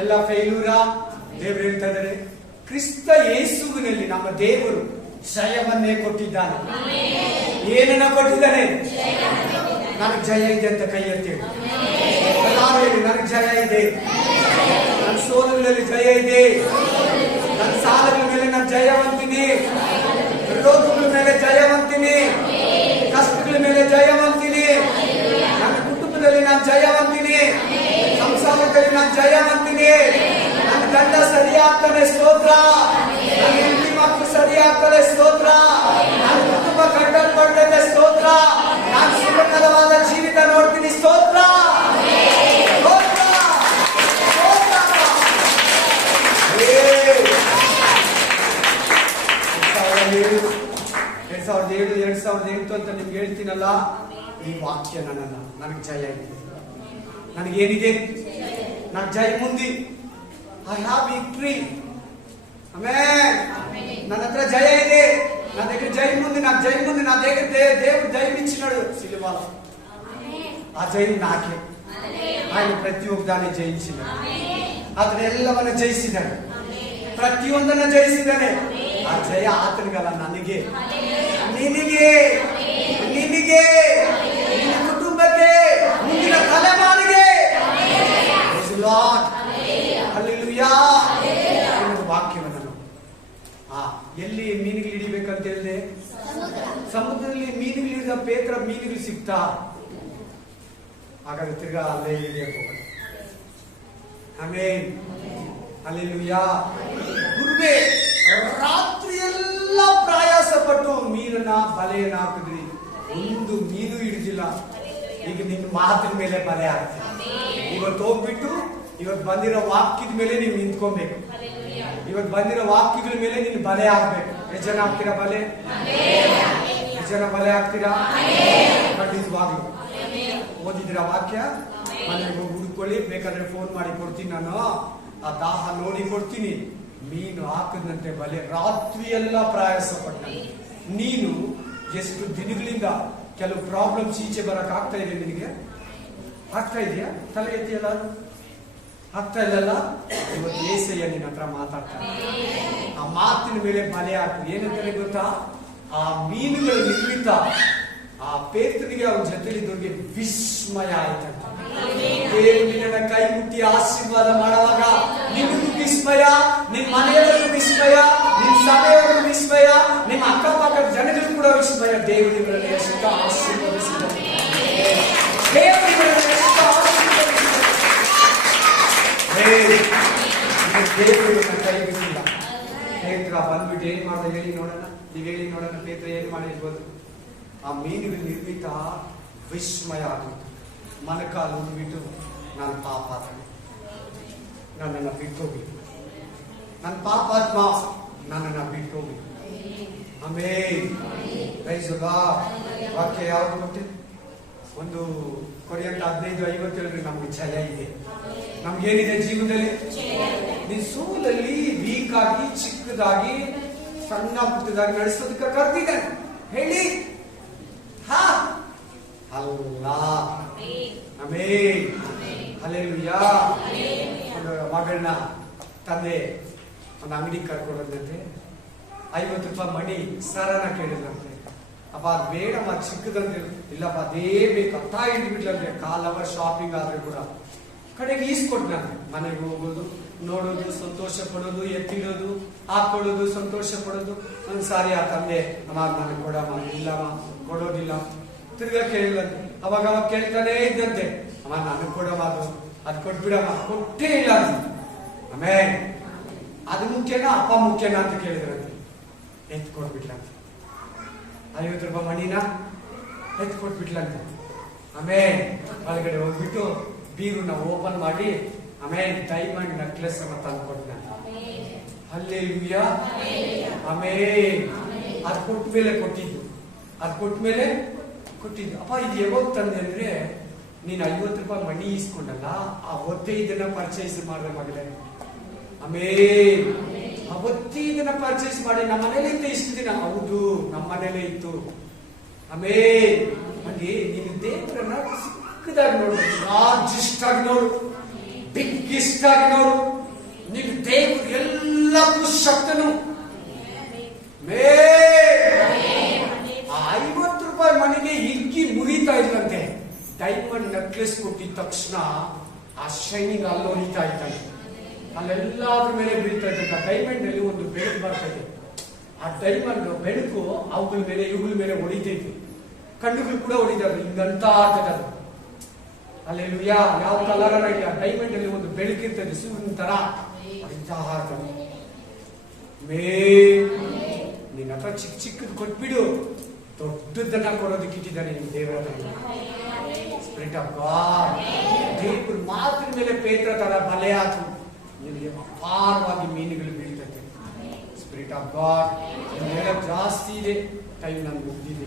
ಎಲ್ಲ ಫೇಲ್ಯೂರಾ? ದೇವ್ರು ಹೇಳ್ತಾ ಇದಾರೆ, ಕ್ರಿಸ್ತ ಯೇಸುವಿನಲ್ಲಿ ನಮ್ಮ ದೇವರು ಜಯವನ್ನೇ ಕೊಟ್ಟಿದ್ದಾನೆ. ಏನನ್ನ ಕೊಟ್ಟಿದ್ದಾನೆ? ನನಗೆ ಜಯ ಇದೆ ಅಂತ ಕೈ ಎತ್ತೇಳಿ. ನಾನು ಹೇಳಿ, ನನಗೆ ಜಯ ಇದೆ. ನನ್ನ ಸೋಲುಗಳಲ್ಲಿ ಜಯ ಇದೆ. ನನ್ನ ಸಾಲಗಳ ಮೇಲೆ ನಾನು ಜಯವಂತೀನಿ. ರೋಗಗಳ ಮೇಲೆ ಜಯವಂತೀನಿ. ಕಷ್ಟಗಳ ಮೇಲೆ ಜಯವಂತೀನಿ. ನನ್ನ ಕುಟುಂಬದಲ್ಲಿ ನಾನು ಜಯವಂತೀನಿ. ಸಂಸಾರದಲ್ಲಿ ನಾನು ಜಯವಂತೀನಿ. ನನ್ನ ಗಂಡ ಸರಿಯಾಗ್ತಾನೆ, ಸ್ತೋತ್ರ. ನನ್ನ ಹೆಂಡತಿ ಮಕ್ಕಳು ಸರಿಯಾಗ್ತಾರೆ, ಸ್ತೋತ್ರ. ನನ್ನ ಕುಟುಂಬ ಕಟ್ಟಲ್ಪಡ್ತದೆ, ಸ್ತೋತ್ರ. ನಾನು ಸುಖಕರವಾದ ಜೀವಿತ ನೋಡ್ತೀನಿ, ಸ್ತೋತ್ರ. ಎರಡ್ ಸಾವಿರದ ಎಂಟು ಅಂತ ನಿಮ್ಗೆ ಹೇಳ್ತೀನಲ್ಲ, ಈ ವಾಕ್ಯ ನನಗೆ ಜಯ ಇದೆ. ನನಗೇನಿದೆ? ನಾನು ಜಯ ಮುಂದಿ. I have victory. ಆಮೇನ್. ನನ್ನ ಹತ್ರ ಜಯ ಇದೆ. నా దగ్గర జయం ఉంది. నాకు జయం ఉంది. నా దగ్గర దేవుడు జయం ఇచ్చినాడు సిలువలో. ఆ జయం నాకే. ఆయన ప్రతి ఒక్కదాన్ని జయించినాడు. అతను ಎಲ್ಲವನ್ನ ಜಯಿಸಿದ್ದಾನೆ. ಪ್ರತಿಯೊಂದನ್ನ ಜಯಿಸಿದ್ದಾನೆ. ಆ ಜಯ ಆತನಿಗಲ್ಲ, ನನಗೆ, ನಿನಗೆ, ನಿನಗೆ, ನಿನ್ನ ಕುಟುಂಬಕ್ಕೆ, ಮುಂದಿನ ತಲೆಮಾರಿಗೆ. ಹಲ್ಲೆಲೂಯಾ. ವಾಕ್ಯವನ್ನು ಎಲ್ಲಿ ಮೀನುಗಳು ಹಿಡಿಬೇಕಂತ ಹೇಳಿದೆ? ಸಮುದ್ರದಲ್ಲಿ ಮೀನುಗಳು ಹಿಡಿದ ಪೇತ್ರ ಮೀನುಗಳು ಸಿಗ್ತಾ? ಹಾಗಾದ್ರೆ ತಿರ್ಗಾ ಅಲ್ಲೇ ಹಿಡಿಯಕ್ಕೆ ಹೋಗೋಣ. ಆಮೇನ್. ಹಲ್ಲೆಲೂಯಾ. ಗುರುವೇ, ರಾತ್ರಿ ಎಲ್ಲ ಪ್ರಯಾಸ ಪಟ್ಟು ಮೀನನ್ನ ಬಲೆಯನ್ನ ಹಾಕಿದ್ರಿ, ಒಂದು ಮೀನು ಹಿಡಿದಿಲ್ಲ. ಈಗ ನಿನ್ನ ಮಾತಿನ ಮೇಲೆ ಬಲೆ ಹಾಕ್ತೀನಿ. ಇವತ್ತು ಹೋಗ್ಬಿಟ್ಟು ಇವತ್ತು ಬಂದಿರೋ ವಾಕ್ಯದ ಮೇಲೆ ನೀವು ನಿಂತ್ಕೊಬೇಕು. ಇವತ್ತು ಬಂದಿರೋ ವಾಕ್ಯಗಳ ಮೇಲೆ ನೀನು ಬಲೆ ಹಾಕ್ಬೇಕು. ಎಷ್ಟು ಜನ ಹಾಕ್ತೀರಾ ಬಲೆ? ಎಷ್ಟು ಜನ ಬಲೆ ಹಾಕ್ತೀರಾ? ಖಂಡಿತವಾಗ್ಲು ಓದಿದಿರ ವಾಕ್ಯ? ಮನೆಗೆ ಹೋಗಿ ಹುಡುಕೊಳ್ಳಿ, ಬೇಕಾದ್ರೆ ಫೋನ್ ಮಾಡಿ ಕೊಡ್ತೀನಿ. ನಾನು ಆ ದಾಹ ನೋಡಿ ಕೊಡ್ತೀನಿ. ಮೀನು ಹಾಕದಂತೆ ಬಲೆ ರಾತ್ರಿ ಎಲ್ಲ ಪ್ರಯಾಸ ಪಟ್ಟ. ನೀನು ಎಷ್ಟು ದಿನಗಳಿಂದ ಕೆಲವು ಪ್ರಾಬ್ಲಮ್ಸ್ ಈಚೆ ಬರಕ್ ಆಗ್ತಾ ಇದೆ ನಿನಗೆ? ಆಗ್ತಾ ಇದೆಯಾ? ತಲೆ ಎತ್ತಿಯಲ್ಲ? ಆಗ್ತಾ ಇಲ್ಲಲ್ಲ? ಇವತ್ತು ಏಸಯ್ಯ ನಿನ್ನ ಹತ್ರ ಮಾತಾಡ್ತಾನೆ. ಆ ಮಾತಿನ ಮೇಲೆ ಬಲೆ ಹಾಕು. ಏನಂತಾರೆ ಗೊತ್ತಾ? ಆ ಮೀನುಗಳು ನಿರ್ಮಿತ ಆ ಪೇತ್ರನಿಗೆ ಅವನ ಜೊತೆಲಿದ್ದವ್ರಿಗೆ ವಿಸ್ಮಯ ಆಯ್ತಂತ. ದೇವರು ನಿನ್ನ ಕೈ ಮುಟ್ಟಿ ಆಶೀರ್ವಾದ ಮಾಡುವಾಗ ನಿನಗೂ ವಿಸ್ಮಯ, ನಿನ್ನ ಮನೆಯವರಿಗೂ ವಿಸ್ಮಯ, ನಿನ್ನ ಸಭೆಯವರಿಗೂ ವಿಸ್ಮಯ, ನಿಮ್ಮ ಅಕ್ಕಪಕ್ಕದ ಜನರಿಗೂ ಕೂಡ ವಿಸ್ಮಯ. ದೇವರಿವರನ್ನು ಎಷ್ಟು ಆಶೀರ್ವದಿಸಿದ್ದಾರೆ. ದೇವರಿವರನ್ನು ಎಷ್ಟು ಆಶೀರ್ವದಿಸಿದ್ದಾರೆ. ದೇವರನ್ನ ಕೈ ಬಿಟ್ಟಿಲ್ಲ. ಪೇತ್ರ ಬಂದ್ಬಿಟ್ಟು ಏನ್ ಮಾಡ್ದ ಹೇಳಿ ನೋಡೋಣ. ಈಗ ಹೇಳಿ ನೋಡೋಣ, ಪೇತ್ರ ಏನ್ ಮಾಡಿರ್ಬೋದು? ಆ ಮೀನುಗಳು ನಿರ್ಮಿತ ವಿಸ್ಮಯ ಆಗುತ್ತೆ. ಮನಕಾಲು ಬಿಟ್ಟು ನಾನು ಪಾಪಾತ್ಮ, ನನ್ನನ್ನು ಬಿಟ್ಟೋಗಿ, ನನ್ನ ಪಾಪಾತ್ಮ ನನ್ನನ್ನು ಬಿಟ್ಟೋಗಿ. ಆಮೇನ್. ವಾಕ್ಯ ಯಾವುದು ಗೊತ್ತೇ? ಒಂದು ಕೊರಿಯಂತ 15:57 ನಮ್ಗೆ ಜಯ ಇದೆ. ನಮ್ಗೇನಿದೆ ಜೀವನದಲ್ಲಿ? ನೀನ್ ಸೋಲಲ್ಲಿ ವೀಕ್ ಆಗಿ, ಚಿಕ್ಕದಾಗಿ, ಸಣ್ಣ ಪುಟ್ಟದಾಗಿ ನಡೆಸೋದಕ್ಕೆ ಕರ್ತಿದ್ದಾನೆ. ಹೇಳಿ ಹಾ ಅಲ್ಲ. ಆಮೇನ್. ಹಲ್ಲೆಲೂಯಾ. ಒಂದು ಮಗಳನ್ನ ತಂದೆ ಒಂದು ಅಂಗಡಿಗೆ ಕರ್ಕೊಂಡಂತೆ 50 ರೂಪಾಯಿ ಮಣಿ ಸರನ ಕೇಳಿದಂತೆ. ಅಪ್ಪ ಬೇಡಮ್ಮ, ಚಿಕ್ಕದಂತೆ. ಇಲ್ಲಪ್ಪ ಅದೇ ಬೇಕು. ಅರ್ಥ ಹಿಡಿದ್ಬಿಟ್ಲಂತೆ. ಕಾಲ್ ಅವರ್ ಶಾಪಿಂಗ್ ಆದ್ರೆ ಕೂಡ ಕಡೆಗೆ ಈಸ್ಕೊಟ್ ನಾನು ಮನೆಗೆ ಹೋಗೋದು, ನೋಡೋದು, ಸಂತೋಷ ಪಡೋದು, ಎತ್ತಿಡೋದು, ಹಾಕೊಳ್ಳೋದು, ಸಂತೋಷ ಪಡೋದು. ಒಂದ್ಸಾರಿ ಆ ತಂದೆ ಅಮ್ಮ ನನಗೆ ಕೊಡಮ್ಮ, ಇಲ್ಲಮ್ಮ ಕೊಡೋದಿಲ್ಲ. ತಿರ್ಗಾ ಕೇಳಿದಂತೆ. ಅವಾಗ ಕೇಳ್ತಾನೆ ಇದ್ದಂತೆ, ಅಮ್ಮ ನನಗೆ ಕೊಡಮ್ಮ, ಅದು ಕೊಟ್ಬಿಡಮ್ಮ. ಕೊಟ್ಟೇ ಇಲ್ಲ. ಆಮೇಲೆ ಅದು ಮುಖ್ಯನಾ ಅಪ್ಪ ಮುಖ್ಯನಾ ಅಂತ ಕೇಳಿದ್ರಂತೆ. ಎತ್ ಕೊಟ್ಬಿಟ್ಲಂತೆ. 50 ರೂಪಾಯಿ ಮಣಿನ ಎತ್ ಕೊಟ್ಬಿಟ್ಲಂತೆ. ಆಮೇಲೆ ಒಳಗಡೆ ಹೋಗ್ಬಿಟ್ಟು ಬೀರನ್ನ ಓಪನ್ ಮಾಡಿ ಆಮೇಲೆ ಡೈಮಂಡ್ ನೆಕ್ಲೆಸ್ ಅನ್ನ ತಂದು ಕೊಟ್ಟ. ಹಲ್ಲೆಲೂಯಾ. ಆಮೇಲೆ ಅದು ಕೊಟ್ಟ ಮೇಲೆ ಕೊಟ್ಟಿದ್ದು. ಅದು ಕೊಟ್ಟ ಮೇಲೆ ಕೊಟ್ಟಿದ್ದು. ಅಪ್ಪ ಇದು ಯಾವಾಗ ತಂದೆ ಅಂದ್ರೆ, ನೀನು 50 ರೂಪಾಯಿ ಮಣಿ ಇಸ್ಕೊಂಡಲ್ಲ, ಅವತ್ತೇ ಇದನ್ನ ಪರ್ಚೇಸ್ ಮಾಡಿದೆ ಮಗಳೇ. ಆಮೇಲೆ ಅವತ್ತೇ ಇದನ್ನ ಪರ್ಚೇಸ್ ಮಾಡಿ ನಮ್ಮ ಮನೇಲಿ ಇತ್ತು ಇಷ್ಟು ದಿನ. ಹೌದು, ನಮ್ಮ ಮನೇಲೆ ಇತ್ತು. ಆಮೇಲೆ ಹಾಗೆ ನೀನು ದೇವರನ್ನ ಚಿಕ್ಕದಾಗಿ ನೋಡ್ಬೇಕು, ಲಾರ್ಜೆಸ್ಟ್ ಆಗಿ ನೋಡು, ಬಿಗ್ಗೆಸ್ಟ್ ಆಗಿ ನೋಡು. ನೀನು ದೇವರು ಎಲ್ಲ ಎಲ್ಲಕ್ಕೂ ಶಕ್ತನು. ಆ 50 ರೂಪಾಯಿ ಮನೆಗೆ ಇಕ್ಕಿ ಮುರಿತಾ ಇದ್ರಂತೆ. ಡೈಮಂಡ್ ನೆಕ್ಲೆಸ್ ಕೊಟ್ಟಿದ ತಕ್ಷಣ ಆ ಶೈನಿಂಗ್ ಅಲ್ಲಿ ಹೊಡಿತಾ ಇದ್ದಾನೆ, ಅಲ್ಲೆಲ್ಲಾದ್ರ ಮೇಲೆ ಬೀಳ್ತಾ ಇದ್ದಂತ ಡೈಮಂಡ್ ಅಲ್ಲಿ ಒಂದು ಬೆಳಕು ಬರ್ತಾ ಇದೆ. ಆ ಡೈಮಂಡ್ ಬೆಳಕು ಅವುಗಳ ಮೇಲೆ ಇವುಗಳ ಮೇಲೆ ಹೊಡಿತೈತಿ, ಕಣ್ಣುಗಳು ಕೂಡ ಹೊಡಿತಾರೆ, ಹಿಂಗಂತ ಆಗ್ತದೆ. ಅಲ್ಲೆಲ್ಲೂಯಾ, ಯಾವ ಕಲರ್ ಇಲ್ಲ, ಡೈಮಂಡ್ ಅಲ್ಲಿ ಒಂದು ಬೆಳಕಿರ್ತದೆ, ಸೂರ್ಯನ ತರ ಹೊಡಿತಾ ಇರ್ತದೆ. ನಿನ್ನ ಹತ್ರ ಚಿಕ್ಕ ಚಿಕ್ಕದು ಕೊಟ್ಬಿಡು, ದೊಡ್ಡದನ್ನ ಕೊಡೋದಕ್ಕೆ ಇಟ್ಟಿದ್ದಾನೆ ನಿಮ್ಮ ದೇವರ. ಸ್ಪಿರಿಟ್ ಆಫ್ ಗಾಡ್, ದೇವ್ರ ಮಾತಿನ ಮೇಲೆ ಪೇತ್ರ ತರ ಬಲೆ ಹಾಕು, ನಿನಗೆ ಅಪಾರವಾಗಿ ಮೀನುಗಳು ಬೀಳ್ತೈತೆ. ಸ್ಪಿರಿಟ್ ಆಫ್ ಗಾಡ್, ನಿಮ್ಗೆಲ್ಲ ಜಾಸ್ತಿ ಇದೆ, ಟೈಮ್ ನಾನು ಮುಗ್ದಿದೆ.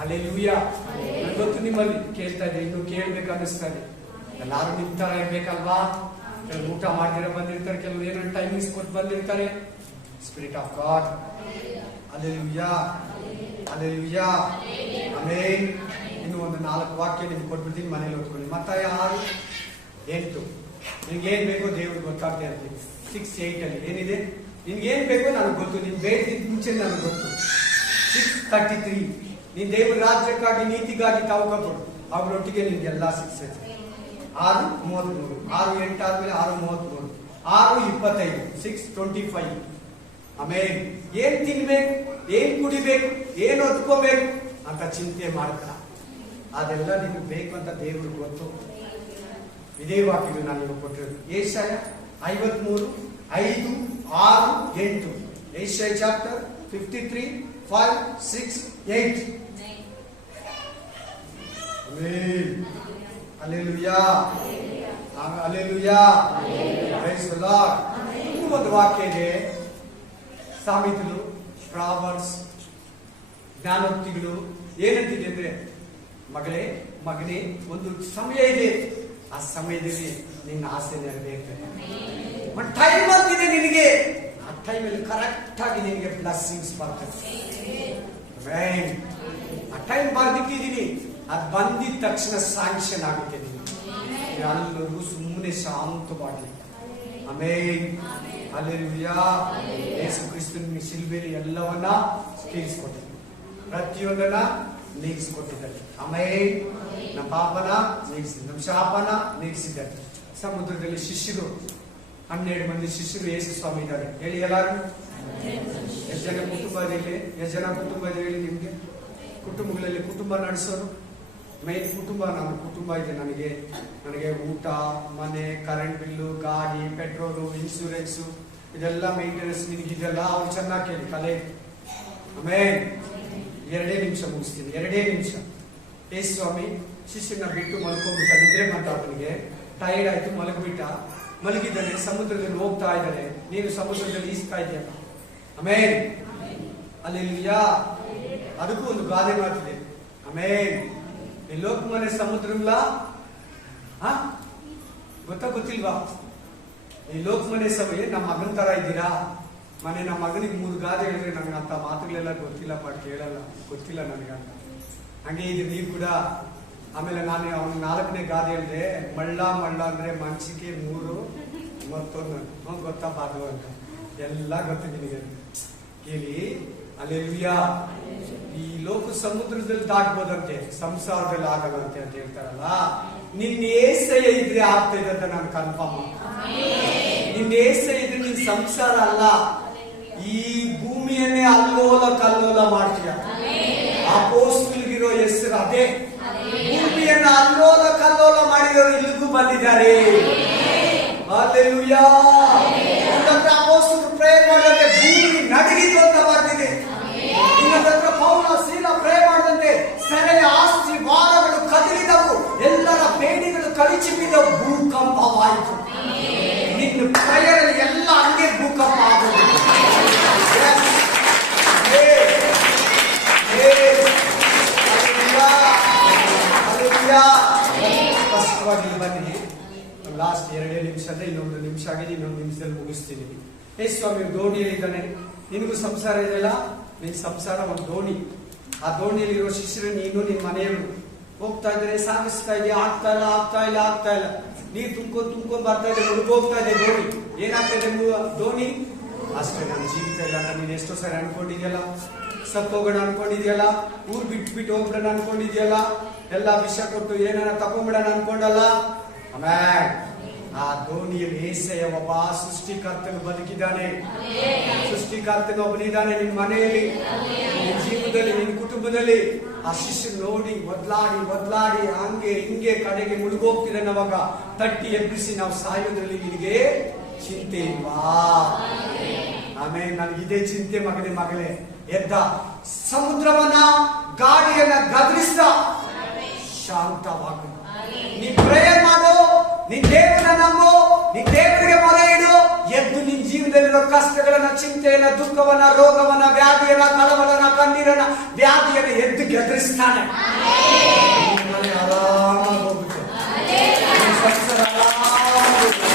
ಹಲ್ಲೆಲೂಯಾ. ನನಗೆ ಗೊತ್ತು ನಿಮ್ಮಲ್ಲಿ ಕೇಳ್ತಾ ಇದೆ, ಇನ್ನು ಕೇಳ್ಬೇಕು ಅನ್ನಿಸ್ತಾ ಇದೆ. ಎಲ್ಲಾರು ನಿಮ್ ತರ ಇರ್ಬೇಕಲ್ವಾ? ಕೆಲವು ಊಟ ಮಾಡ್ದಿರ ಬಂದಿರ್ತಾರೆ, ಕೆಲವು ಏನೋ ಟೈಮಿಂಗ್ಸ್ ಕೊಟ್ಟು ಬಂದಿರ್ತಾರೆ. Spirit of god, hallelujah, hallelujah, amen. ಇನ್ನು ಒಂದು 4 ವಾಕ್ಯ ನಿಮ್ಗೆ ಕೊಟ್ಬಿಡ್ತೀನಿ, ಮನೇಲಿ ಓದ್ಕೊಳ್ಳಿ. ಮತ್ತಾಯ 6:8. ನಿನ್ಗೇನ್ ಬೇಕೋ ದೇವ್ರಿಗೆ ಗೊತ್ತಾಗ್ತಾ ಇರ್ತೀನಿ. 6:8 ಅಲ್ಲಿ ಏನಿದೆ? ನಿನ್ಗೇನ್ ಬೇಕೋ ನನಗೆ ಗೊತ್ತು, ನೀನ್ ಬೇಡ್ತಿದ್ ಮುಂಚೆ ನನಗೆ ಗೊತ್ತು. 6:33, ನೀನ್ ದೇವ್ರ ರಾಜ್ಯಕ್ಕಾಗಿ ನೀತಿಗಾಗಿ ತಾವು ಕೊಡು, ಅವರೊಟ್ಟಿಗೆ ನಿನ್ಗೆಲ್ಲ ಸಿಕ್ಸೈತೆ. 6:33, 6:8 ಆದ್ಮೇಲೆ 6:33, 6:25, 6:25. ಆಮೇಲೆ ಏನ್ ತಿನ್ಬೇಕು, ಏನ್ ಕುಡಿಬೇಕು, ಏನ್ ಹೊತ್ಕೋಬೇಕು ಅಂತ ಚಿಂತೆ ಮಾಡ್ತಾರ. ಅದೆಲ್ಲ ನಿಮ್ಗೆ ಬೇಕು ಅಂತ ದೇವ್ರಿಗೆ ಗೊತ್ತು. ಇದೇ ವಾಕ್ಯಗಳು ನಾನು ನಿಮಗೆ ಕೊಟ್ಟಿರೋದು. ಯೆಶಾಯ 53:5-6-8. ಯೆಶಾಯ chapter 53:5-6-8. Amen. Hallelujah, hallelujah, praise the lord. ಇನ್ನೂ ಒಂದು ವಾಕ್ಯ ಇದೆ, ಸಾమెತలు, ಪ್ರಾವರ್ಬ್ಸ್, ಜ್ಞಾನೋಕ್ತಿಗಳು. ಏನಂತಿದೆ ಅಂದ್ರೆ, ಮಗಳೇ ಮಗನೇ, ಒಂದು ಸಮಯ ಇದೆ, ಆ ಸಮಯದಲ್ಲಿ ನಿನ್ನ ಆಸೆ ನೆರವೇರ್ತದೆ. ಒಂದು ಟೈಮ್ ಅಂತಿದೆ ನಿನಗೆ, ಆ ಟೈಮಲ್ಲಿ ಕರೆಕ್ಟ್ ಆಗಿ ನಿನಗೆ ಬ್ಲೆಸ್ಸಿಂಗ್ಸ್ ಬರ್ತದೆ. ಆ ಟೈಮ್ ಬರ್ದಿಟ್ಟಿದ್ದೀನಿ, ಅದು ಬಂದಿದ ತಕ್ಷಣ ಸ್ಯಾಂಕ್ಷನ್ ಆಗುತ್ತೆ. ಎಲ್ಲರೂ ಸುಮ್ಮನೆ ಶಾಂತವಾಗಿ. Amen, hallelujah. ಯೇಸು ಕ್ರಿಸ್ತನ ಶಿಲುಬೆಯಲ್ಲಿ ಎಲ್ಲವನ್ನ ತೀರಿಸಿಕೊಟ್ಟಿದ್ದಾನೆ, ಪ್ರತಿಯೊಂದನ್ನ ನೀಗಿಸಿಕೊಟ್ಟಿದ್ದಾರೆ. ಆಮೆನ್. ನಮ್ಮ ಪಾಪನ ನೀಗಿಸಿದ, ನಮ್ಮ ಶಾಪನ ನೀಗಿಸಿದ್ದಾರೆ. ಸಮುದ್ರದಲ್ಲಿ ಶಿಷ್ಯರು 12 ಮಂದಿ ಶಿಷ್ಯರು ಯೇಸು ಸ್ವಾಮಿ ಇದ್ದಾರೆ. ಹೇಳಿ ಎಲ್ಲಾರು, ಎಷ್ಟು ಜನ ಕುಟುಂಬ ಇದೆ? ಎಷ್ಟು ಜನ ಕುಟುಂಬ ಇದೆ ಹೇಳಿ? ನಿಮ್ಗೆ ಕುಟುಂಬಗಳಲ್ಲಿ ಕುಟುಂಬ ನಡೆಸೋರು ಮೈನ್ ಕುಟುಂಬ. ನನ್ನ ಕುಟುಂಬ ಇದೆ, ನನಗೆ ಊಟ, ಮನೆ, ಕರೆಂಟ್ ಬಿಲ್ಲು, ಗಾಡಿ, ಪೆಟ್ರೋಲು, ಇನ್ಶೂರೆನ್ಸು, ಇದೆಲ್ಲ ಮೇಂಟೆನೆನ್ಸ್ ನಿನಗಿದೆಲ್ಲ ಅವ್ರು ಚೆನ್ನಾಗಿ ಕೇಳಿ ಕಲೆ. ಆಮೇಲೆ 2 ನಿಮಿಷ ಮುಗಿಸ್ತೀನಿ, 2 ನಿಮಿಷ. ಯೇಸು ಸ್ವಾಮಿ ಶಿಷ್ಯನ ಬಿಟ್ಟು ಮಲ್ಕೊಂಡ್ಬಿಟ್ಟ, ನಿದ್ರೆ ಮಾತಾಡ್ತನಿಗೆ ಟೈರ್ಡ್ ಆಯ್ತು, ಮಲಗಿದ್ದಾನೆ. ಸಮುದ್ರದಲ್ಲಿ ಹೋಗ್ತಾ ಇದ್ದಾನೆ, ನೀನು ಸಮುದ್ರದಲ್ಲಿ ಈಸ್ತಾ ಇದೆಯಲ್ಲ. ಆಮೇಲೆ ಹಲ್ಲೆಲೂಯಾ. ಅದಕ್ಕೂ ಒಂದು ಗಾದೆ ಮಾತಿದೆ. ಆಮೇಲೆ ಈ ಲೋಕಮನೆ ಸಮುದ್ರಲ್ಲ, ಗೊತ್ತಿಲ್ವಾ? ಈ ಲೋಕಮನೆ ಸಮಯ ನಮ್ಮ ಮಗನ ತರ ಇದ್ದೀರಾ? ಮನೆ ನಮ್ಮ ಮಗನಿಗೆ 3 ಗಾದೆ ಹೇಳಿದ್ರೆ ನನಗೆ ಅಂತ ಮಾತುಗಳೆಲ್ಲ ಗೊತ್ತಿಲ್ಲ, ಕೇಳಲ್ಲ, ಗೊತ್ತಿಲ್ಲ ನನಗೆ ಅಂತ. ಹಂಗೆ ಇದು ನೀವು ಕೂಡ. ಆಮೇಲೆ ನಾನು ಅವನು 4ನೇ ಗಾದೆ ಹೇಳಿದೆ, ಮಳ್ಳ ಅಂದ್ರೆ ಮನ್ಸಿಗೆ 3, ಮತ್ತೊಂದು ಗೊತ್ತಪ್ಪ ಅದು ಅಂತ. ಎಲ್ಲ ಗೊತ್ತು ನಿನಗೆ, ಕೇಳಿ. ಹಲ್ಲೆಲೂಯಾ. ಈ ಲೋಕ ಸಮುದ್ರದಲ್ಲಿ ದಾಟ್ಬೋದಂತೆ, ಸಂಸಾರದಲ್ಲಿ ಆಗದಂತೆ ಅಂತ ಹೇಳ್ತಾರಲ್ಲ. ನಿನ್ನ ಏಸಯ್ಯ ಇದ್ರೆ ಆಗ್ತದೆ ಅಂತ ನಾನು ಕನ್ಫರ್ಮ್. ನಿನ್ನ ಏಸಯ್ಯ ಇದ್ರೆ ನಿನ್ ಸಂಸಾರ ಅಲ್ಲ, ಈ ಭೂಮಿಯನ್ನೇ ಅಲ್ಲೋಲ ಕಲ್ಲೋಲ ಮಾಡ್ತೀಯ. ಅಪೊಸ್ತಲರಿಗಿರೋ ಹೆಸರು ಅದೇ. ಭೂಮಿಯನ್ನ ಅಲ್ಲೋಲ ಕಲ್ಲೋಲ ಮಾಡಿದವರು ಇಲ್ಲಿಗೂ ಬಂದಿದ್ದಾರೆ. ಹಲ್ಲೆಲೂಯಾ. ಅಪೊಸ್ತಲರು ಪ್ರೇಯರ್ ಮಾಡಿದಂತೆ ಭೂಮಿ ನಡಗಿತು ಅಂತ ಬರ್ತಿದೆ. ಇನ್ನೊಂದತ್ರ ಪೌಲ ಶೀಲ ಪ್ರೇಯರ್ ಮಾಡಿದಂತೆ ಸೆರೆಯ ಆಸ್ತಿ ವಾರಗಳು ಕದಲಿದವು, ಎಲ್ಲರ ಬೇಡಿಗಳು ಕಳಿಚಿ ಬಿದ್ದ ಭೂಕಂಪವಾಯಿತು. ನಿನ್ನ ಪ್ರೇಯರಲ್ಲಿ ಎಲ್ಲ ಹಂಗೆ ಭೂಕಂಪ ಆಗೋದು. ಸ್ಪಷ್ಟವಾಗಿ ಬನ್ನಿ. ಲಾಸ್ಟ್ 2 ನಿಮಿಷ ಅಂದ್ರೆ ಇನ್ನೊಂದು ನಿಮಿಷ ಆಗಿದೆ, ಇನ್ನೊಂದು ನಿಮಿಷದಲ್ಲಿ ಮುಗಿಸ್ತೀನಿ. ಯೇಸು ಸ್ವಾಮಿ ದೋಣಿಯಲ್ಲಿ ಇದ್ದಾನೆ. ನಿನಗೂ ಸಂಸಾರ ಇದೆಯಲ್ಲ, ನಿನ್ ಸಂಸಾರ ಒಂದು ದೋಣಿ. ಆ ದೋಣಿಯಲ್ಲಿರೋ ಶಿಷ್ಯರು ನೀನು, ನಿನ್ ಮನೆಯವರು ಹೋಗ್ತಾ ಇದ್ರೆ ಸಾಗಿಸ್ತಾ ಇದೆಯಾ? ಆಗ್ತಾ ಇಲ್ಲ. ನೀರು ತುಂಬ್ಕೊಂಡ್ ಬರ್ತಾ ಇದೆ, ಮುಳುಗೋಗ್ತಾ ಇದೆ ದೋಣಿ. ಏನಾಗ್ತಾ ಇದೆ? ದೋಣಿ ಅಷ್ಟೇ. ನನ್ನ ಜೀವಿತ ಇಲ್ಲ ಅಂತ ನೀನು ಎಷ್ಟೋ ಸಾರಿ ಅನ್ಕೊಂಡಿದ್ಯಲ್ಲ, ಸತ್ತೋಗೋಣ ಅನ್ಕೊಂಡಿದ್ಯಲ್ಲ, ಊರ್ ಬಿಟ್ಬಿಟ್ಟು ಹೋಗ್ಬಿಡೋಣ ಅನ್ಕೊಂಡಿದ್ಯಲ್ಲ, ಎಲ್ಲ ವಿಷ ಕೊಟ್ಟು ಏನಾರ ತಗೊಂಡ್ಬಿಡೋಣ ಅನ್ಕೊಂಡಲ್ಲ. ಆಮೇಲೆ ಆ ದೋಣಿಯಲ್ಲಿ ಏಸಯ್ಯ ಒಬ್ಬ ಸೃಷ್ಟಿಕರ್ತನು ಬದುಕಿದ್ದಾನೆ. ಸೃಷ್ಟಿಕರ್ತನು ಒಬ್ಬನಿದ್ದಾನೆ ನಿನ್ ಮನೆಯಲ್ಲಿ, ನಿನ್ ಜೀವನದಲ್ಲಿ, ನಿನ್ ಕುಟುಂಬದಲ್ಲಿ. ಆ ಶಿಷ್ಯ ನೋಡಿ ಒದ್ಲಾಡಿ ಹಂಗೆ ಹಿಂಗೆ ಕಡೆಗೆ ಮುಳುಗೋಗ್ತಿದೆ. ನಾವಾಗ ತಟ್ಟಿ ಎಬ್ಬಿಸಿ ನಾವು ಸಾಯೋದ್ರಲ್ಲಿ ನಿನಗೆ ಚಿಂತೆ ಇಲ್ವಾ? ಆಮೇಲೆ ನನಗಿದೇ ಚಿಂತೆ ಮಗನೇ. ಎದ್ದ ಸಮುದ್ರವನ್ನ ಗಾಳಿಯನ್ನ ಗದರಿಸಿದ, ಶಾಂತವಾಗ ನೀ ಪ್ರೇಯರ್ ಮಾಡು, ನಿನ್ ದೇವರನ್ನ ನಂಬು, ನಿನ್ ದೇವರಿಗೆ ಮೊರೆ ಇಡು. ಎದ್ದು ನಿನ್ ಜೀವನದಲ್ಲಿರೋ ಕಷ್ಟಗಳನ್ನ, ಚಿಂತೆಯನ್ನ, ದುಃಖವನ್ನ, ರೋಗವನ್ನ, ವ್ಯಾಧಿಯನ್ನ, ಕಳವಳನ, ಕಣ್ಣೀರನ್ನ, ವ್ಯಾಧಿಯನ್ನ ಎದ್ದು ಗೆದರಿಸ್ತಾನೆ. ಮನೆ ಆರಾಮಾಗಿ ಹೋಗುತ್ತೆ, ಸಂಸಾರ ಆರಾಮಾಗಿ ಹೋಗುತ್ತೆ.